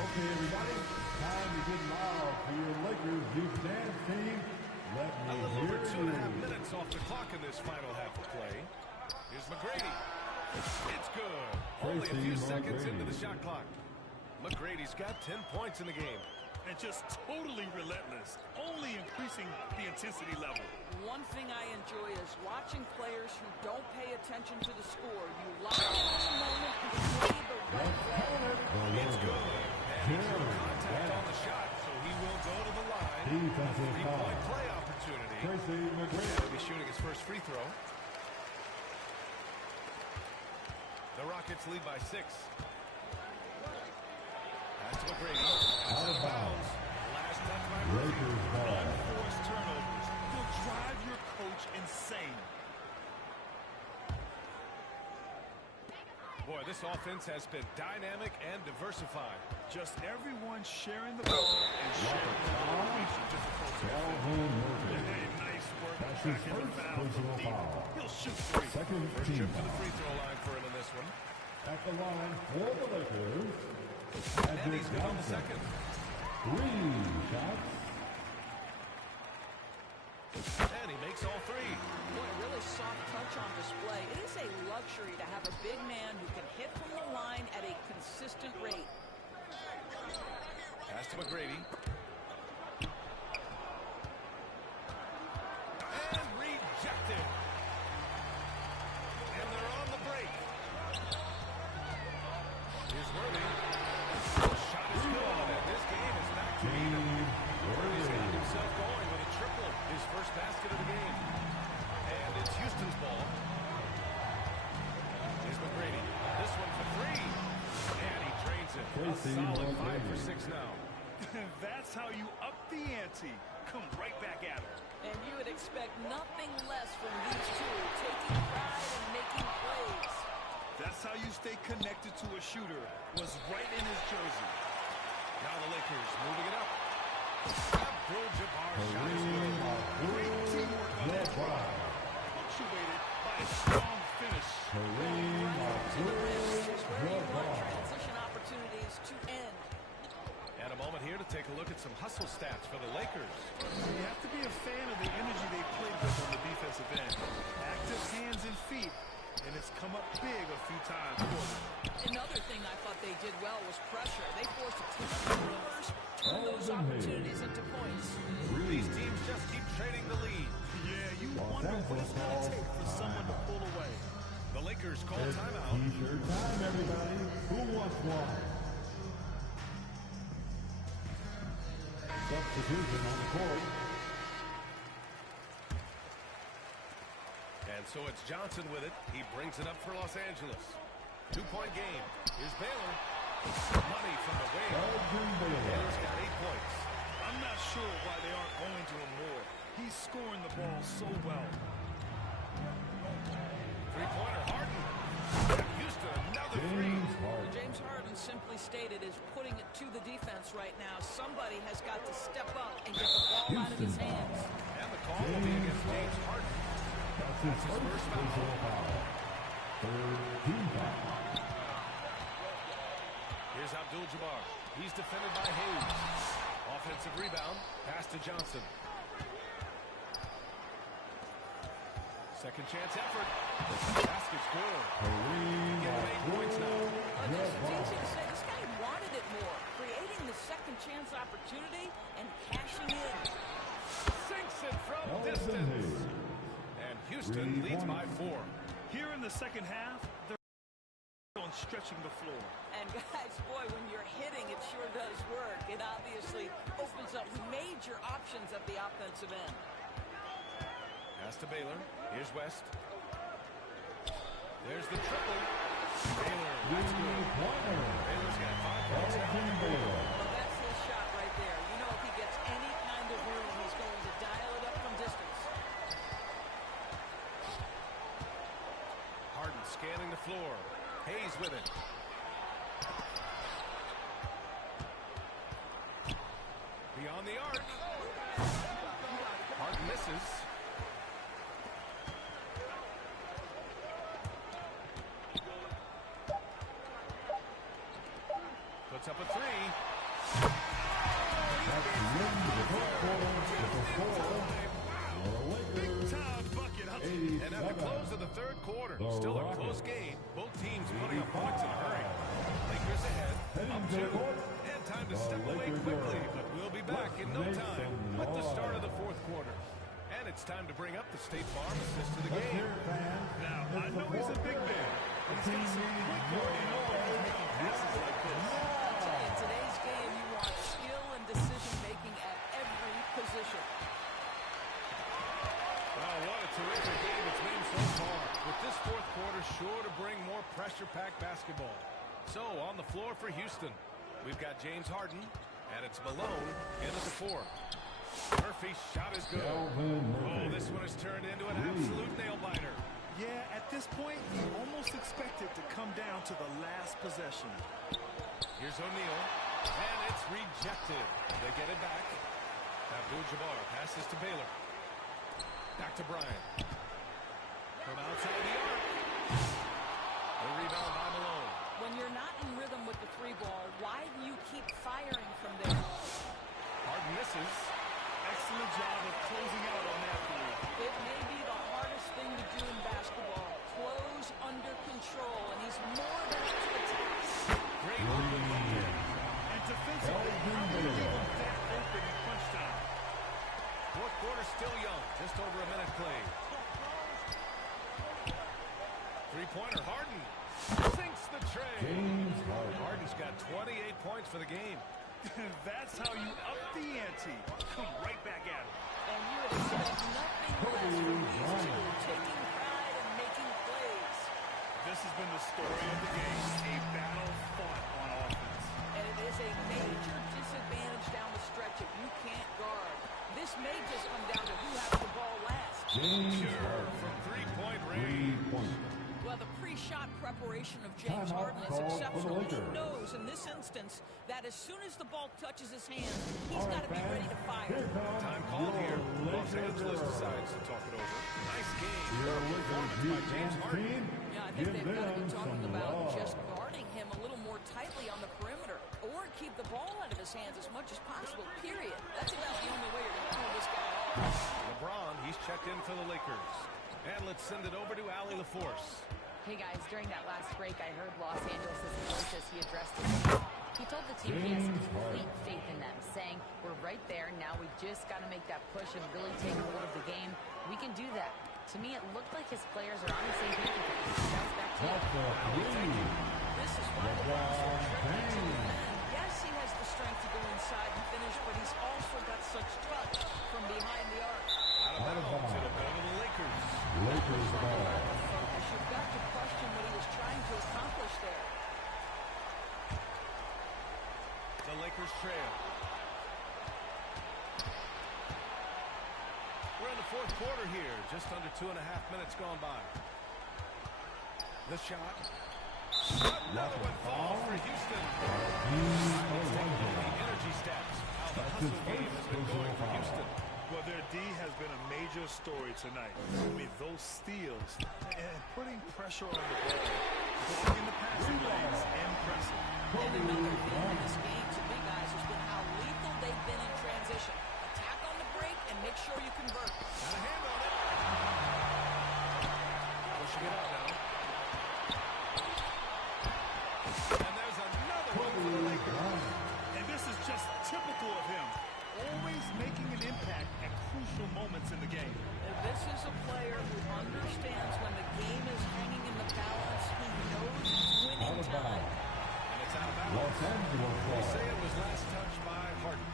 Okay, everybody, time to get loud for your Lakers Deep Dance team. Let me A little over hear 2.5 minutes off the clock in this final half of play. Here's McGrady. It's good. Only a few seconds into the shot clock. McGrady's got 10 points in the game. And just totally relentless, only increasing the intensity level. One thing I enjoy is watching players who don't pay attention to the score. You lock in on the moment and play the right play. It's good. And he's in contact on the shot, so he will go to the line. A three-point play opportunity. He'll be shooting his first free throw. The Rockets lead by 6. Pass to McGrady. Out of bounds. Last touch by Murphy. Unforced turnovers. They'll drive your coach insane. Boy, this offense has been dynamic and diversified. Just everyone sharing the ball and sharing the ball makes you difficult to defend. Hey, nice work tracking the foul from deep. He'll shoot three. First trip to the free throw line for him in this one. At the line for the Lakers, And he's good on the second. 3 shots. And he makes all 3. Boy, a really soft touch on display. It is a luxury to have a big man who can hit from the line at a consistent rate. Pass to McGrady. And rejected. And they're on the break. Here's Worthy. The shot is good, and this game is back to even. Worthy's got himself going with a triple, his first basket of the game. And it's Houston's ball. Here's McGrady. This one for 3. And he drains it. A solid 5 for 6 now. That's how you up the ante. Come right back at him. And you would expect nothing less from these two, taking pride and making plays. That's how you stay connected to a shooter. Was right in his jersey. Now the Lakers moving it up. Abdul-Jabbar shot is good. Great teamwork on that drive. Punctuated by a strong finish. Transition opportunities to end. And a moment here to take a look at some hustle stats for the Lakers. You have to be a fan of the energy they played with on the defensive end. Active hands and feet, and it's come up big a few times for them. Another thing I thought they did well was pressure. They forced a ton of turnovers, turned those opportunities into points. These teams just keep trading the lead. Yeah, you wonder what it's going to take for someone to pull away. The Lakers call timeout. T-shirt time, everybody. Who wants one? Substitution on the court. And so it's Johnson with it. He brings it up for Los Angeles. 2-point game. Here's Baylor. Money from the wing. Baylor's got 8 points. I'm not sure why they aren't going to him more. He's scoring the ball so well. Three-pointer, Harden. Houston, another three. James Harden simply stated is putting it to the defense right now. Somebody has got to step up and get the ball out of his hands. And the call will be against James Harden. That's his first foul. Third team foul. Here's Abdul-Jabbar. He's defended by Hayes. Offensive rebound. Pass to Johnson. Second chance effort. Basket's good. Getting 8 points now. It's easy to say this guy wanted it more, creating the second chance opportunity and cashing in. Sinks it from distance. And Houston leads by 4. Here in the second half, they're on stretching the floor. And guys, boy, when you're hitting, it sure does work. It obviously opens up major options at the offensive end. Pass to Baylor. Here's West. There's the triple. Baylor, that's good. Baylor's got 5 points now. Well, that's his shot right there. You know, if he gets any kind of room, he's going to dial it up from distance. Harden scanning the floor. Hayes with it. Beyond the arc. Harden misses. Puts up a three. Big time bucket. And at the close of the third quarter, still a close game. Both teams putting up points in a hurry. Lakers ahead, up 2. And time to step away quickly, but we'll be back in no time with the start of the fourth quarter. And it's time to bring up the State Farm assist to the game. Now, I know he's a big man, but he's got some quick making passes like this. In today's game, you want skill and decision-making at every position. Well, what a terrific game it's been so far. With this fourth quarter sure to bring more pressure-packed basketball. So, on the floor for Houston, we've got James Harden, and it's Malone in at the 4. Murphy's shot is good. Oh, this one has turned into an absolute nail-biter. Yeah, at this point, you almost expect it to come down to the last possession. Here's O'Neal, and it's rejected. They get it back. Abdul-Jabbar passes to Baylor. Back to Bryant. From outside the arc. The rebound by Malone. When you're not in rhythm with the 3-ball, why do you keep firing from there? Harden misses. Excellent job of closing out on that three. It may be the hardest thing to do in basketball. Close under control, and he's more than up to the task. Great open bucket. And defensively, how do you leave him that open in crunch time? Fourth quarter still young. Just over a minute played. Three-pointer, Harden. Sinks the tray. Harden's got 28 points for the game. That's how you up the ante. Come right back at him. And you would expect nothing less from these two, taking pride and making plays. This has been the story of the game, a battle fought on offense. And it is a major disadvantage down the stretch if you can't guard. This may just come down to who has the ball last. Sure, from three-point range. Well, the pre-shot preparation of James Harden is exceptional. He knows in this instance that as soon as the ball touches his hands, he's got to be ready to fire. Time called here. Los Angeles decides to talk it over. Nice game. Performance by James Harden. Yeah, I think they've got to be talking about just guarding him a little more tightly on the perimeter or keep the ball out of his hands as much as possible, period. That's about the only way you're going to pull this guy off. LeBron, he's checked in for the Lakers. And let's send it over to Allie LaForce. Hey guys, during that last break, I heard Los Angeles' coach as he addressed the team. He told the team he has complete faith in them, saying, we're right there, now we just got to make that push and really take hold of the game. We can do that. To me, it looked like his players are on the same page with him. That's back to you. This is why the ball's so tricky to defend. Yes, he has the strength to go inside and finish, but he's also got such touch from behind the arc. Out of bounds, it'll go to the Lakers. Lakers ball. You've got to question what he was trying to accomplish there. The Lakers trail. We're in the fourth quarter here. Just under 2.5 minutes gone by. The shot. Another one falls for Houston. Let's take a look at the energy stats. How the hustle game has been going for Houston. Well, their D has been a major story tonight. I mean, those steals and putting pressure on the ball, blocking the passing lanes, and pressing. And another thing in this game, to me, guys, has been how lethal they've been in transition. Attack on the break and make sure you convert. Got a hand on it. Pushing it out now. And there's another one for the Lakers. And this is just typical of him. Always making an impact at crucial moments in the game. And this is a player who understands when the game is hanging in the balance. He knows it's winning time. And it's out of bounds. They say it was last touched by Harden.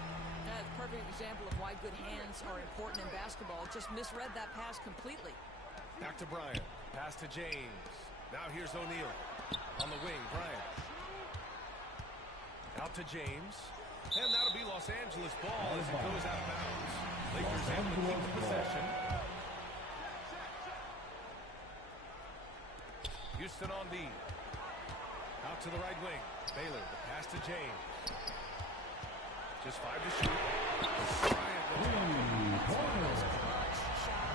That's perfect example of why good hands are important in basketball. Just misread that pass completely. Back to Bryant. Pass to James. Now here's O'Neal. On the wing, Bryant. Out to James. And that'll be Los Angeles ball as it goes out of bounds. Lakers able to keep the possession. Houston on D. Out to the right wing. Baylor, the pass to James. Just 5 to shoot. Bryant goes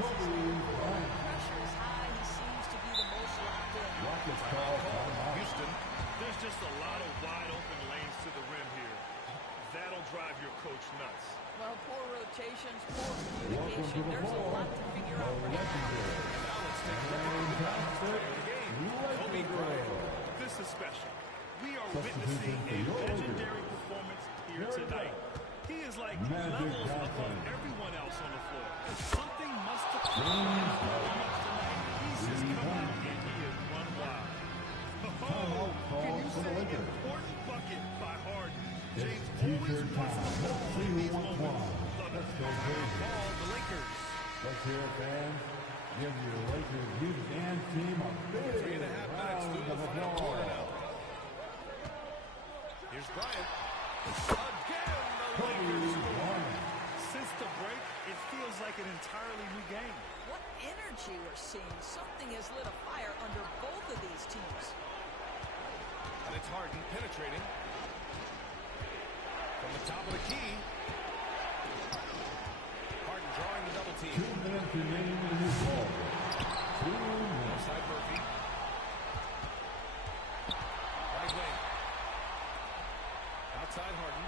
Pressure is high. He seems to be the most locked in. Houston. There's just a lot of wide open lanes to the rim here. That'll drive your coach nuts. Well, poor rotations, poor communication. There's a lot to figure out right now. Kobe Bryant. This is special. We are witnessing a legendary performance here tonight. He is like levels above everyone else on the floor. Something must have changed tonight. He's just come out and he has run wild. Oh, can you say important bucket by Harden? James always wants the ball in these moments. Love it. Ball, the Lakers. Let's hear it, fans. Give your Lakers youth and team a big 3.5 minutes through the final quarter now. Here's Bryant. Again, the Lakers score. Since the break, it feels like an entirely new game. What energy we're seeing. Something has lit a fire under both of these teams. And it's Harden penetrating. From the top of the key. Harden drawing the double team. 2 minutes remaining in this ball. Outside Murphy. Right wing. Outside Harden.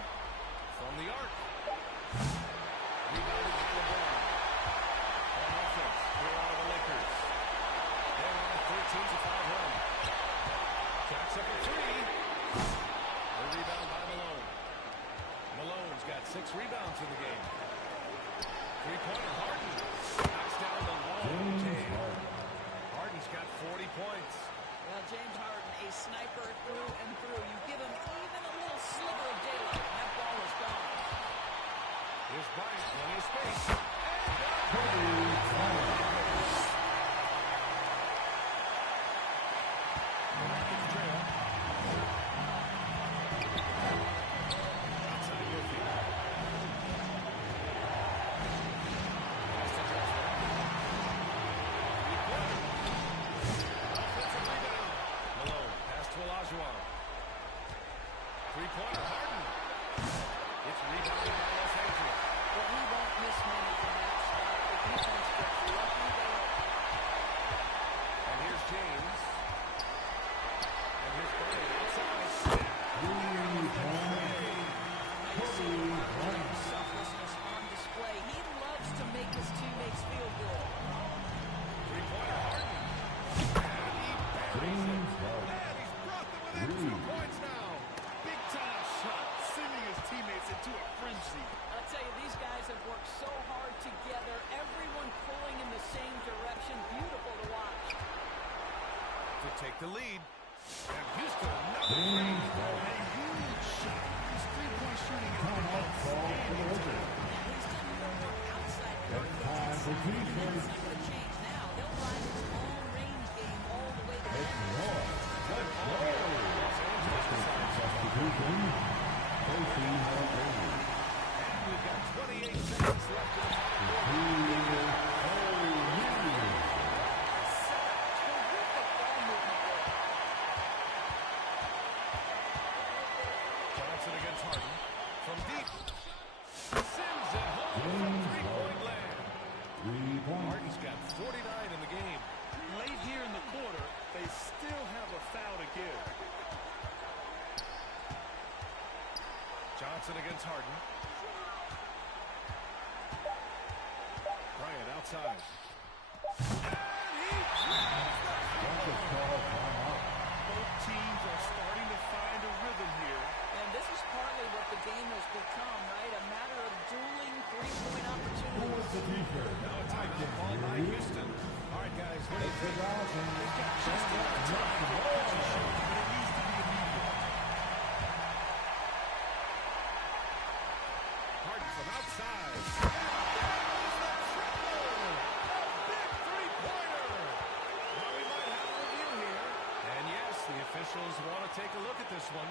From the arc. Rebounded by LeBron. On offense. Here are the Lakers. They're on a 13-5 run. Jacks up a 3. The rebound by Malone. Malone's got 6 rebounds in the game. Three-pointer Harden. Knocks down the long James. Harden's got 40 points. Well, James Harden, a sniper through and through. You give him even a little sliver of daylight, and that ball is gone. Here's Bryant, plenty of space. Outside Murphy. Offensive rebound. Malone, pass to Olajuwon. Three-pointer, Harden. It's rebounded by Los Angeles. Well, he won't miss many from that spot. The defense gets lucky there. And here's James. And here's Bryant outside. Selflessness on display. He loves to make his teammates feel good. Three-pointer Harden. And he buries it. And he's brought them within 2 points now. Big-time shot, sending his teammates into a frenzy. I'll tell you, these guys have worked so hard together. Everyone pulling in the same direction. Beautiful to watch. To take the lead. And Houston, another A huge shot. His three-point shooting has been outstanding tonight. He's done more work outside the arc. That's not going to change now. They'll ride his long-range game all the way to the end. And we've got 28 seconds left in the Johnson against Harden. From deep. Sends it home from three-point land. Harden's got 49 in the game. Late here in the quarter, they still have a foul to give. Johnson against Harden. Bryant outside. Both teams are starting to find a rhythm here. And this is partly what the game has become, right? A matter of dueling three-point opportunities. Now a tight ball by Houston. All right, guys, what do you think? They've got just enough time for a catch and shoot, but it needs to be immediate. Harden from outside. take a look at this one.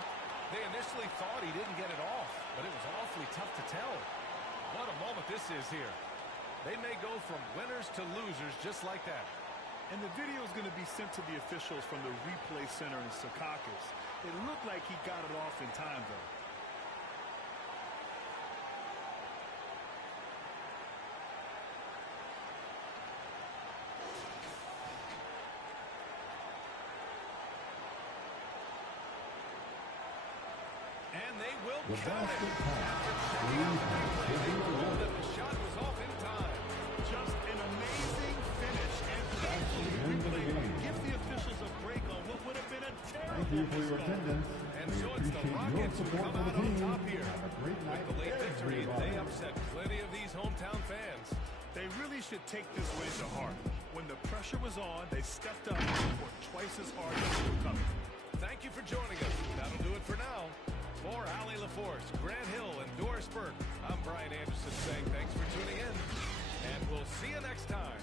They initially thought he didn't get it off, but it was awfully tough to tell. What a moment this is here. They may go from winners to losers just like that. And the video is going to be sent to the officials from the replay center in Secaucus. It looked like he got it off in time, though. And they will count it. After checking out the replay, they ruled that the shot was off in time. Just an amazing finish. And thankfully, the replay gives the officials a break on what would have been a terrible Thank you for your attendance. And so it's the Rockets who come out on top here. With the late victory, they upset plenty of these hometown fans. They really should take this win to heart. When the pressure was on, they stepped up and worked twice as hard as they were coming. Thank you for joining us. That'll do it for now. For Allie LaForce, Grant Hill, and Doris Burke, I'm Brian Anderson saying thanks for tuning in, and we'll see you next time.